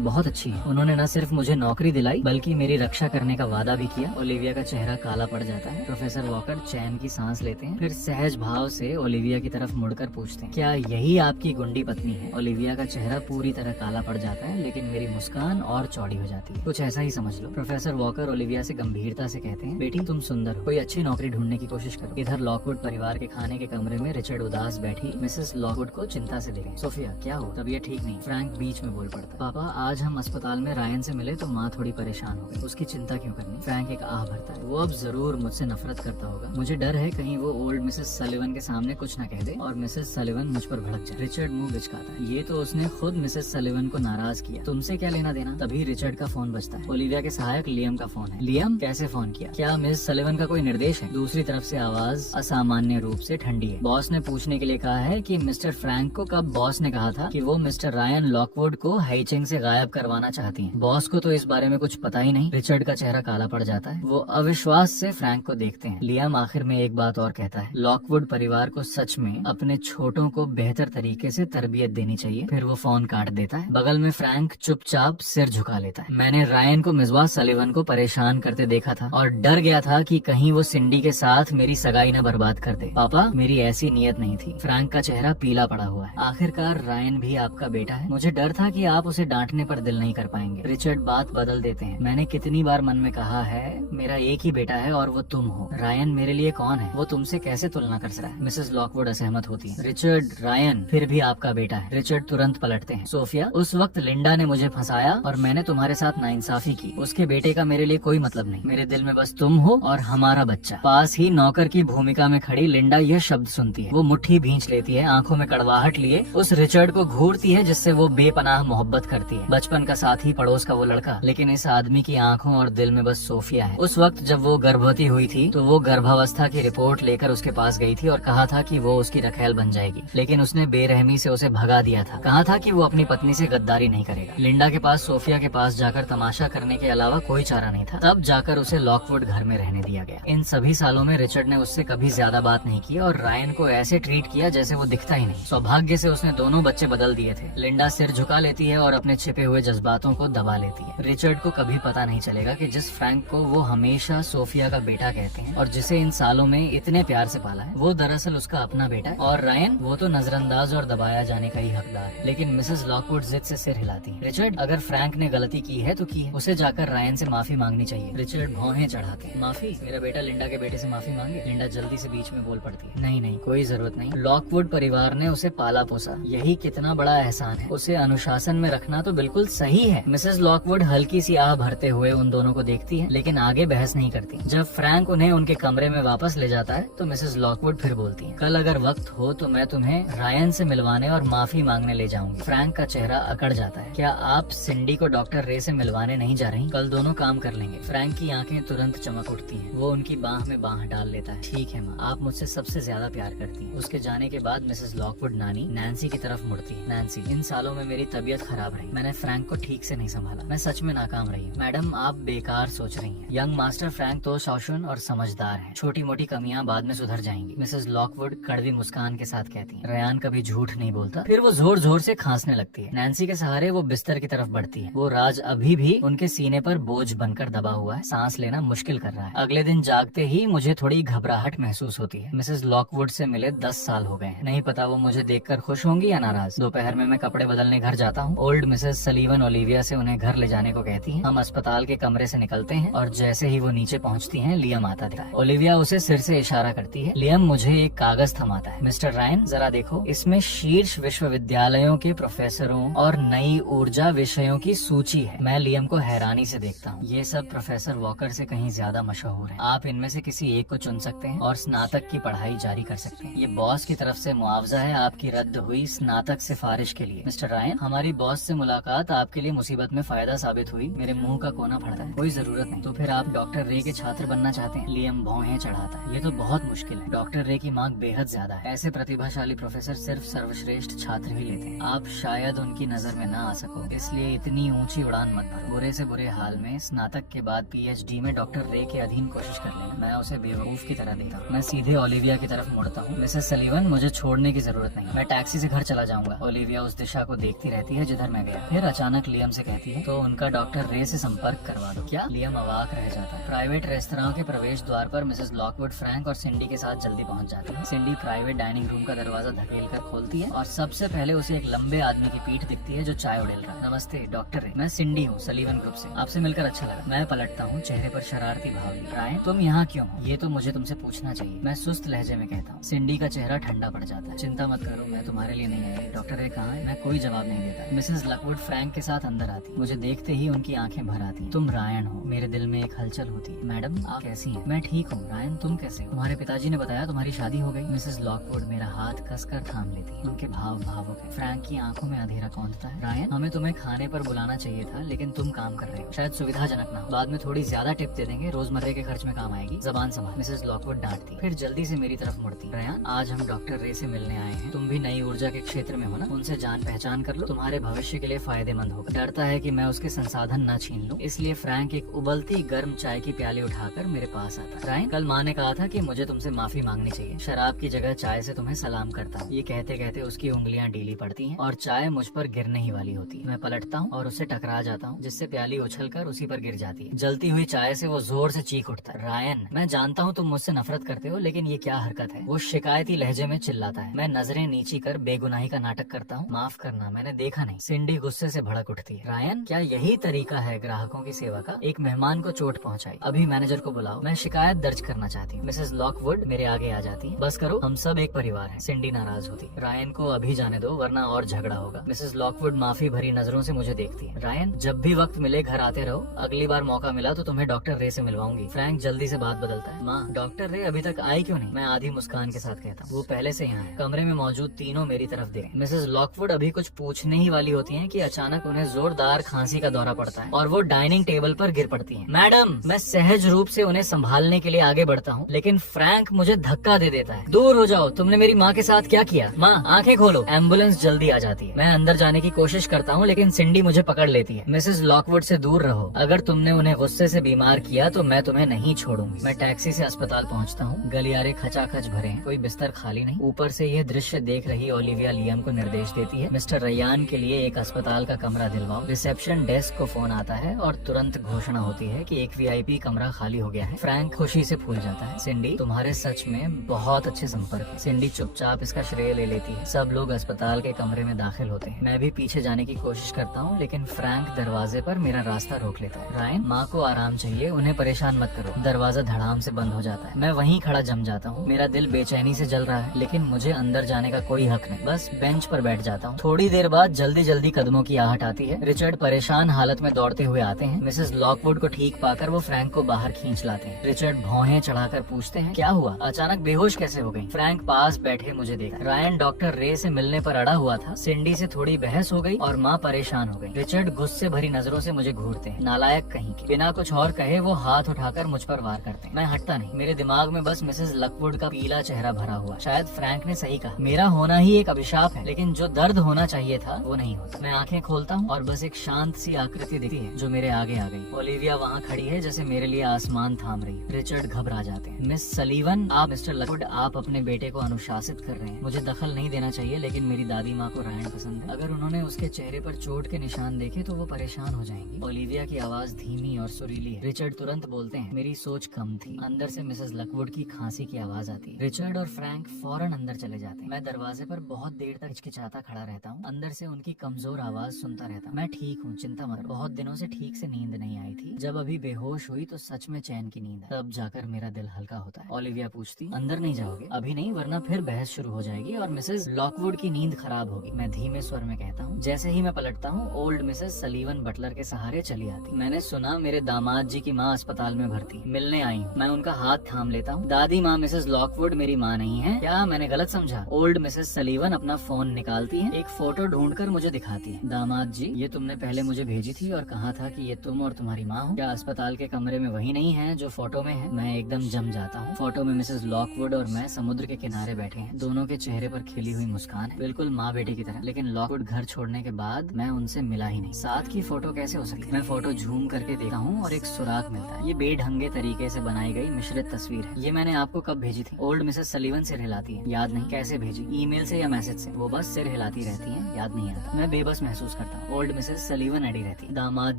बहुत अच्छी है। उन्होंने न सिर्फ मुझे नौकरी दिलाई बल्कि मेरी रक्षा करने का वादा भी किया। ओलिविया का चेहरा काला पड़ जाता है। प्रोफेसर वॉकर चैन की सांस लेते हैं, फिर सहज भाव से ओलिविया की तरफ मुड़कर पूछते हैं, क्या यही आपकी गुंडी पत्नी है? ओलिविया का चेहरा पूरी तरह काला पड़ जाता है, लेकिन मेरी मुस्कान और चौड़ी हो जाती है। कुछ ऐसा ही समझ लो। प्रोफेसर वॉकर ओलिविया से गंभीरता से कहते हैं, बेटी तुम सुंदर हो, कोई अच्छी नौकरी ढूंढने की कोशिश करो। इधर लॉकवुड परिवार के खाने के कमरे में रिचर्ड उदास बैठी मिसेस लॉकवुड को चिंता से देखें। सोफिया क्या हो, तबीयत ठीक नहीं? फ्रैंक बीच में बोल पड़ता, पापा आज हम अस्पताल में रायन से मिले तो माँ थोड़ी परेशान हो गई, उसकी चिंता क्यों करनी? फ्रैंक एक आह भरता है, वो अब जरूर मुझसे नफरत करता होगा। मुझे डर है कहीं वो ओल्ड मिसेस सलिवन के सामने कुछ न कह दे और मिसेस सलिवन मुझ पर भड़क जाए। रिचर्ड मुंह बिचकाता है, ये तो उसने खुद मिसेस सलिवन को नाराज किया, तुमसे क्या लेना देना? तभी रिचर्ड का फोन बजता है। ओलिविया के सहायक लियम का फोन है। लियम कैसे फोन किया? क्या मिस सलिवन का कोई निर्देश है? दूसरी तरफ से आवाज असामान्य रूप से ठंडी है। बॉस ने पूछने के लिए कहा है कि मिस्टर फ्रैंक को कब बॉस ने कहा था कि वो मिस्टर रायन लॉकवुड को हाइचिंग से गायब करवाना चाहती हैं। बॉस को तो इस बारे में कुछ पता ही नहीं। रिचर्ड का चेहरा काला पड़ जाता है। वो अविश्वास से फ्रैंक को देखते हैं। लियम आखिर में एक बात और कहता है, लॉकवुड परिवार को सच में अपने छोटों को बेहतर तरीके से तरबियत देनी चाहिए। फिर वो फोन काट देता है। बगल में फ्रैंक चुपचाप सिर झुका लेता है। मैंने रायन को मिसबा सलिवन को परेशान करते देखा था और डर गया था कि कहीं वो सिंडी के साथ मेरी सगाई न बर्बाद कर दे। पापा मेरी ऐसी नीयत नहीं थी। फ्रैंक का चेहरा पीला पड़ा हुआ है। आखिरकार रायन भी आपका बेटा है। मुझे डर था कि आप उसे डांटने पर दिल नहीं कर पाएंगे। रिचर्ड बात बदल देते हैं, मैंने कितनी बार मन में कहा है मेरा एक ही बेटा है और वो तुम हो। रायन मेरे लिए कौन है? वो तुमसे कैसे तुलना कर सकता है? मिसेस लॉकवुड असहमत होती है। रिचर्ड रायन फिर भी आपका बेटा है। रिचर्ड तुरंत पलटते हैं, सोफिया उस वक्त लिंडा ने मुझे फंसाया और मैंने तुम्हारे साथ नाइंसाफी की। उसके बेटे का मेरे लिए कोई मतलब नहीं। मेरे दिल में बस तुम हो और हमारा बच्चा। पास ही नौकर की भूमिका में खड़ी लिंडा यह शब्द सुनती है। वो मुट्ठी भींच लेती है, आंखों में कड़वाहट लिए उस रिचर्ड को घूरती है जिससे वो बेपनाह मोहब्बत करती है। बचपन का साथी, पड़ोस का वो लड़का, लेकिन इस आदमी की आंखों और दिल में बस सोफिया है। उस वक्त जब वो गर्भवती हुई थी तो वो गर्भावस्था की रिपोर्ट लेकर उसके पास गई थी और कहा था कि वो उसकी रखैल बन जाएगी, लेकिन उसने बेरहमी से उसे भगा दिया था। कहा था कि वो अपनी पत्नी से गद्दारी नहीं करेगा। लिंडा के पास सोफिया के पास जाकर तमाशा करने के अलावा कोई चारा नहीं था। तब जाकर उसे लॉकवुड घर में रहने दिया गया। इन सभी सालों में रिचर्ड ने उससे कभी ज्यादा बात नहीं की और रायन को ऐसे ट्रीट किया जैसे वो दिखता ही नहीं। सौभाग्य से उसने दोनों बच्चे बदल दिए थे। लिंडा सिर झुका लेती है और अपने छिपे हुए जज्बातों को दबा लेती है। रिचर्ड को कभी पता नहीं चलेगा कि जिस फ्रैंक को वो हमेशा सोफिया का बेटा कहते हैं और जिसे इन सालों में इतने प्यार से पाला है, वो दरअसल उसका अपना बेटा है। और रायन वो तो नजरअंदाज और दबाया जाने का ही हकदार है। लेकिन मिसेस लॉकवुड जिद से सिर हिलाती है। रिचर्ड अगर फ्रैंक ने गलती की है तो की है, उसे जाकर रायन से माफी मांगनी चाहिए। रिचर्ड भौहें चढ़ाते हैं, माफी? मेरा बेटा लिंडा के बेटे से माफी मांगे? लिंडा जल्दी से बीच में बोल पड़ती है, नहीं नहीं कोई जरूरत नहीं। लॉकवुड परिवार ने उसे पाला पोसा, यही कितना बड़ा एहसान है। उसे अनुशासन में रखना तो बिल्कुल सही है। मिसेस लॉकवुड हल्की सी आह भरते हुए उन दोनों को देखती है, लेकिन आगे बहस नहीं करती। जब फ्रैंक उन्हें उनके कमरे में वापस ले जाता है तो मिसेस लॉकवुड फिर बोलती है, कल अगर वक्त हो तो मैं तुम्हें रायन से मिलवाने और माफी मांगने ले जाऊंगी। फ्रैंक का चेहरा अकड़ जाता है, क्या आप सिंडी को डॉक्टर रे से मिलवाने नहीं जा रही? कल दोनों काम कर लेंगे। फ्रैंक की आंखें तुरंत चमक उठती हैं। वो उनकी बाह में बाह डाल लेता है, ठीक है माँ, आप मुझसे सबसे ज्यादा प्यार करती हैं। उसके जाने के बाद मिसेस लॉकवुड नानी नैन्सी की तरफ मुड़ती है, नैन्सी इन सालों में मेरी तबीयत खराब रही, मैंने फ्रैंक को ठीक से नहीं संभाला, मैं सच में नाकाम रही हूँ। मैडम आप बेकार सोच रही हैं। यंग मास्टर फ्रैंक तो शौशन और समझदार है, छोटी मोटी कमियां बाद में सुधर जाएंगी। मिसेस लॉकवुड कड़वी मुस्कान के साथ कहती है, रयान कभी झूठ नहीं बोलता। फिर वो जोर जोर से खांसने लगती है। नैन्सी के सहारे वो बिस्तर की तरफ बढ़ती है। वो राज अभी भी उनके सीने पर बोझ बनकर दबा हुआ है, सांस लेना मुश्किल कर रहा है। अगले दिन जागते ही मुझे थोड़ी घबराहट महसूस होती है। मिसेस लॉकवुड से मिले 10 साल हो गए हैं। नहीं पता वो मुझे देखकर खुश होंगी या नाराज। दोपहर में मैं कपड़े बदलने घर जाता हूँ। ओल्ड मिसेस सलीवन ओलिविया से उन्हें घर ले जाने को कहती है। हम अस्पताल के कमरे से निकलते हैं और जैसे ही वो नीचे पहुँचती है लियम आता दिखता है। ओलिविया उसे सिर से इशारा करती है। लियम मुझे एक कागज थमाता है। मिस्टर रायन जरा देखो, इसमें शीर्ष विश्वविद्यालयों के प्रोफेसरों और नई ऊर्जा विषयों की सूची है। मैं लियम को हैरानी से देखता हूँ। ये सब प्रोफेसर वॉकर से कहीं ज्यादा मशहूर है। आप इनमें से किसी एक को चुन सकते हैं और स्नातक की पढ़ाई जारी कर सकते हैं। ये बॉस की तरफ से मुआवजा है आपकी रद्द हुई स्नातक सिफारिश के लिए। मिस्टर रायन, हमारी बॉस से मुलाकात आपके लिए मुसीबत में फायदा साबित हुई। मेरे मुंह का कोना फड़ता है। कोई जरूरत नहीं। तो फिर आप डॉक्टर रे के छात्र बनना चाहते हैं? लियम भौहें चढ़ाता है। ये तो बहुत मुश्किल है। डॉक्टर रे की मांग बेहद ज्यादा है। ऐसे प्रतिभाशाली प्रोफेसर सिर्फ सर्वश्रेष्ठ छात्र ही लेते हैं। आप शायद उनकी नजर में न आ सको, इसलिए इतनी ऊंची उड़ान मत भरो। बुरे से बुरे हाल में स्नातक के बाद PhD में डॉक्टर रे के अधीन कोशिश कर लेना। मैं उसे बेवकूफ की तरह देखता हूँ। मैं सीधे ओलिविया की तरफ मुड़ता हूँ। मिसेस सलीवन, मुझे छोड़ने की जरूरत नहीं, मैं टैक्सी से घर चला जाऊंगा। ओलिविया उस दिशा को देखती रहती है जिधर मैं गया। फिर अचानक अचानक लियम से कहती है तो उनका डॉक्टर रे से संपर्क करवा दो। क्या? लियम अवाक रह जाता है। प्राइवेट रेस्तरां के प्रवेश द्वार पर मिसेस लॉकवुड फ्रैंक और सिंडी के साथ जल्दी पहुंच जाती है। सिंडी प्राइवेट डाइनिंग रूम का दरवाजा धकेल कर खोलती है और सबसे पहले उसे एक लंबे आदमी की पीठ दिखती है जो चाय उड़ेल रहा है। नमस्ते डॉक्टर रे, मैं सिंडी हूँ सलीवन ग्रुप से, आपसे मिलकर अच्छा लगा। मैं पलटता हूँ, चेहरे पर शरारती भाव लिए। रायन तुम यहाँ क्यों हो? ये तो मुझे तुमसे पूछना चाहिए, मैं सुस्त लहजे में कहता हूँ। सिंडी का चेहरा ठंडा पड़ जाता है। चिंता मत करो, मैं तुम्हारे लिए नहीं आई। डॉक्टर रे कहाँ है? मैं कोई जवाब नहीं देता। मिसेस लकवुड फ्रैंक के साथ अंदर आती, मुझे देखते ही उनकी आंखें भर आती। तुम रायन हो? मेरे दिल में एक हलचल होती है। मैडम आप कैसी हैं? मैं ठीक हूँ। रायन तुम कैसे हो? तुम्हारे पिताजी ने बताया तुम्हारी शादी हो गई। मिसेस लॉकवुड मेरा हाथ कसकर थाम लेती है। उनके भाव भावुक हैं। फ्रैंक की आंखों में अंधेरा कौंधता है। रायन हमें तुम्हें खाने पर बुलाना चाहिए था, लेकिन तुम काम कर रहे हो, शायद सुविधाजनक ना हो। बाद में थोड़ी ज्यादा टिप दे देंगे, रोजमर्रे के खर्च में काम आएगी। जबान संभाल। मिसेस लॉकवुड डांटती, फिर जल्दी से मेरी तरफ मुड़ती। रायन आज हम डॉक्टर रे से मिलने आए हैं। तुम भी नई ऊर्जा के क्षेत्र में हो ना, उनसे जान पहचान कर लो, तुम्हारे भविष्य के लिए फायदेमंद होगा। डरता है कि मैं उसके संसाधन न छीन लूं, इसलिए फ्रैंक एक उबलती गर्म चाय की प्याली उठाकर मेरे पास आता। रायन कल माँ ने कहा था कि मुझे तुमसे माफी मांगनी चाहिए, शराब की जगह चाय से तुम्हें सलाम करता हूँ। ये कहते कहते उसकी उंगलियां ढीली पड़ती हैं और चाय मुझ पर गिरने ही वाली होती है। मैं पलटता हूँ और उससे टकरा जाता हूँ, जिससे प्याली उछलकर उसी पर गिर जाती है। जलती हुई चाय से वो जोर से चीख उठता है। रायन मैं जानता हूँ तुम मुझसे नफरत करते हो, लेकिन ये क्या हरकत है? वो शिकायती लहजे में चिल्लाता है। मैं नजरें नीची कर बेगुनाही का नाटक करता हूँ। माफ करना, मैंने देखा नहीं। सिंडी गुस्से से भड़क उठती है। रायन क्या यही तरीका है ग्राहकों की सेवा का? एक मेहमान को चोट पहुंचाई, अभी मैनेजर को बुलाओ, मैं शिकायत दर्ज करना चाहती हूँ। मिसेस लॉकवुड मेरे आगे आ जाती है। बस करो, हम सब एक परिवार हैं। सिंडी नाराज होती। रायन को अभी जाने दो वरना और झगड़ा होगा। मिसेस लॉकवुड माफी भरी नजरों से मुझे देखती है। रायन जब भी वक्त मिले घर आते रहो, अगली बार मौका मिला तो तुम्हें डॉक्टर रे से मिलवाऊंगी। फ्रैंक जल्दी से बात बदलता है। माँ डॉक्टर रे अभी तक आई क्यों नहीं? मैं आधी मुस्कान के साथ कहता हूँ। वो पहले से यहाँ है। कमरे में मौजूद तीनों मेरी तरफ देखें। मिसेस लॉकवुड अभी कुछ पूछने ही वाली होती हैं कि अचानक उन्हें जोरदार खांसी का दौरा पड़ता है और वो डाइनिंग टेबल पर गिर पड़ती हैं। मैडम मैं सहज रूप से उन्हें संभालने के लिए आगे बढ़ता हूँ, लेकिन फ्रैंक मुझे धक्का दे देता है। दूर हो जाओ, तुमने मेरी माँ के साथ क्या किया? माँ आंखें खोलो। एम्बुलेंस जल्दी आ जाती है। मैं अंदर जाने की कोशिश करता हूँ, लेकिन सिंडी मुझे पकड़ लेती है। मिसेस लॉकवुड से दूर रहो, अगर तुमने उन्हें गुस्से से बीमार किया तो मैं तुम्हें नहीं छोड़ूंगी। मैं टैक्सी से अस्पताल पहुँचता हूँ। गलियारे खचाखच भरे हैं, कोई बिस्तर खाली नहीं। ऊपर से यह दृश्य देख रही ओलिविया लियम को निर्देश देती है, मिस्टर रैयान के लिए एक अस्पताल का कमरा दिलवाओ। रिसेप्शन डेस्क को फोन आता है और तुरंत घोषणा होती है कि एक वीआईपी कमरा खाली हो गया है। फ्रैंक खुशी से फूल जाता है। सिंडी तुम्हारे सच में बहुत अच्छे संपर्क है। सिंडी चुपचाप इसका श्रेय ले लेती है। सब लोग अस्पताल के कमरे में दाखिल होते हैं। मैं भी पीछे जाने की कोशिश करता हूँ, लेकिन फ्रैंक दरवाजे पर मेरा रास्ता रोक लेता है। रायन माँ को आराम चाहिए, उन्हें परेशान मत करो। दरवाजा धड़ाम से बंद हो जाता है। मैं वहीं खड़ा जम जाता हूँ। मेरा दिल बेचैनी से जल रहा है, लेकिन मुझे अंदर जाने का कोई हक नहीं। बस बेंच पर बैठ जाता हूँ। थोड़ी देर बाद जल्दी जल्दी कदमों की आहट आती है। रिचर्ड परेशान हालत में दौड़ते हुए आते हैं। मिसेस लॉकवुड को ठीक पाकर वो फ्रैंक को बाहर खींच लाते हैं। रिचर्ड भौहें चढ़ाकर पूछते हैं क्या हुआ? अचानक बेहोश कैसे हो गई? फ्रैंक पास बैठे मुझे देखा। रायन डॉक्टर रे से मिलने पर अड़ा हुआ था। सिंडी से थोड़ी बहस हो गई और माँ परेशान हो गई। रिचर्ड गुस्से भरी नजरों से मुझे घूरते हैं। नालायक कहीं के। बिना कुछ और कहे वो हाथ उठाकर मुझ पर वार करते हैं। मैं हटता नहीं। मेरे दिमाग में बस मिसेस लकवुड का पीला चेहरा भरा हुआ। शायद फ्रैंक ने सही कहा, मेरा होना ही एक अभिशाप है, लेकिन जो दर्द होना चाहिए था वो नहीं होता। मैं आंखें खोलता हूँ और बस एक शांत सी आकृति दिखती है जो मेरे आगे आ गई। ओलिविया वहाँ खड़ी है जैसे मेरे लिए आसमान थाम रही। रिचर्ड घबरा जाते हैं। मिस सलीवन आप मिस्टर लकवुड आप अपने बेटे को अनुशासित कर रहे हैं। मुझे दखल नहीं देना चाहिए, लेकिन मेरी दादी माँ को रायन पसंद है। अगर उन्होंने उसके चेहरे पर चोट के निशान देखे तो वो परेशान हो जाएंगी। ओलिविया की आवाज धीमी और सुरीली है। रिचर्ड तुरंत बोलते हैं, मेरी सोच कम थी। अंदर से मिसेस लकवुड की खांसी की आवाज आती है। रिचर्ड और फ्रैंक फौरन अंदर चले जाते हैं। मैं दरवाजे पर बहुत देर तक हिचकिचाता खड़ा रहता हूँ। अंदर से उनकी कमजोर आवाज सुनता रहता हूँ। मैं ठीक हूँ, चिंता मत करो। बहुत दिनों से ठीक से नींद नहीं आई थी। जब अभी बेहोश हुई तो सच में चैन की नींद है। तब जाकर मेरा दिल हल्का होता है। ओलिविया पूछती, अंदर नहीं जाओगे? अभी नहीं, वरना फिर बहस शुरू हो जाएगी और मिसेस लॉकवुड की नींद खराब होगी। मैं धीमे स्वर में कहता हूँ। जैसे ही मैं पलटता हूँ, ओल्ड मिसेस सलीवन बटलर के सहारे चली आती। मैंने सुना मेरे दामाद जी की माँ अस्पताल में भर्ती, मिलने आई हूँ। मैं उनका हाथ थाम लेता हूँ। दादी माँ मिसेस लॉकवुड मेरी माँ नहीं है क्या? मैंने गलत समझा? ओल्ड मिसेस सलीवन अपना फोन निकालती है, एक फोटो ढूंढकर मुझे दिखाती है। दामाद जी, ये तुमने पहले मुझे भेजी थी और कहा था कि ये तुम और तुम्हारी माँ हो। क्या अस्पताल के कमरे में वही नहीं है जो फोटो में है? मैं एकदम जम जाता हूँ। फोटो में मिसेस लॉकवुड और मैं समुद्र के किनारे बैठे हैं। दोनों के चेहरे पर खिली हुई मुस्कान है, बिल्कुल माँ बेटे की तरह। लेकिन लॉकवुड घर छोड़ने के बाद मैं उनसे मिला ही नहीं। साथ की फोटो कैसे हो सकती? मैं फोटो झूम करके देखता हूँ और एक सुराग मिलता है। ये बेढंगे तरीके से बनाई गई मिश्रित तस्वीर है। ये मैंने आपको कब भेजी थी? ओल्ड मिसेस सलीवन सिर हिलाती है। याद नहीं। कैसे भेजी? ईमेल से या मैसेज से? वो बस सिर हिलाती रहती है, याद नहीं आता। मैं बेबस महसूस करता हूँ। ओल्ड मिसेस सलीवन अड़ी रहती। दामाद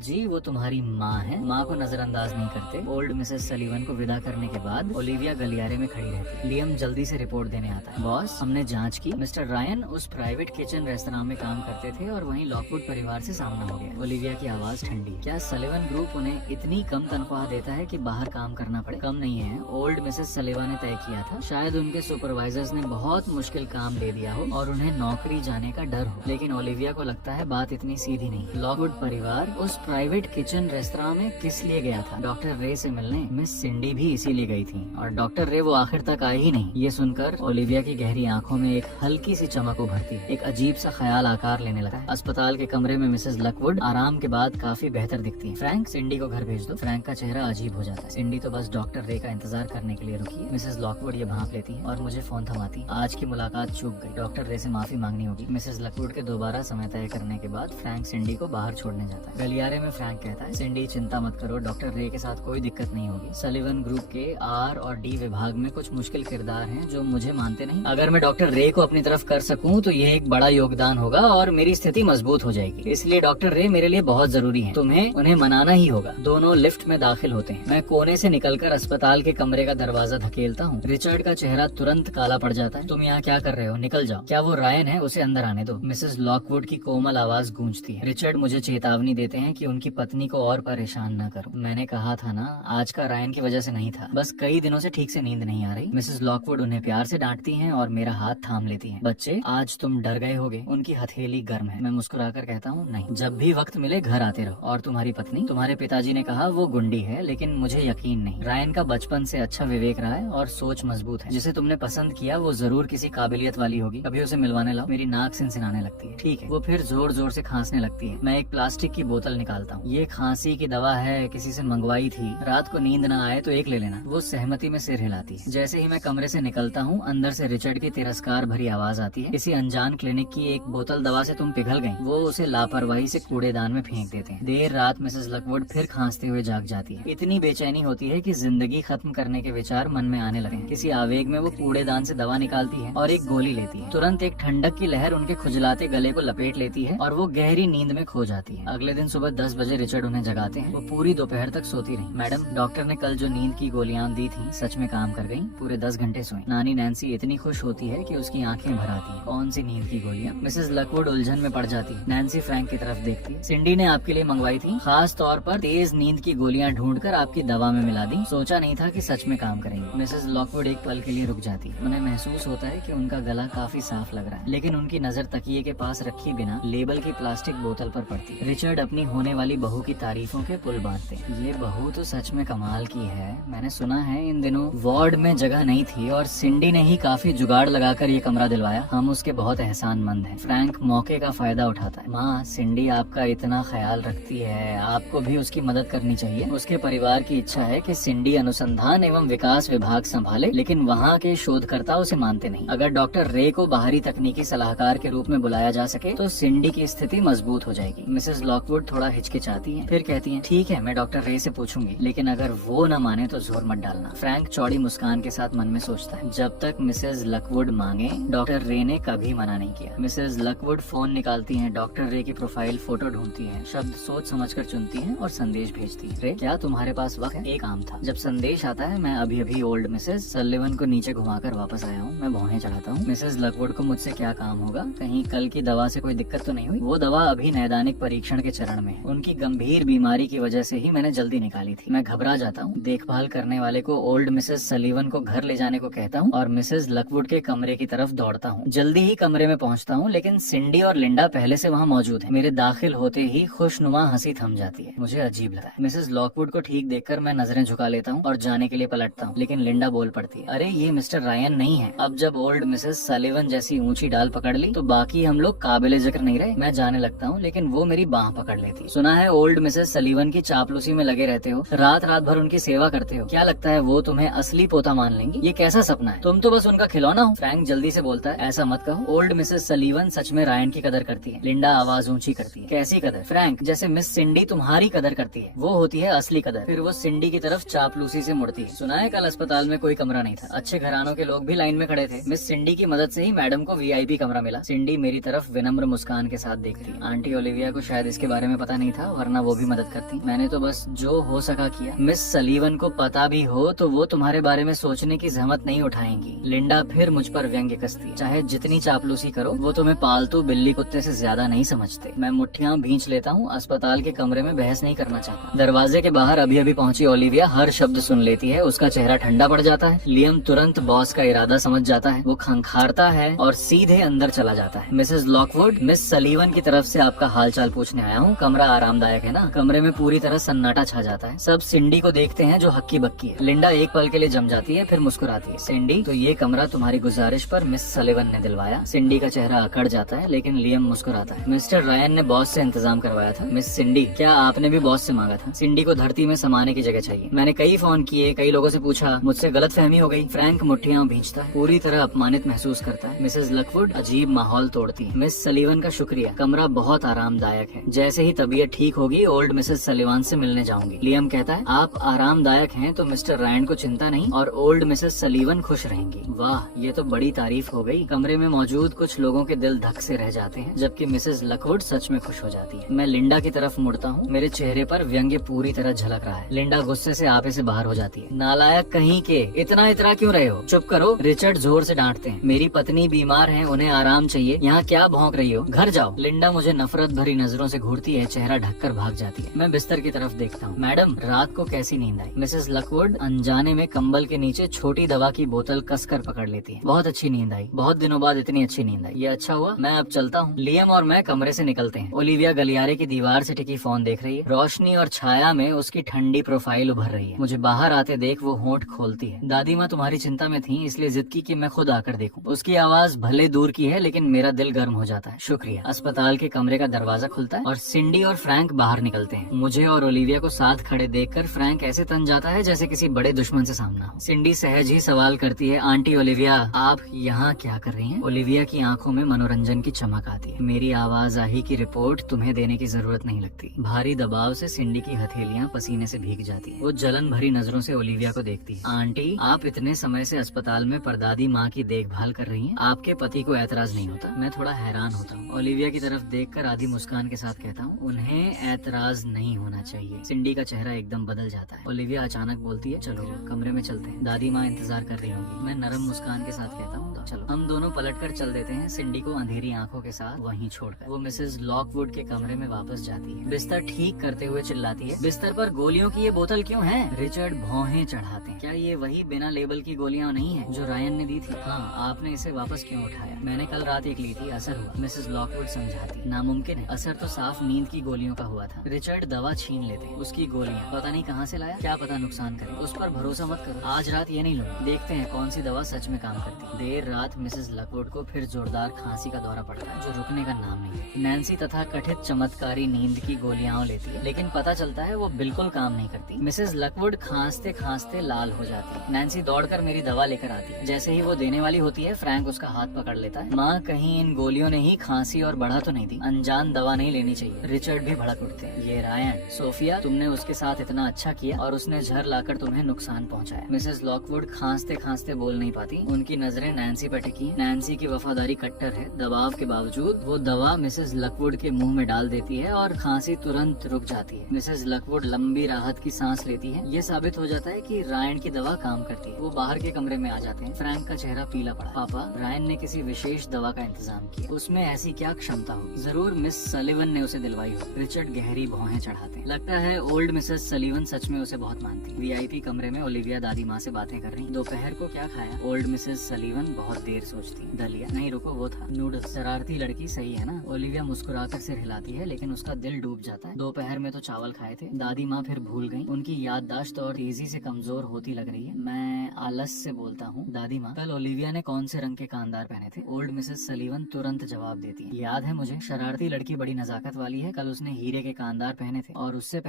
जी वो तुम्हारी माँ है, माँ को नजरअंदाज नहीं करते। ओल्ड मिसेस सलीवन को विदा करने के बाद ओलिविया गलियारे में खड़ी रहती। लियम जल्दी से रिपोर्ट देने आता है। बॉस, हमने जांच की, मिस्टर रायन उस प्राइवेट किचन रेस्तरां में काम करते थे और वहीं लॉकवुड परिवार से सामना हो गया। ओलिविया की आवाज ठंडी। क्या सलीवन ग्रुप उन्हें इतनी कम तनख्वाह देता है कि बाहर काम करना पड़े? कम नहीं है, ओल्ड मिसेस सलीवन ने तय किया था। शायद उनके सुपरवाइजर्स ने बहुत मुश्किल काम दे दिया हो और उन्हें नौकरी जाने का डर हो, लेकिन ओलिविया को लगता है बात इतनी सीधी नहीं। लॉकवुड परिवार उस प्राइवेट किचन रेस्तरां में किस लिए गया था? डॉक्टर रे से मिलने। मिस सिंडी भी इसीलिए गई थी और डॉक्टर रे वो आखिर तक आई ही नहीं। ये सुनकर ओलिविया की गहरी आंखों में एक हल्की सी चमक उभरती है। एक अजीब सा ख्याल आकार लेने लगा है। अस्पताल के कमरे में मिसेस लकवुड आराम के बाद काफी बेहतर दिखती है। फ्रैंक, सिंडी को घर भेज दो। फ्रैंक का चेहरा अजीब हो जाता है। सिंडी तो बस डॉक्टर रे का इंतजार करने के लिए रुकी है। मिसेस लॉकवुड ये भांप लेती है और मुझे फोन थमाती है। आज की मुलाकात चूक गई, डॉक्टर रे से माफी मांगनी होगी। मिसेस लकवुड के दोबारा समय तय करने के बाद फ्रैंक सिंडी को बाहर छोड़ने जाता है। गलियारे में फ्रैंक कहता है, सिंडी चिंता मत करो, डॉक्टर रे के साथ कोई दिक्कत नहीं होगी। सलीवन ग्रुप के आर और डी विभाग में कुछ मुश्किल किरदार हैं जो मुझे मानते नहीं। अगर मैं डॉक्टर रे को अपनी तरफ कर सकूं तो ये एक बड़ा योगदान होगा और मेरी स्थिति मजबूत हो जाएगी। इसलिए डॉक्टर रे मेरे लिए बहुत जरूरी है। तुम्हें उन्हें मनाना ही होगा। दोनों लिफ्ट में दाखिल होते हैं। मैं कोने से निकलकर अस्पताल के कमरे का दरवाजा धकेलता हूँ। रिचर्ड का चेहरा तुरंत काला पड़ जाता है। तुम यहाँ क्या कर रहे हो? निकल जाओ। क्या वो रायन है? उसे अंदर आने दो। मिसेस लॉकवुड की कोमल आवाज गूंजती है। रिचर्ड मुझे चेतावनी देते हैं कि उनकी पत्नी को और परेशान न करो। मैंने कहा था ना, आज का रायन की वजह से नहीं था, बस कई दिनों से ठीक से नींद नहीं आ रही। मिसेस लॉकवुड उन्हें प्यार से डांटती हैं और मेरा हाथ थाम लेती हैं। बच्चे, आज तुम डर गए होगे। उनकी हथेली गर्म है। मैं मुस्कुराकर कहता हूँ, नहीं, जब भी वक्त मिले घर आते रहो। और तुम्हारी पत्नी? तुम्हारे पिताजी ने कहा वो गुंडी है, लेकिन मुझे यकीन नहीं। रायन का बचपन से अच्छा विवेक रहा है और सोच मजबूत है। जिसे तुमने पसंद किया वो जरूर किसी काबिलियत वाली होगी। कभी उसे मिलवाने लाओ। मेरी नाक सिनसिनाने लगती है। ठीक है। वो फिर जोर जोर से खांसने लगती है। मैं एक प्लास्टिक की बोतल निकालता हूँ। ये खांसी की दवा है, किसी से मंगवाई थी। रात को नींद न आए तो एक ले लेना। वो सहमति में सिर हिलाती है। जैसे ही मैं कमरे से निकलता हूँ, अंदर से रिचर्ड की तिरस्कार भरी आवाज आती है, किसी अनजान क्लिनिक की एक बोतल दवा से तुम पिघल गई। वो उसे लापरवाही से कूड़ेदान में फेंक देते हैं। देर रात मिसेस लकवुड फिर खांसते हुए जाग जाती है। इतनी बेचैनी होती है कि जिंदगी खत्म करने के विचार मन में आने लगे हैं। किसी आवेग में वो कूड़ेदान से दवा निकालती है और एक गोली लेती है। तुरंत एक ठंडक की लहर उनके खुजलाते गले को लपेट लेती है और वो गहरी नींद में खो जाती है। अगले दिन सुबह 10 बजे रिचर्ड उन्हें जगाते हैं। वो पूरी दोपहर तक सोती रही। मैडम, डॉक्टर ने कल जो नींद की गोलियां दी थी सच में काम कर गयी। पूरे 10 घंटे सोई। नानी नैन्सी इतनी खुश होती है कि उसकी आंखें भर आती हैं। कौन सी नींद की गोलियां? मिसेस लकवुड उलझन में पड़ जाती है। नैन्सी फ्रैंक की तरफ देखती है। सिंडी ने आपके लिए मंगवाई थी, खास तौर पर तेज नींद की गोलियां ढूंढकर आपकी दवा में मिला दी। सोचा नहीं था कि सच में काम करेंगे। मिसेस लॉकवुड एक पल के लिए रुक जाती है। उन्हें महसूस होता है कि उनका गला काफी साफ लग रहा है, लेकिन उनकी नजर तकिए के पास रखी बिना लेबल की प्लास्टिक बोतल पर पड़ती है। रिचर्ड अपनी होने वाली बहू की तारीफों के पुल बांधते हैं। ये बहू तो सच में कमाल की है। मैंने सुना है इन दिनों वार्ड में जगह नहीं थी और सिंडी ने ही काफी जुगाड़ लगाकर ये कमरा दिलवाया। हम उसके बहुत एहसानमंद हैं। फ्रैंक मौके का फायदा उठाता है। माँ, सिंडी आपका इतना ख्याल रखती है, आपको भी उसकी मदद करनी चाहिए। उसके परिवार की इच्छा है कि सिंडी अनुसंधान एवं विकास विभाग संभाले, लेकिन वहाँ के शोधकर्ता उसे मानते नहीं। अगर डॉक्टर रे को बाहरी तकनीकी सलाहकार के रूप में बुलाया जा सके तो सिंडी की स्थिति मजबूत हो जाएगी। मिसेस लॉकवुड थोड़ा हिचकिचाती हैं, फिर कहती हैं, ठीक है, मैं डॉक्टर रे से पूछूंगी, लेकिन अगर वो न माने तो जोर मत डालना। फ्रैंक चौड़ी मुस्कान के साथ मन में सोचता है, जब तक मिसेस लकवुड मांगे डॉक्टर रे ने कभी मना नहीं किया। मिसेस लकवुड फोन निकालती हैं, डॉक्टर रे की प्रोफाइल फोटो ढूंढती हैं, शब्द सोच समझकर चुनती हैं और संदेश भेजती है। रे, क्या तुम्हारे पास वक्त है? एक काम था। जब संदेश आता है, मैं अभी अभी ओल्ड मिसेस सलिवन को नीचे घुमाकर वापस आया हूँ। मैं भौहें चढ़ाता हूँ। मिसेस लकवुड को मुझसे क्या काम होगा? कहीं कल की दवा से कोई दिक्कत तो नहीं हुई? वो दवा अभी नैदानिक परीक्षण के चरण में है। उनकी गंभीर बीमारी की वजह से ही मैंने जल्दी निकाली थी। मैं घबरा जाता हूँ। देखभाल करने वाले को ओल्ड मिसेस सलीवन को घर ले जाने को कहता हूँ और मिसेस लकवुड के कमरे की तरफ दौड़ता हूँ। जल्दी ही कमरे में पहुँचता हूँ, लेकिन सिंडी और लिंडा पहले से वहाँ मौजूद है। मेरे दाखिल होते ही खुशनुमा हंसी थम जाती है। मुझे अजीब लगता है। मिसेस लॉकवुड को ठीक देखकर मैं नजरें झुका लेता हूँ और जाने के लिए पलटता हूँ, लेकिन लिंडा बोल पड़ती है, अरे ये मिस्टर रायन नहीं है। अब जब ओल्ड मिसेस सलीवन जैसी ऊंची डाल पकड़ ली तो बाकी हम लोग काबिले जिक्र नहीं रहे। मैं जाने लगता हूँ, लेकिन वो मेरी बाह पकड़ लेती है। सुना है ओल्ड मिसेस सलीवन की चापलूसी में लगे रहते हो, रात रात भर उनकी सेवा करते हो। क्या लगता है वो तुम्हें असली पोता मान लेंगी? ये कैसा सपना है? तुम तो बस उनका खिलौना हो। फ्रैंक जल्दी से बोलता है, ऐसा मत कहो। ओल्ड मिसेस सलीवन सच में रायन की कदर करती है। लिंडा आवाज ऊंची करती है, कैसी कदर? फ्रैंक, जैसे मिस सिंडी तुम्हारी कदर करती है, वो होती है असली कदर। फिर वो सिंडी की तरफ चापलूसी से मुड़ती है। सुना है कल अस्पताल में कोई कमरा नहीं था, अच्छे घरानों के लोग भी लाइन में खड़े थे। मिस सिंडी की मदद से ही मैडम को VIP कमरा मिला। सिंडी मेरी तरफ विनम्र मुस्कान के साथ देखती है। आंटी ओलिविया को शायद इसके बारे में पता नहीं था, वरना वो भी मदद करती। मैंने तो बस जो हो सका किया। मिस सलीवन को पता भी हो तो वो तुम्हारे बारे में सोचने की जहमत नहीं उठाएंगी। लिंडा फिर मुझ पर व्यंग्य कसती है। चाहे जितनी चापलूसी करो, वो तुम्हें पालतू बिल्ली कुत्ते से ज्यादा नहीं समझते। मैं मुट्ठियां भींच लेता हूँ। अस्पताल के कमरे में बहस नहीं करना चाहता। दरवाजे के बाहर अभी अभी पहुंची ओलिविया हर शब्द सुन लेती है। उसका चेहरा ठंडा पड़ जाता है। लियम तुरंत बॉस का इरादा समझ जाता है। वो खंखारता है और सीधे अंदर चला जाता है। मिसेस लॉकवुड, मिस सलीवन की तरफ से आपका हालचाल पूछने आया हूँ। कमरा आरामदायक है ना? कमरे में पूरी तरह सन्नाटा छा जाता है। सब सिंडी को देखते हैं जो हक्की बक्की है। लिंडा एक पल के लिए जम जाती है, फिर मुस्कुराती है। सिंडी, तो ये कमरा तुम्हारी गुजारिश पर मिस सलीवन ने दिलवाया। सिंडी का चेहरा अकड़ जाता है, लेकिन लियम मुस्कुराता है। मिस्टर रायन ने बॉस से इंतजाम करवाया था। मिस सिंडी, क्या आपने भी बॉस से मांगा था? सिंडी को धरती में समाने की जगह चाहिए। मैंने कई फोन किए, कई लोगों से पूछा, मुझसे गलतफहमी हो गई। फ्रैंक मुट्ठियां भींचता है, पूरी तरह अपमानित महसूस करता है। मिसेस लकवुड अजीब माहौल तोड़ती है। मिस सलीवन का शुक्रिया, कमरा बहुत आरामदायक है। जैसे ही तबीयत ठीक होगी ओल्ड मिसेस सलीवन से मिलने जाऊंगी। लियम कहता है, आप आरामदायक हैं तो मिस्टर रायन को चिंता नहीं और ओल्ड मिसेस सलीवन खुश रहेंगी। वाह, ये तो बड़ी तारीफ हो गई। कमरे में मौजूद कुछ लोगों के दिल धक से रह जाते हैं, जबकि मिसेस लकवुड सच में खुश हो जाती है। मैं लिंडा की तरफ मुड़ता हूँ। मेरे चेहरे पर व्यंग्य पूरी तरह झलक रहा है। लिंडा गुस्से से आपे से बाहर हो जाती है। नालायक कहीं के, इतना इतरा क्यों रहे हो? चुप करो, रिचर्ड जोर से डांटते हैं। मेरी पत्नी बीमार है, उन्हें आराम चाहिए। यहाँ क्या भौंक रही हो? घर जाओ। लिंडा मुझे नफरत भरी नजरों से घूरती है, चेहरा ढककर भाग जाती है। मैं बिस्तर की तरफ देखता हूँ। मैडम, रात को कैसी नींद आई? मिसेस लकवुड अनजाने में कंबल के नीचे छोटी दवा की बोतल कसकर पकड़ लेती है। बहुत अच्छी नींद आई, बहुत दिनों बाद इतनी अच्छी नींद आई। ये अच्छा हुआ, मैं अब चलता हूँ। लियम और मैं कमरे से निकलते हैं। ओलिविया गलियारे की दीवार से टिकी फोन देख रही है। रोशनी और छाया में उसकी ठंडी प्रोफाइल उभर रही है। मुझे बाहर आते देख वो होंठ खोलती है। दादी माँ तुम्हारी चिंता में थी, इसलिए जिद की कि मैं खुद आकर देखूं। उसकी आवाज भले दूर की है, लेकिन मेरा दिल गर्म हो जाता है। शुक्रिया। अस्पताल के कमरे का दरवाजा खुलता है और सिंडी और फ्रैंक बाहर निकलते हैं। मुझे और ओलिविया को साथ खड़े देखकर फ्रैंक ऐसे तन जाता है जैसे किसी बड़े दुश्मन से सामना हो। सिंडी सहज ही सवाल करती है, आंटी ओलिविया, आप यहाँ क्या कर रही हैं? ओलिविया की आंखों में मनोरंजन की चमक आती है। मेरी आवाजाही की रिपोर्ट तुम्हें देने की जरूरत नहीं लगती। भारी दबाव से सिंडी की हथेलियां पसीने से भीग जाती है। वो जलन भरी नजरों से ओलिविया को देखती है। आंटी, आप इतने समय से अस्पताल में परदादी माँ की देखभाल कर रही हैं, आपके पति को ऐतराज नहीं होता? मैं थोड़ा हैरान होता हूँ। ओलिविया की तरफ देखकर आधी मुस्कान के साथ कहता हूँ, उन्हें ऐतराज नहीं होना चाहिए। सिंडी का चेहरा एकदम बदल जाता है। ओलिविया अचानक बोलती है, चलो कमरे में चलते हैं, दादी माँ इंतजार कर रही होंगी। मैं नरम मुस्कान के साथ कहता हूँ, चलो। हम दोनों पलटकर चल देते हैं, सिंडी को अंधेरी आंखों के साथ वहीं छोड़कर। वो मिसेस लॉकवुड के कमरे में वापस जाती है। बिस्तर ठीक करते हुए चिल्लाती है, बिस्तर पर गोलियों की ये बोतल क्यों है? रिचर्ड भौहें चढ़ाते हैं। क्या ये वही बिना लेबल की गोलियां नहीं है जो रायन ने दी थी? हाँ, आपने इसे वापस क्यों उठाया? मैंने कल रात एक ली थी, असर हुआ। मिसेस लॉकवुड समझाती। नामुमकिन है, असर तो साफ नींद की गोलियों का हुआ था। रिचर्ड दवा छीन लेते, उसकी गोलियां पता नहीं कहाँ से लाया, क्या पता नुकसान करे। उस पर भरोसा मत करो। आज रात ये नहीं लूंगी, देखते हैं कौन सी दवा सच में काम करती है। देर रात मिसेस लकवुड को फिर जोरदार खांसी का दौरा पड़ता है, जो रुकने का नाम नहीं है। नैन्सी तथा कथित चमत्कारी नींद की गोलियां लेती है, लेकिन पता चलता है वो बिल्कुल काम नहीं करती। मिसेस लकवुड खांसते खांसते लाल हो जाती है। नैन्सी दौड़कर मेरी दवा लेकर आती है। जैसे ही वो देने वाली होती है, फ्रैंक उसका हाथ पकड़ लेता है। माँ, कहीं इन गोलियों ने ही खांसी और बढ़ा तो नहीं दी? अनजान दवा नहीं लेनी चाहिए। रिचर्ड भी भड़क उठते हैं। ये रायन, सोफिया, तुमने उसके साथ इतना अच्छा किया और उसने झर लाकर तुम्हें नुकसान पहुंचाया। मिसेस लॉकवुड खांसते खांसते बोल नहीं पाती। उनकी नजरें नैन्सी पर टिकी। नैन्सी की वफादारी कट्टर है। दबाव के बावजूद वो दवा मिसेस लकवुड के मुंह में डाल देती है और खांसी तुरंत रुक जाती है। मिसेस लकवुड लंबी राहत की सांस लेती है। ये साबित हो जाता है कि रायन की दवा काम करती है। वो बाहर के कमरे में आ जाते हैं। फ्रैंक का चेहरा पीला पड़ा। पापा, रायन ने किसी विशेष दवा का इंतजाम किया। उसमें ऐसी क्या क्षमता होगी? जरूर मिस सलीवन ने उसे दिलवाई हो। रिचर्ड गहरी भौहें चढ़ाते हैं। लगता है ओल्ड मिसेस सलीवन सच में उसे बहुत मानती। वीआईपी कमरे में ओलिविया दादी माँ से बातें कर रही। दोपहर को क्या खाया? ओल्ड मिसेस सलीवन बहुत देर सोचती। दलिया नहीं, रुको, वो था नूडल्स। शरारती लड़की, सही है ना? ओलिविया मुस्कुराकर सिर हिलाती है, लेकिन उसका दिल डूब जाता है। दोपहर में तो चावल खाए थे। दादी माँ फिर भूल गई। उनकी याददाश्त और तेजी से कमजोर होती लग रही है। मैं आलस से बोलता हूँ, दादी माँ, कल ओलिविया ने कौन से रंग के कांदार पहने थे? ओल्ड मिसेस सलीवन तुरंत जवाब देती है, याद है मुझे, शरारती लड़की बड़ी नजाकत वाली है। कल उसने हीरे के कांदार पहने थे और उससे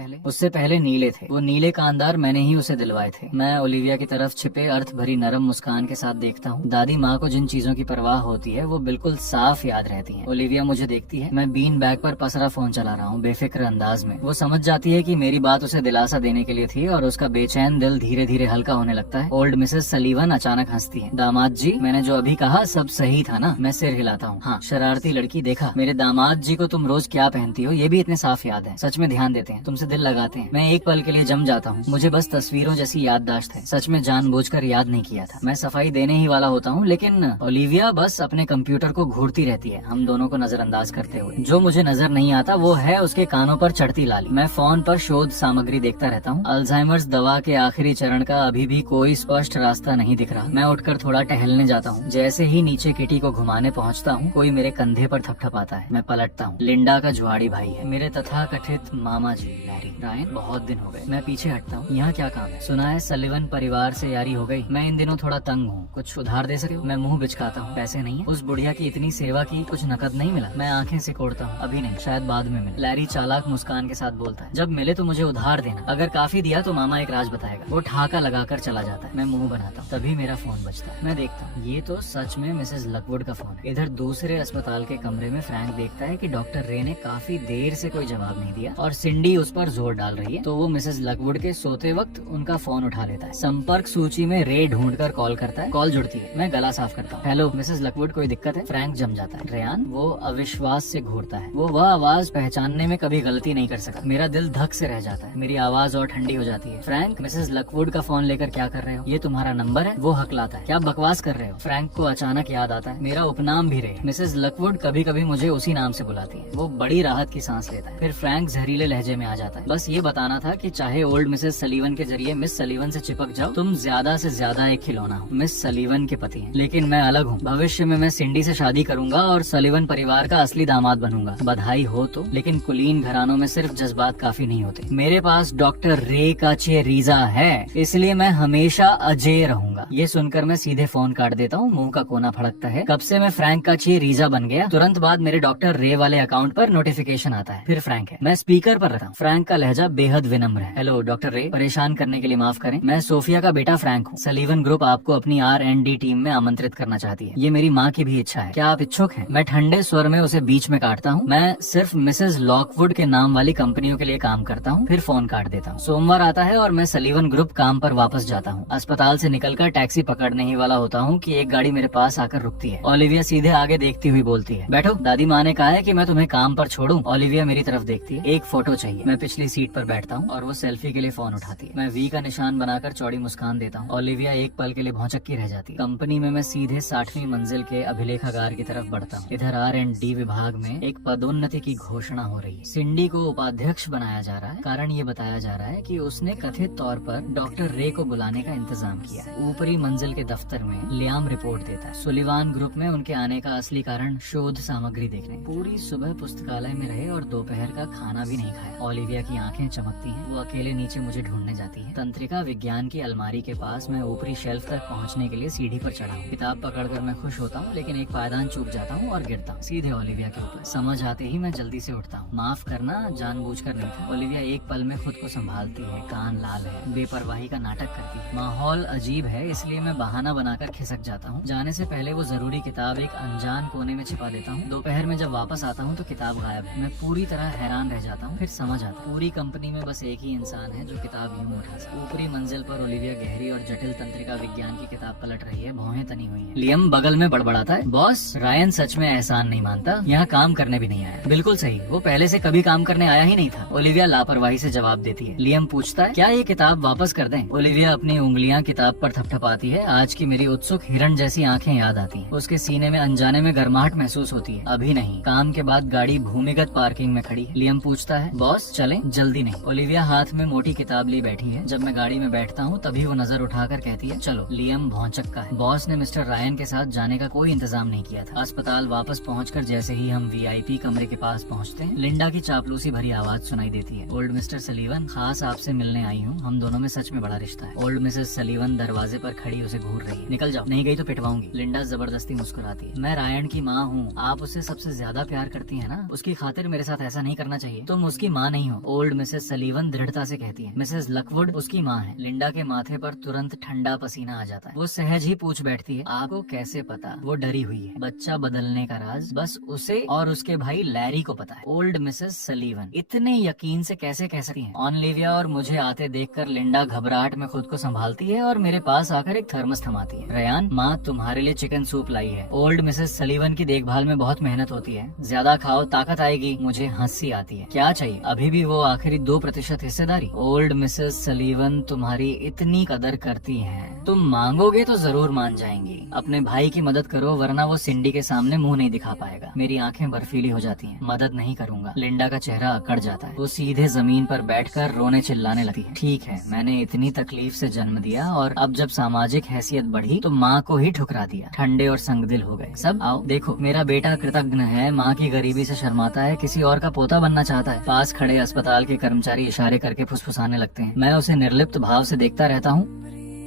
पहले नीले थे। वो नीले कांदार मैंने ही उसे दिलवाए थे। मैं ओलिविया की तरफ छिपे अर्थ भरी नरम मुस्कान के साथ देखता हूँ। दादी माँ को जिन चीजों की परवाह होती है वो बिल्कुल साफ याद रहती है। ओलिविया मुझे देखती है। मैं बीन बैग पर पसरा फोन चला रहा हूँ बेफिक्र अंदाज में। वो समझ जाती है कि मेरी बात उसे दिलासा देने के लिए थी और उसका बेचैन दिल धीरे धीरे हल्का होने लगता है। ओल्ड मिसेस सलीवन अचानक हंसती है। दामाद जी, मैंने जो अभी कहा सब सही था ना? मैं सिर हिलाता हूँ। हाँ, शरारती लड़की, देखा, मेरे दामाद दामाद जी को तुम रोज क्या पहनती हो ये भी इतने साफ याद है। सच में ध्यान देते हैं, तुमसे दिल लगाते हैं। मैं एक पल के लिए जम जाता हूँ। मुझे बस तस्वीरों जैसी याददाश्त है। सच में जानबूझकर याद नहीं किया था। मैं सफाई देने ही वाला होता हूँ, लेकिन ओलिविया बस अपने कंप्यूटर को घूरती रहती है, हम दोनों को नजरअंदाज करते हुए। जो मुझे नजर नहीं आता वो है उसके कानों पर चढ़ती लाली। मैं फोन पर शोध सामग्री देखता रहता हूँ। अल्जाइमर्स दवा के आखिरी चरण का अभी भी कोई स्पष्ट रास्ता नहीं दिख रहा। मैं उठकर थोड़ा टहलने जाता हूँ। जैसे ही नीचे किटी को घुमाने पहुँचता हूँ, कोई मेरे कंधे पर थपथपाता है। मैं पलटता हूँ। लिंडा का जुआड़ी भाई है, मेरे तथाकथित मामा जी लैरी। रायन, बहुत दिन हो गए। मैं पीछे हटता हूँ। यहाँ क्या काम है? सुना है सलिवन परिवार से यारी हो गई। मैं इन दिनों थोड़ा तंग हूँ, कुछ उधार दे सके हो? मैं मुंह बिचकाता हूँ। पैसे नहीं है? उस बुढ़िया की इतनी सेवा की, कुछ नकद नहीं मिला? मैं आंखें सिकोड़ता हूँ। अभी नहीं, शायद बाद में मिले। लैरी चालाक मुस्कान के साथ बोलता है, जब मिले तो मुझे उधार देना, अगर काफी दिया तो मामा एक राज बताएगा। वो ठहाका लगाकर चला जाता है। मैं मुंह बनाता हूँ। तभी मेरा फोन बजता है। मैं देखता हूँ, ये तो सच में मिसेस लकवुड का फोन है। इधर दूसरे अस्पताल के कमरे में फ्रैंक देखता है कि डॉक्टर रे ने काफी देर से कोई जवाब नहीं दिया और सिंडी उस पर जोर डाल रही है, तो वो मिसेस लकवुड के सोते वक्त उनका फोन उठा लेता है। संपर्क सूची में रे ढूंढकर कॉल करता है। कॉल जुड़ती है। मैं गला साफ करता हूँ। हेलो मिसेस लकवुड, कोई दिक्कत है? फ्रैंक जम जाता है। रेयान, वो अविश्वास से घूरता है। वो वह आवाज पहचानने में कभी गलती नहीं कर सका। मेरा दिल धक से रह जाता है। मेरी आवाज और ठंडी हो जाती है। फ्रैंक, मिसेस लकवुड का फोन लेकर क्या कर रहे हो? ये तुम्हारा नंबर है? वो हकलाता है। क्या बकवास कर रहे हो? फ्रैंक को अचानक याद आता है, मेरा उपनाम भी रे। मिसेस लकवुड कभी कभी मुझे उसी नाम से बुलाती है। वो बड़ी राहत की सांस लेता है। फिर फ्रैंक जहरीले लहजे में आ जाता है, बस ये बताना था कि चाहे ओल्ड मिसेस सलीवन के जरिए मिस सलीवन से चिपक जाओ, तुम ज्यादा से ज्यादा एक खिलौना हो। मिस सलीवन के पति हैं, लेकिन मैं अलग हूँ। भविष्य में मैं सिंडी से शादी करूंगा और सलीवन परिवार का असली दामाद बनूंगा। बधाई हो तो, लेकिन कुलीन घरानों में सिर्फ जज्बात काफी नहीं होते। मेरे पास डॉक्टर रे का रीजा है, इसलिए मैं हमेशा अजय रहूंगा। ये सुनकर मैं सीधे फोन काट देता हूँ। मुंह का कोना फड़कता है। कब से मैं फ्रैंक का रीजा बन गया। तुरंत बाद मेरे डॉक्टर रे वाले अकाउंट पर नोटिफिकेशन आता है। फिर फ्रैंक है। मैं स्पीकर पर रहता हूँ। फ्रैंक का लहजा बेहद विनम्र है। हेलो डॉक्टर रे, परेशान करने के लिए माफ करें। मैं सोफिया का बेटा फ्रैंक हूँ। सलीवन ग्रुप आपको अपनी R&D टीम में आमंत्रित करना चाहती है। ये मेरी माँ की भी इच्छा है। क्या आप इच्छुक हैं? मैं ठंडे स्वर में उसे बीच में काटता हूँ। मैं सिर्फ मिसेस लॉकवुड के नाम वाली कंपनियों के लिए काम करता हूँ। फिर फोन काट देता हूँ। सोमवार आता है और मैं सलीवन ग्रुप काम पर वापस जाता हूँ। अस्पताल से निकलकर टैक्सी पकड़ने ही वाला होता हूँ कि एक गाड़ी मेरे पास आकर रुकती है। ओलिविया सीधे आगे देखती हुई बोलती है, बैठो। दादी माँ ने कहा है कि मैं तुम्हें काम पर छोड़ूं। ओलिविया मेरी तरफ देखती है। एक फोटो चाहिए। मैं पिछली सीट पर बैठता हूँ और वो सेल्फी के लिए फोन उठाती है। मैं वी का निशान बनाकर चौड़ी मुस्कान देता हूँ। ओलिविया एक पल के लिए भौचक्की रह जाती है। कंपनी में मैं सीधे 60वीं मंजिल के अभिलेखागार की तरफ बढ़ता हूँ। इधर R&D विभाग में एक पदोन्नति की घोषणा हो रही है। सिंडी को उपाध्यक्ष बनाया जा रहा है। कारण ये बताया जा रहा है कि उसने कथित तौर पर डॉक्टर रे को बुलाने का इंतजाम किया है। ऊपरी मंजिल के दफ्तर में लियाम रिपोर्ट देता है। सुलिवान ग्रुप में उनके आने का असली कारण शोध सामग्री देखने। पूरी सुबह पुस्तकालय में रहे और दोपहर का खाना भी नहीं खाया। ओलिविया की आंखें चमकती हैं। वो अकेले नीचे मुझे ढूंढने जाती है। तंत्रिका विज्ञान की अलमारी के पास मैं ऊपरी शेल्फ तक पहुंचने के लिए सीढ़ी पर चढ़ा हूँ। किताब पकड़कर मैं खुश होता हूँ, लेकिन एक पायदान चूक जाता हूँ और गिरता हूँ सीधे ओलिविया के ऊपर। समझ आते ही मैं जल्दी से उठता हूँ। माफ करना, जानबूझकर नहीं था। ओलिविया एक पल में खुद को संभालती है। कान लाल है, बेपरवाही का नाटक करती है। माहौल अजीब है, इसलिए मैं बहाना बनाकर खिसक जाता हूँ। जाने से पहले वो जरूरी किताब एक अनजान कोने में छिपा देता हूँ। दोपहर में जब वापस आता हूँ तो किताब गायब है। मैं पूरी तरह हैरान रह जाता हूँ। फिर समझ आता है, पूरी कंपनी में बस एक ही इंसान है जो किताब यूं उठा सके। ऊपरी मंजिल पर ओलिविया गहरी और जटिल तंत्रिका विज्ञान की किताब पलट रही है। भौहें तनी हुई हैं। लियम बगल में बड़बड़ाता है, बॉस रायन सच में एहसान नहीं मानता, यहाँ काम करने भी नहीं आया। बिल्कुल सही, वो पहले से कभी काम करने आया ही नहीं था। ओलिविया लापरवाही से जवाब देती है। लियम पूछता है, क्या ये किताब वापस कर दें? ओलिविया अपनी उंगलियां किताब पर थपथपाती है। आज की मेरी उत्सुक हिरण जैसी आंखें याद आती हैं। उसके सीने में अनजाने में गर्माहट महसूस होती है। अभी नहीं, काम के बाद गाड़ी भूमिगत पार्किंग में खड़ी है। लियम पूछता है, बॉस चलें? जल्दी नहीं। ओलिविया हाथ में मोटी किताब ली बैठी है। जब मैं गाड़ी में बैठता हूँ तभी वो नजर उठाकर कहती है, चलो। लियम भौचक्का है। बॉस ने मिस्टर रायन के साथ जाने का कोई इंतजाम नहीं किया था। अस्पताल वापस पहुंचकर जैसे ही हम VIP कमरे के पास पहुंचते हैं, लिंडा की चापलूसी भरी आवाज सुनाई देती है, ओल्ड मिस्टर सलीवन, खास आपसे मिलने आई हूँ। हम दोनों में सच में बड़ा रिश्ता है। ओल्ड मिसेस सलीवन दरवाजे पर खड़ी उसे घूर रही है। निकल जाओ, नहीं गई तो पिटवाऊंगी। लिंडा जबरदस्ती मुस्कुराती है। मैं रायन की माँ हूँ। आप उससे सबसे ज्यादा प्यार करती है ना, उसकी खातिर मेरे साथ ऐसा नहीं करना चाहिए। तुम उसकी माँ नहीं हो, ओल्ड मिसेस सलीवन दृढ़ता से कहती है। मिसेस लकवुड उसकी माँ है। लिंडा के माथे पर तुरंत ठंडा पसीना आ जाता है। वो सहज ही पूछ बैठती है, आपको कैसे पता? वो डरी हुई है। बच्चा बदलने का राज बस उसे और उसके भाई लैरी को पता है। ओल्ड मिसेस सलीवन इतने यकीन से कैसे कह सकती हैं? ऑनलिविया और मुझे आते देखकर लिंडा घबराहट में खुद को संभालती है और मेरे पास दिखाकर एक थर्मस थमाती है। रेयान, माँ तुम्हारे लिए चिकन सूप लाई है। ओल्ड मिसेस सलीवन की देखभाल में बहुत मेहनत होती है, ज्यादा खाओ ताकत आएगी। मुझे हंसी आती है। क्या चाहिए? अभी भी वो आखिरी 2% हिस्सेदारी। ओल्ड मिसेस सलीवन तुम्हारी इतनी कदर करती है, तुम मांगोगे तो जरूर मान जाएंगी। अपने भाई की मदद करो, वरना वो सिंडी के सामने मुंह नहीं दिखा पाएगा। मेरी आंखें बर्फीली हो जाती हैं। मदद नहीं करूंगा। लिंडा का चेहरा अकड़ जाता है। वो सीधे जमीन पर बैठकर रोने चिल्लाने लगती है। ठीक है, मैंने इतनी तकलीफ से जन्म दिया और अब जब सामाजिक हैसियत बढ़ी तो माँ को ही ठुकरा दिया। ठंडे और संगदिल हो गए सब। आओ देखो, मेरा बेटा कृतज्ञ है, माँ की गरीबी से शर्माता है, किसी और का पोता बनना चाहता है। पास खड़े अस्पताल के कर्मचारी इशारे करके फुसफुसाने लगते हैं। मैं उसे निर्लिप्त भाव से देखता रहता हूँ।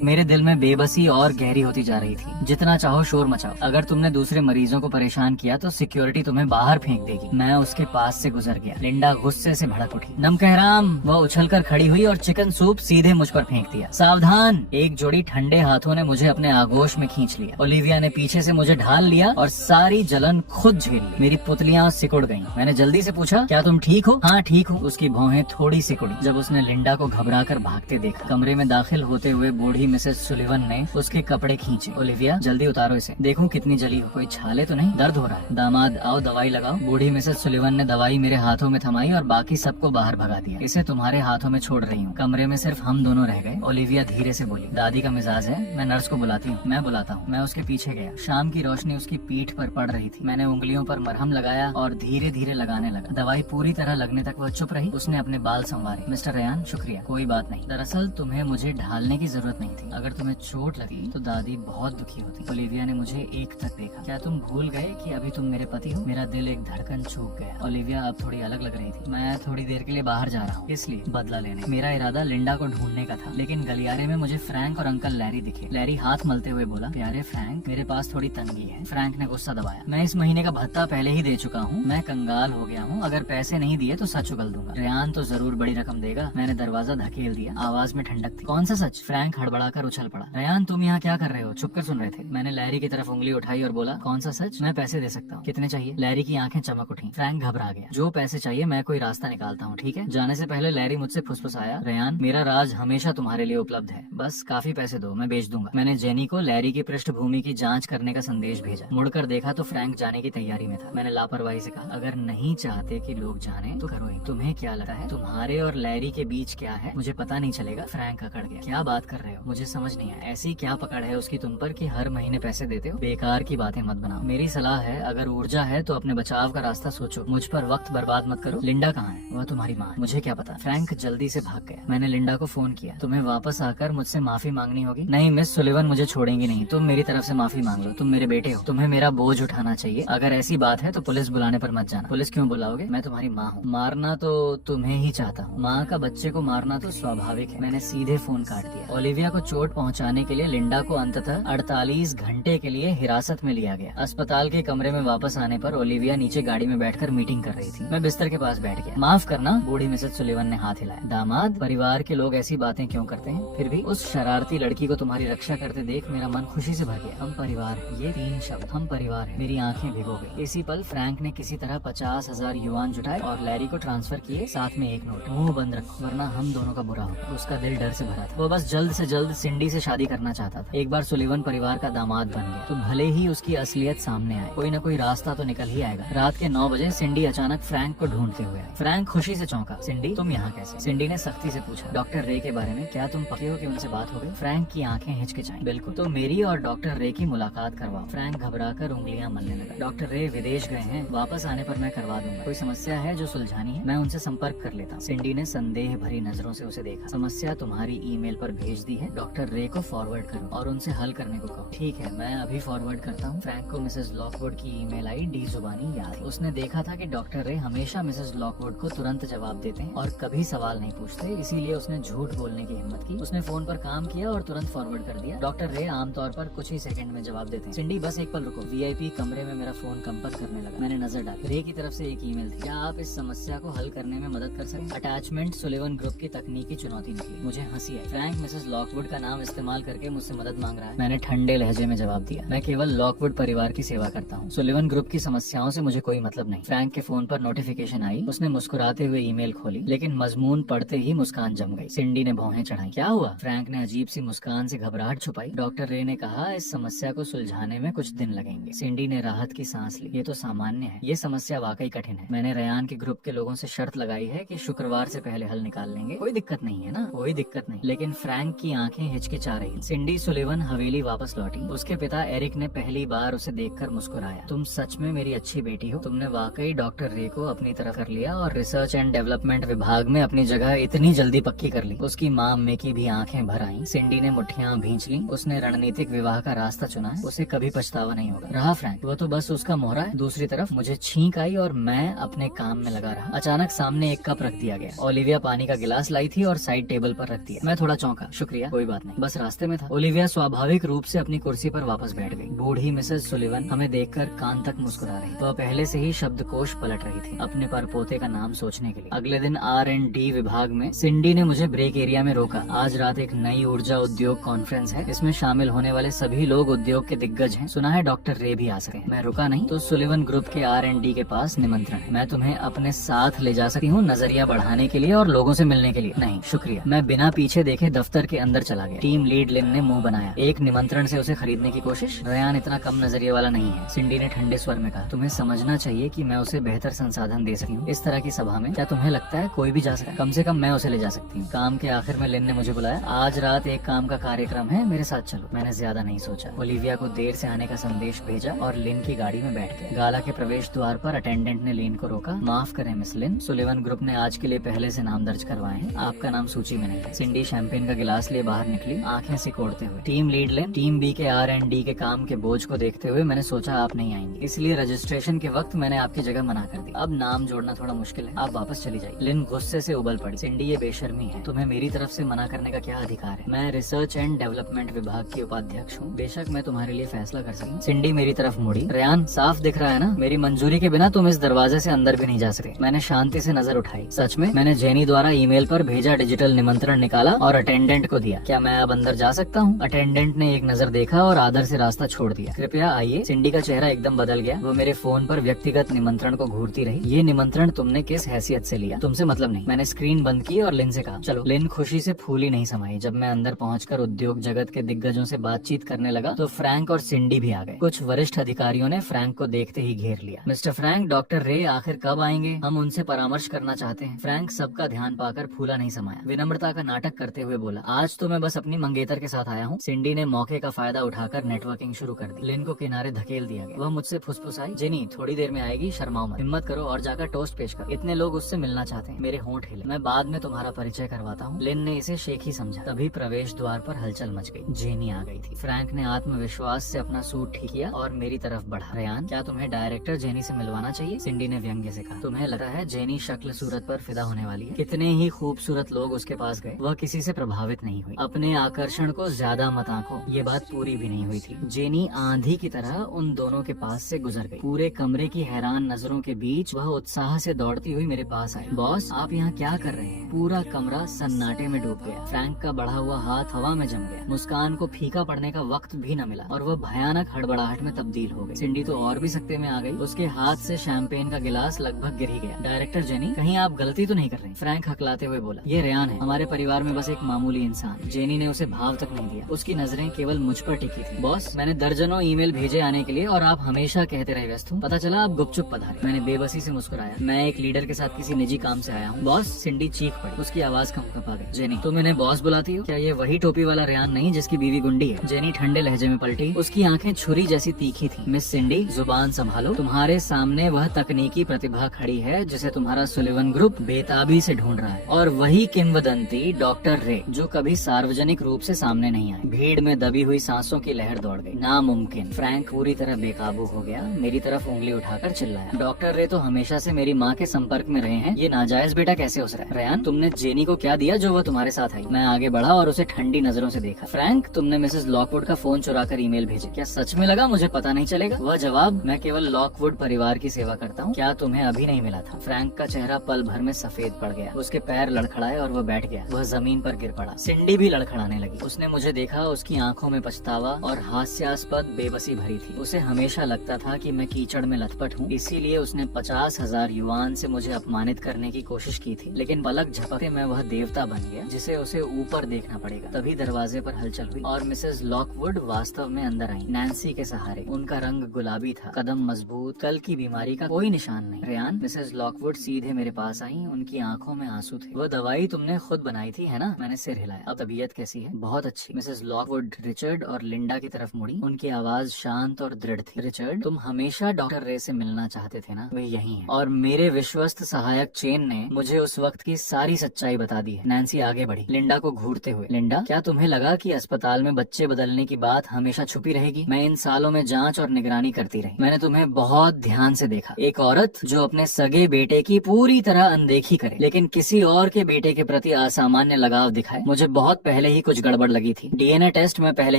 मेरे दिल में बेबसी और गहरी होती जा रही थी। जितना चाहो शोर मचाओ, अगर तुमने दूसरे मरीजों को परेशान किया तो सिक्योरिटी तुम्हें बाहर फेंक देगी। मैं उसके पास से गुजर गया। लिंडा गुस्से से भड़क उठी। नमकहराम, वह उछलकर खड़ी हुई और चिकन सूप सीधे मुझ पर फेंक दिया। सावधान! एक जोड़ी ठंडे हाथों ने मुझे अपने आगोश में खींच लिया। ओलिविया ने पीछे से मुझे ढाल लिया और सारी जलन खुद झेल ली। मेरी पुतलियां सिकुड़ गईं। मैंने जल्दी से पूछा, क्या तुम ठीक हो? हाँ ठीक हूँ। उसकी भौहें थोड़ी सिकुड़ी जब उसने लिंडा को घबरा कर भागते देखा। कमरे में दाखिल होते हुए बूढ़ी मिसेस सुलिवन ने उसके कपड़े खींचे। ओलिविया, जल्दी उतारो इसे, देखूं कितनी जली हो, कोई छाले तो नहीं? दर्द हो रहा है। दामाद, आओ दवाई लगाओ। बूढ़ी मिसेस सुलिवन ने दवाई मेरे हाथों में थमाई और बाकी सबको बाहर भगा दिया। इसे तुम्हारे हाथों में छोड़ रही हूँ। कमरे में सिर्फ हम दोनों रह गए। ओलिविया धीरे से बोली, दादी का मिजाज है, मैं नर्स को बुलाती हूँ। मैं बुलाता हूँ। मैं उसके पीछे गया। शाम की रोशनी उसकी पीठ पर पड़ रही थी। मैंने उंगलियों पर मरहम लगाया और धीरे धीरे लगाने लगा। दवाई पूरी तरह लगने तक वह चुप रही। उसने अपने बाल संवारे। मिस्टर रेयान, शुक्रिया। कोई बात नहीं। दरअसल तुम्हें मुझे ढालने की जरूरत नहीं थी। अगर तुम्हें चोट लगी तो दादी बहुत दुखी होती। ओलिविया ने मुझे एक तक देखा। क्या तुम भूल गए कि अभी तुम मेरे पति हो? मेरा दिल एक धड़कन चूक गया। ओलिविया अब थोड़ी अलग लग रही थी। मैं थोड़ी देर के लिए बाहर जा रहा हूँ, इसलिए बदला लेने। मेरा इरादा लिंडा को ढूंढने का था, लेकिन गलियारे में मुझे फ्रैंक और अंकल लैरी दिखे। लैरी हाथ मलते हुए बोला, प्यारे फ्रैंक, मेरे पास थोड़ी तंगी है। फ्रैंक ने गुस्सा दबाया। मैं इस महीने का भत्ता पहले ही दे चुका हूँ। मैं कंगाल हो गया हूँ। अगर पैसे नहीं दिए तो सच उगल दूंगा। रेयान तो जरूर बड़ी रकम देगा। मैंने दरवाजा धकेल दिया। आवाज में ठंडक थी। कौन सा सच? फ्रैंक हड़बड़ाकर उछल पड़ा। रेयान, तुम यहाँ क्या कर रहे हो? छुपकर सुन रहे थे। मैंने लैरी की तरफ उंगली उठाई और बोला, कौन सा सच? मैं पैसे दे सकता हूँ। कितने चाहिए? लैरी की आंखें चमक उठी। फ्रैंक घबरा गया। जो पैसे चाहिए मैं कोई रास्ता निकालता हूँ, ठीक है? जाने से पहले लैरी मुझसे फुसफुसाया, रेयान, मेरा राज हमेशा तुम्हारे लिए उपलब्ध है, बस काफी पैसे दो, मैं बेच दूंगा। मैंने जेनी को लैरी की पृष्ठभूमि की जांच करने का संदेश भेजा। मुड़कर देखा तो फ्रैंक जाने की तैयारी में था। मैंने लापरवाही से कहा, अगर नहीं चाहते कि लोग जाने तो करो ही। तुम्हें क्या लगता है तुम्हारे और लैरी के बीच क्या है? मुझे पता नहीं चलेगा। फ्रैंक अकड़ गया। क्या बात कर रहे हो? मुझे समझ नहीं आया। ऐसी क्या पकड़ है उसकी तुम पर कि हर महीने पैसे देते हो? बेकार की बातें मत बनाओ। मेरी सलाह है, अगर ऊर्जा है तो अपने बचाव का रास्ता सोचो। मुझ पर वक्त बर्बाद मत करो। लिंडा कहाँ है? वह तुम्हारी माँ। मुझे क्या पता। फ्रैंक जल्दी से भाग गया। मैंने लिंडा को फोन किया। तुम्हें वापस आकर मुझसे माफी मांगनी होगी। नहीं, मिस सुलिवन मुझे छोड़ेंगी नहीं। तुम मेरी तरफ से माफी मांग लो। तुम मेरे बेटे हो, तुम्हें मेरा बोझ उठाना चाहिए। अगर ऐसी बात है तो पुलिस बुलाने पर मत जाना। पुलिस क्यों बुलाओगे? मैं तुम्हारी माँ हूँ। मारना तो तुम्हें ही चाहता हूँ। माँ का बच्चे को मारना तो स्वाभाविक है। मैंने सीधे फोन काट दिया। ओलिविया को चोट पहुँचाने के लिए लिंडा को अंततः 48 घंटे के लिए हिरासत में लिया गया। अस्पताल के कमरे में वापस आने पर ओलिविया नीचे गाड़ी में बैठकर मीटिंग कर रही थी। मैं बिस्तर के पास बैठ गया। माफ करना, बूढ़ी मिसेस सुलिवन ने हाथ हिलाया। दामाद, परिवार के लोग ऐसी बातें क्यों करते हैं? फिर भी उस शरारती लड़की को तुम्हारी रक्षा करते देख मेरा मन खुशी से भर गया। हम परिवार हैं, ये 3 शब्द, हम परिवार हैं, मेरी आंखें भिगो गई। इसी पल फ्रैंक ने किसी तरह 50,000 युआन जुटाए और लैरी को ट्रांसफर किए, साथ में एक नोट। मुंह बंद रखो वरना हम दोनों का बुरा होगा। उसका दिल डर से भरा था। वो बस जल्द से जल्द सिंडी से शादी करना चाहता था। एक बार सुलिवन परिवार का दामाद बन गया तो भले ही उसकी असलियत सामने आए, कोई न कोई रास्ता तो निकल ही आएगा। रात के 9 बजे सिंडी अचानक फ्रैंक को ढूंढते हुए आई। फ्रैंक खुशी से चौंका। सिंडी, तुम यहाँ कैसे? सिंडी ने सख्ती से पूछा। डॉक्टर रे के बारे में क्या तुम पक्के हो कि उनसे बात हो गई? फ्रैंक की आंखें हिचकिचाईं। बिल्कुल। तो मेरी और डॉक्टर रे की मुलाकात करवाओ। फ्रैंक घबराकर उंगलियां मलने लगा। डॉक्टर रे विदेश गए हैं, वापस आने पर मैं करवा दूंगा। कोई समस्या है जो सुलझानी है? मैं उनसे संपर्क कर लेता हूँ। सिंडी ने संदेह भरी नजरों से उसे देखा। समस्या तुम्हारी ईमेल पर भेज दी है, डॉक्टर रे को फॉरवर्ड करो और उनसे हल करने को कहो। ठीक है, मैं अभी फॉरवर्ड करता हूँ। फ्रैंक को मिसेस लॉकवुड की ईमेल आई डी जुबानी याद थी। उसने देखा था कि डॉक्टर रे हमेशा मिसेस लॉकवुड को तुरंत जवाब देते हैं और कभी सवाल नहीं पूछते, इसीलिए उसने झूठ बोलने की हिम्मत की। उसने फोन पर काम किया और तुरंत फॉरवर्ड कर दिया। डॉक्टर रे आमतौर पर कुछ ही सेकंड में जवाब देते हैं। सिंडी, बस एक पल रुको। वीआईपी कमरे में मेरा फोन कंपन करने लगा। मैंने नजर डाली। रे की तरफ से एक ईमेल थी। क्या आप इस समस्या को हल करने में मदद कर सकते? अटैचमेंट सुलिवन ग्रुप की तकनीकी चुनौती निकली। मुझे हंसी आई। फ्रैंक मिसेस लॉकवुड का नाम इस्तेमाल करके मुझसे मदद मांग रहा है। मैंने ठंडे लहजे में जवाब दिया, मैं केवल लॉकवुड परिवार की सेवा करता हूँ, सुलिवन ग्रुप की समस्याओं से मुझे कोई मतलब नहीं। फ्रैंक के फोन पर नोटिफिकेशन आई, उसने मुस्कुराते हुए ईमेल खोली, लेकिन मजमून पढ़ते ही मुस्कान जम गई। सिंडी ने भौहें चढ़ाई। क्या हुआ? फ्रैंक ने अजीब सी मुस्कान से घबराहट छुपाई। डॉक्टर रे ने कहा इस समस्या को सुलझाने में कुछ दिन लगेंगे। सिंडी ने राहत की सांस ली। ये तो सामान्य है, ये समस्या वाकई कठिन है। मैंने रयान के ग्रुप के लोगों से शर्त लगाई है कि शुक्रवार से पहले हल निकाल लेंगे। कोई दिक्कत नहीं है ना? कोई दिक्कत नहीं। लेकिन फ्रैंक की आंखें हिचकिचा रही। सिंडी सुलिवन हवेली वापस लौटी। उसके पिता एरिक ने पहली बार उसे देखकर मुस्कुराया। तुम सच में मेरी अच्छी बेटी हो। तुमने वाकई डॉक्टर रे को अपनी तरफ कर लिया और रिसर्च एंड डेवलपमेंट विभाग में अपनी जगह इतनी जल्दी पक्की कर ली। उसकी माँ मे की भी आंखें भर आईं। सिंडी ने मुठ्ठियां भींच ली। उसने रणनीतिक विवाह का रास्ता चुना है, उसे कभी पछतावा नहीं होगा। रहा फ्रैंक, वो तो बस उसका मोहरा है। दूसरी तरफ मुझे छींक आई और मैं अपने काम में लगा रहा। अचानक सामने एक कप रख दिया गया। ओलिविया पानी का गिलास लाई थी और साइड टेबल पर रख दिया। मैं थोड़ा चौंका। शुक्रिया, कोई बात नहीं, बस रास्ते में था। ओलिविया स्वाभाविक रूप से अपनी कुर्सी पर वापस बैठ गई। बूढ़ी मिसेस सुलिवन हमें देखकर कान तक मुस्कुरा रही। वह पहले से ही शब्दकोश पलट रही थी अपने परपोते का नाम सोचने के लिए। अगले दिन R&D विभाग में सिंडी ने मुझे ब्रेक एरिया में रोका। आज रात एक नई ऊर्जा उद्योग कॉन्फ्रेंस है, इसमें शामिल होने वाले सभी लोग उद्योग के दिग्गज हैं। सुना है डॉक्टर रे भी आ सके। मैं रुका नहीं तो सुलिवन ग्रुप के R&D के पास निमंत्रण है। मैं तुम्हें अपने साथ ले जा सकती हूँ, नजरिया बढ़ाने के लिए और लोगों से मिलने के लिए। नहीं शुक्रिया। मैं बिना पीछे देखे दफ्तर के अंदर चला गया। टीम लीड लिन ने मुंह बनाया। एक निमंत्रण से उसे खरीदने की कोशिश? रयान इतना कम नजरिए वाला नहीं है, सिंडी ने ठंडे स्वर में कहा। तुम्हें समझना चाहिए कि मैं उसे बेहतर संसाधन दे सकती हूँ। इस तरह की सभा में क्या तुम्हें लगता है कोई भी जा सकता है? कम से कम मैं उसे ले जा सकती हूँ। काम के आखिर में लिन ने मुझे बुलाया। आज रात एक काम का कार्यक्रम है, मेरे साथ चलो। मैंने ज्यादा नहीं सोचा। ओलिविया को देर से आने का संदेश भेजा और लिन की गाड़ी में बैठ गए। गाला के प्रवेश द्वार पर अटेंडेंट ने लिन को रोका। माफ करें मिस लिन, सुलिवन ग्रुप ने आज के लिए पहले से नाम दर्ज करवाए हैं, आपका नाम सूची में नहीं है। सिंडी शैंपेन का गिलास लिए बाहर निकली, आंखें सिकोड़ते हुए। टीम लीड लिन, टीम बी के R&D के काम के बोझ को देखते हुए मैंने सोचा आप नहीं आएंगे, इसलिए रजिस्ट्रेशन के वक्त मैंने आपकी जगह मना कर दी। अब नाम जोड़ना थोड़ा मुश्किल है, आप वापस चली जाइए। लिन गुस्से से उबल पड़ी। सिंडी ये बेशर्मी है, तुम्हें मेरी तरफ से मना करने का क्या अधिकार है? मैं रिसर्च एंड डेवलपमेंट विभाग की उपाध्यक्ष हूँ, बेशक मैं तुम्हारे लिए फैसला कर सकती। सिंडी मेरी तरफ मुड़ी। रयान, साफ दिख रहा है ना, मेरी मंजूरी के बिना तुम इस दरवाजे से अंदर भी नहीं जा सकते। मैंने शांति से नजर उठाई। सच में? मैंने जेनी द्वारा ईमेल पर भेजा डिजिटल निमंत्रण निकाला और अटेंडेंट को दिया। क्या मैं अब अंदर जा सकता हूँ? अटेंडेंट ने एक नजर देखा और आदर से रास्ता छोड़ दिया। कृपया आइए। सिंडी का चेहरा एकदम बदल गया। वो मेरे फोन पर व्यक्तिगत निमंत्रण को घूरती रही। ये निमंत्रण तुमने किस हैसियत से लिया? तुमसे मतलब नहीं। मैंने स्क्रीन बंद की और लिन से कहा चलो। लिन खुशी से फूली नहीं समाई। जब मैं अंदर पहुंचकर उद्योग जगत के दिग्गजों से बातचीत करने लगा तो फ्रैंक और सिंडी भी आ गए। कुछ वरिष्ठ अधिकारियों ने फ्रैंक को देखते ही घेर लिया। मिस्टर फ्रैंक, डॉक्टर रे आखिर कब आएंगे? हम उनसे परामर्श करना चाहते हैं। फ्रैंक सबका ध्यान पाकर फूला नहीं समाया। विनम्रता का नाटक करते हुए बोला, आज तो मैं बस अपनी मंगेतर के साथ आया हूँ। सिंडी ने मौके का फायदा उठाकर नेटवर्किंग शुरू कर दी। लिन को किनारे धकेल दिया गया। वह मुझसे फुसफुसाई, जेनी थोड़ी देर में आएगी, शर्माओ मत, हिम्मत करो और जाकर टोस्ट पेश कर। इतने लोग उससे मिलना चाहते हैं। मेरे होंठ हिले। मैं बाद में तुम्हारा परिचय करवाता हूँ। लिन ने इसे शेखी समझा। तभी प्रवेश द्वार पर हलचल मच गई। जेनी आ गई थी। फ्रैंक ने आत्मविश्वास से अपना सूट ठीक किया और मेरी तरफ बढ़ा। रयान, क्या तुम्हें डायरेक्टर जेनी से मिलवाना चाहिए? सिंडी ने व्यंग्य से कहा। तुम्हें लगता है जेनी शक्ल सूरत पर फिदा होने वाली है? कितने ही खूबसूरत लोग उसके पास गए, वह किसी से प्रभावित नहीं हुई। अपने आकर्षण को ज्यादा मत आंको। ये बात पूरी भी नहीं हुई थी। जेनी आंधी की तरह उन दोनों के पास से गुजर गई। पूरे कमरे की हैरान नजरों के बीच वह उत्साह से दौड़ती हुई मेरे पास आई। बॉस, आप यहाँ क्या कर रहे हैं? पूरा कमरा सन्नाटे में डूब गया। फ्रैंक का बढ़ा हुआ हाथ हवा में जम गया। मुस्कान को फीका पड़ने का वक्त भी न मिला और वह भयानक हड़बड़ाहट में तब्दील हो गई। सिंडी तो और भी सख्ते में आ गई। उसके हाथ से शैंपेन का गिलास लगभग गिर ही गया। डायरेक्टर जेनी, कहीं आप गलती तो नहीं कर रहे? फ्रैंक हकलाते हुए बोला, ये रयान है, हमारे परिवार में बस एक मामूली इंसान। जेनी ने उसे भाव तक नहीं दिया। उसकी नजरें केवल मुझ पर टिकी थी। बॉस, मैंने दर्जनों ईमेल भेजे आने के लिए और आप हमेशा कहते रहे व्यस्त हूँ। पता चला आप गुपचुप पधारे। मैंने बेबसी से मुस्कुराया। मैं एक लीडर के साथ किसी निजी काम से आया हूँ। बॉस, सिंडी चीख पड़ी। उसकी आवाज कंप आ गई। जेनी, तुम इन्हें बॉस बुलाती हो? क्या ये वही टोपी वाला रयान नहीं जिसकी बीवी गुंडी है? जेनी ठंडे लहजे में पलटी। उसकी आंखें छुरी जैसी तीखी थी। मिस सिंडी, जुबान संभालो। तुम्हारे सामने वह तकनीकी प्रतिभा खड़ी है जिसे तुम्हारा सुलिवन ग्रुप बेताबी से ढूंढ रहा है, और वही किंवदंती डॉक्टर रे जो कभी सार्वजनिक रूप से सामने नहीं आई। भीड़ में दबी हुई सांसों की लहर दौड़ गई। नामुमकिन। फ्रैंक पूरी तरह बेकाबू हो गया। मेरी तरफ उंगली उठाकर चिल्लाया, डॉक्टर रे तो हमेशा से मेरी माँ के संपर्क में रहे हैं, ये नाजायज बेटा कैसे हो सकता है? रयान, तुमने जेनी को क्या दिया जो वह तुम्हारे साथ आई? मैं आगे बढ़ा और उसे ठंडी नजरों से देखा। फ्रैंक, तुमने मिसेस लॉकवुड का फोन चुराकर ईमेल भेजे, क्या सच में लगा मुझे पता नहीं चलेगा? वह जवाब, मैं केवल लॉकवुड परिवार की सेवा करता हूँ, क्या तुम्हें अभी नहीं मिला था? फ्रैंक का चेहरा पल भर में सफेद पड़ गया। उसके पैर लड़खड़ाए और वह बैठ गया। वह जमीन पर गिर पड़ा। सिंडी भी लड़खड़ाने लगी। उसने मुझे देखा, उसकी आंखों में पछतावा और हास्यास्पद बेबसी भरी थी। उसे हमेशा लगता था कि मैं कीचड़ में लथपथ हूँ, इसीलिए उसने 50,000 युआन से मुझे अपमानित करने की कोशिश की थी। लेकिन पलक झपकते मैं वह देवता बन गया जिसे उसे ऊपर देखना पड़ेगा। तभी दरवाजे पर हलचल हुई और मिसेस लॉकवुड वास्तव में अंदर आई, नैन्सी के सहारे। उनका रंग गुलाबी था, कदम मजबूत, कल की बीमारी का कोई निशान नहीं। रेयान, मिसेस लॉकवुड सीधे मेरे पास आई, उनकी आंखों में आंसू थे। वो दवाई तुमने खुद बनाई थी है ना? मैंने सिर हिलाया। अब तबीयत कैसी है? बहुत अच्छी। मिसेस लॉकवुड रिचर्ड और लिंडा की तरफ मुड़ी, उनकी आवाज शांत और दृढ़ थी। रिचर्ड, तुम हमेशा डॉक्टर रे से मिलना चाहते थे ना? वे यही हैं। और मेरे विश्वस्त सहायक चेन ने मुझे उस वक्त की सारी सच्चाई बता दी है। नैन्सी आगे बढ़ी, लिंडा को घूरते हुए। लिंडा, क्या तुम्हें लगा कि अस्पताल में बच्चे बदलने की बात हमेशा छुपी रहेगी? मैं इन सालों में जांच और निगरानी करती रही। मैंने तुम्हें बहुत ध्यान से देखा। एक औरत जो अपने सगे बेटे की पूरी तरह अनदेखी करे, लेकिन किसी और के बेटे के प्रति असामान्य लगाव दिखाए। मुझे बहुत पहले ही कुछ गड़बड़ लगी थी। डीएनए टेस्ट मैं पहले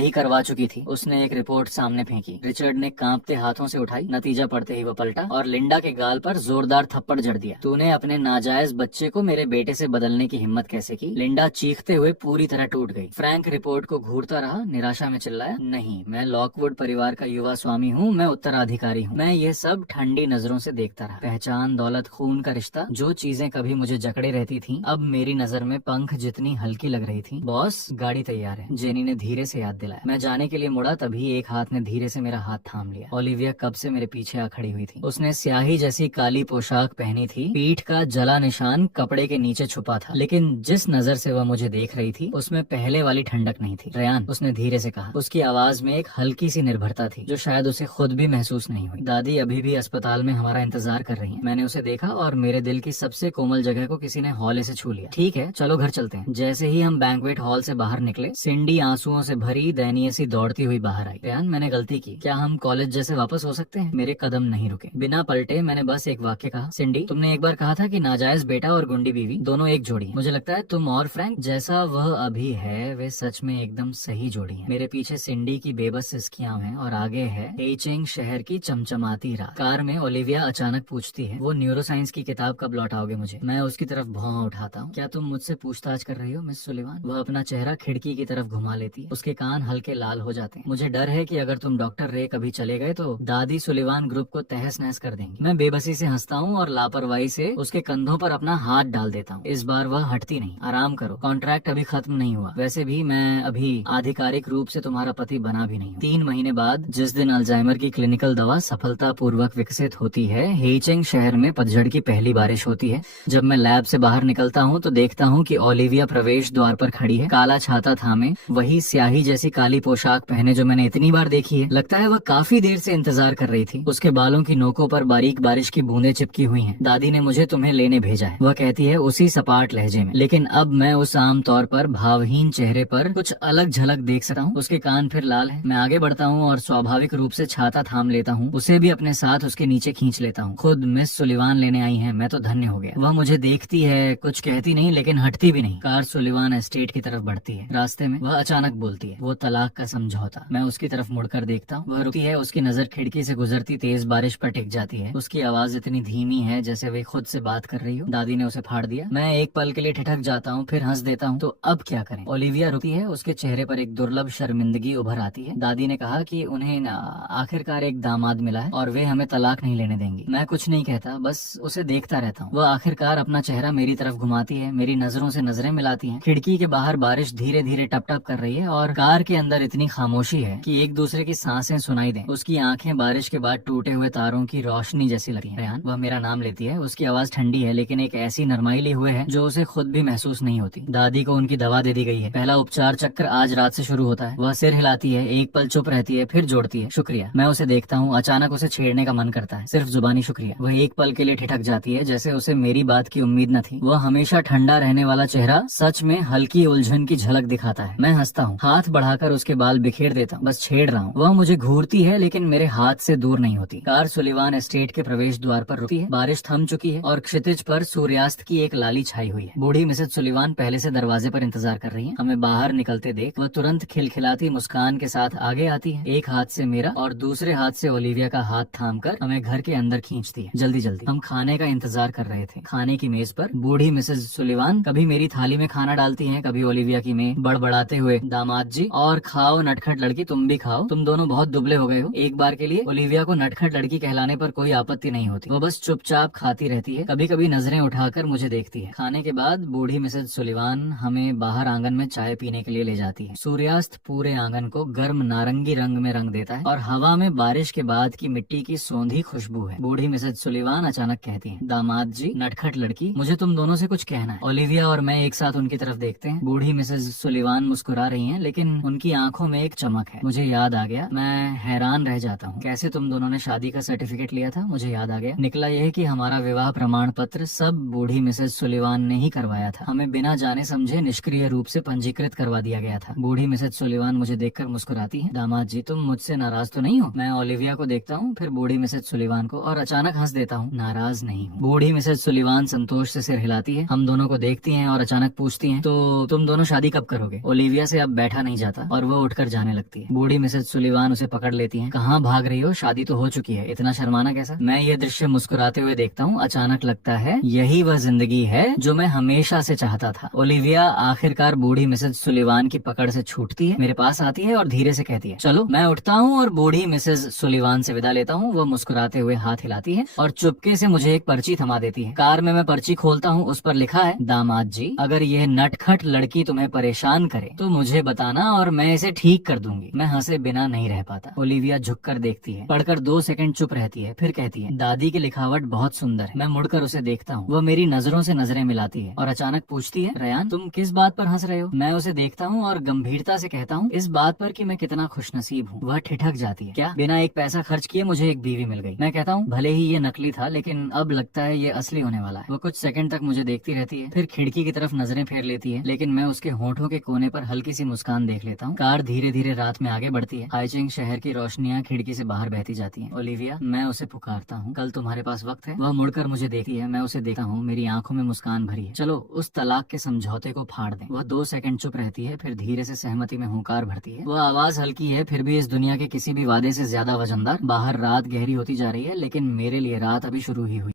ही करवा चुकी थी। उसने एक रिपोर्ट सामने फेंकी। रिचर्ड ने कांपते हाथों से उठाई। नतीजा पढ़ते ही वो पलटा और लिंडा के गाल पर जोरदार थप्पड़ जड़ दिया। तूने अपने नाजायज बच्चे को मेरे बेटे से बदलने की हिम्मत कैसे की? लिंडा चीखते हुए पूरी तरह टूट गई। फ्रैंक रिपोर्ट को घूरता रहा, निराशा में चिल्लाया, नहीं, मैं लॉकवुड परिवार का युवा स्वामी हूँ, मैं उत्तराधिकारी हूँ। मैं ये सब ठंडी नजरों से देखता रहा। पहचान, दौलत, खून का रिश्ता, जो चीजें कभी मुझे जकड़े रहती थी, अब मेरी नजर में पंख जितनी हल्की लग रही थी। बॉस, गाड़ी तैयार है, जेनी ने धीरे से याद दिलाया। मैं जाने के लिए मुड़ा, तभी एक हाथ ने धीरे से मेरा हाथ थाम लिया। ओलिविया कब से मेरे पीछे आ खड़ी हुई थी। उसने स्याही जैसी काली पोशाक पहनी थी, पीठ का जला निशान कपड़े के नीचे छुपा था, लेकिन जिस नजर से वह मुझे देख रही थी उसमें पहले वाली ठंडक नहीं थी। रेयान, उसने धीरे से कहा। उसकी आवाज में एक हल्की सी निर्भरता थी जो शायद उसे खुद भी महसूस नहीं हुई। दादी अभी भी अस्पताल में हमारा इंतजार कर रही है। मैंने उसे देखा और मेरे दिल की सबसे कोमल जगह को किसी ने हौले से छू लिया। ठीक है, चलो घर चलते हैं। जैसे ही हम बैंक्वेट हॉल से बाहर निकले, सिंडी आंसुओं से भरी दयनीय सी दौड़ती हुई बाहर आई। रेयान, मैंने गलती की, क्या हम कॉलेज जैसे वापस हो सकते हैं? मेरे कदम नहीं रुके। बिना पलटे मैंने बस एक वाक्य कहा, सिंडी, तुमने एक बार कहा था कि नाजायज बेटा और गुंडी बीवी दोनों एक जोड़ी है। मुझे लगता है तुम और फ्रैंक जैसा वह अभी है, वे सच में एकदम सही जोड़ी है। मेरे पीछे सिंडी की बेबस सिसकियां हैं और आगे है हेचिंग शहर की चमचमाती रात। कार में ओलिविया अचानक पूछती है, वो न्यूरोसाइंस की किताब कब लौटाओगे मुझे? मैं उसकी तरफ भौं उठाता हूँ। क्या तुम मुझसे पूछताछ कर रही हो मिस सुलिवान? वह अपना चेहरा खिड़की की तरफ घुमा लेती है, उसके कान हल्के लाल हो जाते हैं। मुझे डर है कि अगर तुम डॉक्टर रे कभी चले गए तो दादी सुलिवान ग्रुप को तहस नहस कर देंगी। मैं बेबसी से हंसता हूँ और लापरवाही से उसके कंधों पर अपना हाथ डाल देता हूँ। इस बार वह हटती नहीं। आराम करो, कॉन्ट्रैक्ट अभी खत्म नहीं हुआ। वैसे भी मैं अभी आधिकारिक रूप से तुम्हारा पति बना भी नहीं हूँ। 3 महीने बाद जिस दिन अल्जाइमर की क्लिनिकल दवा सफलता पूर्वक विकसित होती है, हेचिंग शहर में पतझड़ की पहली बारिश होती है। जब मैं लैब से बाहर निकलता हूँ तो देखता हूँ कि ओलिविया प्रवेश द्वार पर खड़ी है, काला छाता थामे, वही स्याही जैसी काली पोशाक पहने जो मैंने इतनी बार देखी है। लगता है वह काफी देर से इंतजार कर रही थी। उसके बालों की नोकों पर बारीक बारिश की बूंदें चिपकी हुई हैं। दादी ने मुझे तुम्हें लेने भेजा है, वह कहती है उसी सपाट लहजे में। लेकिन अब मैं उस आम तौर पर भावहीन चेहरे पर कुछ अलग झलक देख सकता हूँ। उसके कान फिर लाल है। मैं आगे बढ़ता हूँ और स्वाभाविक रूप से छाता थाम लेता हूँ, उसे भी अपने साथ उसके नीचे खींच लेता हूँ। खुद मिस सुलिवान लेने आई है, मैं तो धन्य हो गया। वह मुझे देखती है, कुछ कहती नहीं लेकिन हटती भी नहीं। कार सुलिवान एस्टेट की तरफ बढ़ती है। रास्ते में वह अचानक बोलती है, वो तलाक का समझौता। मैं उसकी तरफ मुड़कर देखता हूँ। वह रुकती है, उसकी नजर खिड़की से गुजरती तेज बारिश पर टिक जाती है। उसकी आवाज इतनी धीमी है जैसे वे खुद से बात कर रही हो। दादी ने उसे फाड़ दिया। मैं एक पल के लिए ठिठक जाता हूँ, फिर हंस देता हूँ। तो अब क्या करें? ओलिविया रुकती है, उसके चेहरे पर एक दुर्लभ शर्मिंदगी उभर आती है। दादी ने कहा कि उन्हें आखिरकार एक दामाद मिला है और वे हमें तलाक नहीं लेने देंगी। मैं कुछ नहीं कहता, बस उसे देखता रहता हूँ। वह आखिरकार अपना चेहरा मेरी तरफ घुमाती है, मेरी नजरों से नजरें मिलाती है। खिड़की के बाहर बारिश धीरे धीरे टप टप कर रही है और कार के अंदर इतनी खामोशी है कि एक दूसरे की सांसें सुनाई दें। उसकी आंखें बारिश के बाद टूटे हुए तारों की रोशनी जैसी लगती हैं। रेहान, वह मेरा नाम लेती है। उसकी आवाज ठंडी है लेकिन एक ऐसी नरमाई ली हुए है जो उसे खुद भी महसूस नहीं होती। दादी को उनकी दवा दे दी गई है। पहला उपचार चक्र आज रात से शुरू होता है। वह सिर हिलाती है, एक पल चुप रहती है, फिर जोड़ती है, शुक्रिया। मैं उसे देखता हूँ, अचानक उसे छेड़ने का मन करता है, सिर्फ जुबानी शुक्रिया। वह एक पल के लिए ठिठक जाती है जैसे उसे मेरी बात की उम्मीद न थी। वह हमेशा ठंडा रहने वाला चेहरा सच में हल्की उलझन की झलक दिखाता है। मैं हंसता हूँ, हाथ बढ़ाकर उसके बाल बिखेर देता हूँ, बस छेड़ रहा हूँ। वह मुझे घूरती है लेकिन मेरे हाथ से दूर नहीं होती। कार सुलिवान एस्टेट के प्रवेश द्वार पर रुकती है। बारिश थम चुकी है और क्षितिज पर सूर्यास्त की एक लाली छाई हुई है। बूढ़ी मिसेस सुलिवान पहले से दरवाजे पर इंतजार कर रही है। हमें बाहर निकलते देख वह तुरंत खिलखिलाती मुस्कान के साथ आगे आती है, एक हाथ से मेरा और दूसरे हाथ से ओलिविया का हाथ थामकर हमें घर के अंदर खींचती है। जल्दी जल्दी। हम खाने का इंतजार कर रहे थे। खाने की मेज पर बूढ़ी मिसेस सुलिवान कभी मेरी थाली में खाना डालती है, कभी ओलिविया ओलिविया की मेड बड़बड़ाते हुए, दामाद जी और खाओ नटखट लड़की, तुम भी खाओ, तुम दोनों बहुत दुबले हो गए हो। एक बार के लिए ओलिविया को नटखट लड़की कहलाने पर कोई आपत्ति नहीं होती, वो बस चुपचाप खाती रहती है, कभी कभी नजरें उठाकर मुझे देखती है। खाने के बाद बूढ़ी मिसेज सुलिवान हमें बाहर आंगन में चाय पीने के लिए ले जाती है। सूर्यास्त पूरे आंगन को गर्म नारंगी रंग में रंग देता है और हवा में बारिश के बाद की मिट्टी की सौंधी खुशबू है। बूढ़ी मिसेज सुलिवान अचानक कहती है, दामाद जी, नटखट लड़की, मुझे तुम दोनों से कुछ कहना है। ओलिविया और मैं एक साथ उनकी तरफ देखते हैं। बूढ़ी मिसेज सुलिवान मुस्कुरा रही हैं, लेकिन उनकी आंखों में एक चमक है। मुझे याद आ गया, मैं हैरान रह जाता हूँ, कैसे तुम दोनों ने शादी का सर्टिफिकेट लिया था। मुझे याद आ गया, निकला यह कि हमारा विवाह प्रमाण पत्र सब बूढ़ी मिसेज सुलिवान ने ही करवाया था। हमें बिना जाने समझे निष्क्रिय रूप से पंजीकृत करवा दिया गया था। बूढ़ी मिसेज सुलिवान मुझे देखकर मुस्कुराती है, दामाद जी, तुम मुझसे नाराज तो नहीं हो। मैं ओलिविया को देखता हूँ, फिर बूढ़ी मिसेज सुलिवान को, और अचानक हंस देता हूँ, नाराज नहीं हूँ। बूढ़ी मिसेज सुलिवान संतोष से सिर हिलाती है, हम दोनों को देखती हैं और अचानक पूछती हैं, तो तुम दोनों शादी कब करोगे। ओलिविया से अब बैठा नहीं जाता और वो उठकर जाने लगती है। बूढ़ी मिसेज सुलिवान उसे पकड़ लेती है, कहाँ भाग रही हो, शादी तो हो चुकी है, इतना शर्माना कैसा। मैं ये दृश्य मुस्कुराते हुए देखता हूँ। अचानक लगता है यही वह जिंदगी है जो मैं हमेशा से चाहता था। ओलिविया आखिरकार बूढ़ी मिसेज सुलिवान की पकड़ से छूटती है, मेरे पास आती है और धीरे से कहती है, चलो। मैं उठता हूँ और बूढ़ी मिसेज सुलिवान से विदा लेता हूँ। वो मुस्कुराते हुए हाथ हिलाती है और चुपके से मुझे एक पर्ची थमा देती है। कार में मैं पर्ची खोलता हूँ, उस पर लिखा है, दामाद जी, अगर यह नटखट लड़की तुम्हें परेशान करे तो मुझे बताना और मैं इसे ठीक कर दूंगी। मैं हंसे बिना नहीं रह पाता। ओलिविया झुककर देखती है, पढ़कर 2 सेकंड चुप रहती है, फिर कहती है, दादी की लिखावट बहुत सुंदर है। मैं मुड़कर उसे देखता हूँ, वह मेरी नजरों से नजरें मिलाती है और अचानक पूछती है, रयान, तुम किस बात पर हंस रहे हो। मैं उसे देखता हूँ और गंभीरता से कहता हूँ, इस बात पर कि मैं कितना खुशनसीब हूँ। वह ठिठक जाती है, क्या, बिना एक पैसा खर्च किए मुझे एक बीवी मिल गई। मैं कहता हूँ, भले ही ये नकली था, लेकिन अब लगता है ये असली होने वाला है। वो कुछ सेकंड तक मुझे देखती रहती है, फिर खिड़की की तरफ नजरें फेर लेती है, लेकिन मैं उसके होठों के कोने पर हल्की सी मुस्कान देख लेता हूँ। कार धीरे धीरे रात में आगे बढ़ती है। हाइचिंग शहर की रोशनियां खिड़की से बाहर बहती जाती हैं। ओलिविया, मैं उसे पुकारता हूँ, कल तुम्हारे पास वक्त है। वह मुड़कर मुझे देखती है, मैं उसे देखता हूँ, मेरी आंखों में मुस्कान भरी है। चलो उस तलाक के समझौते को फाड़ दें। वह 2 सेकंड चुप रहती है, फिर धीरे से सहमति में हुंकार भरती है। वह आवाज हल्की है, फिर भी इस दुनिया के किसी भी वादे से ज्यादा वजनदार। बाहर रात गहरी होती जा रही है, लेकिन मेरे लिए रात अभी शुरू ही हुई।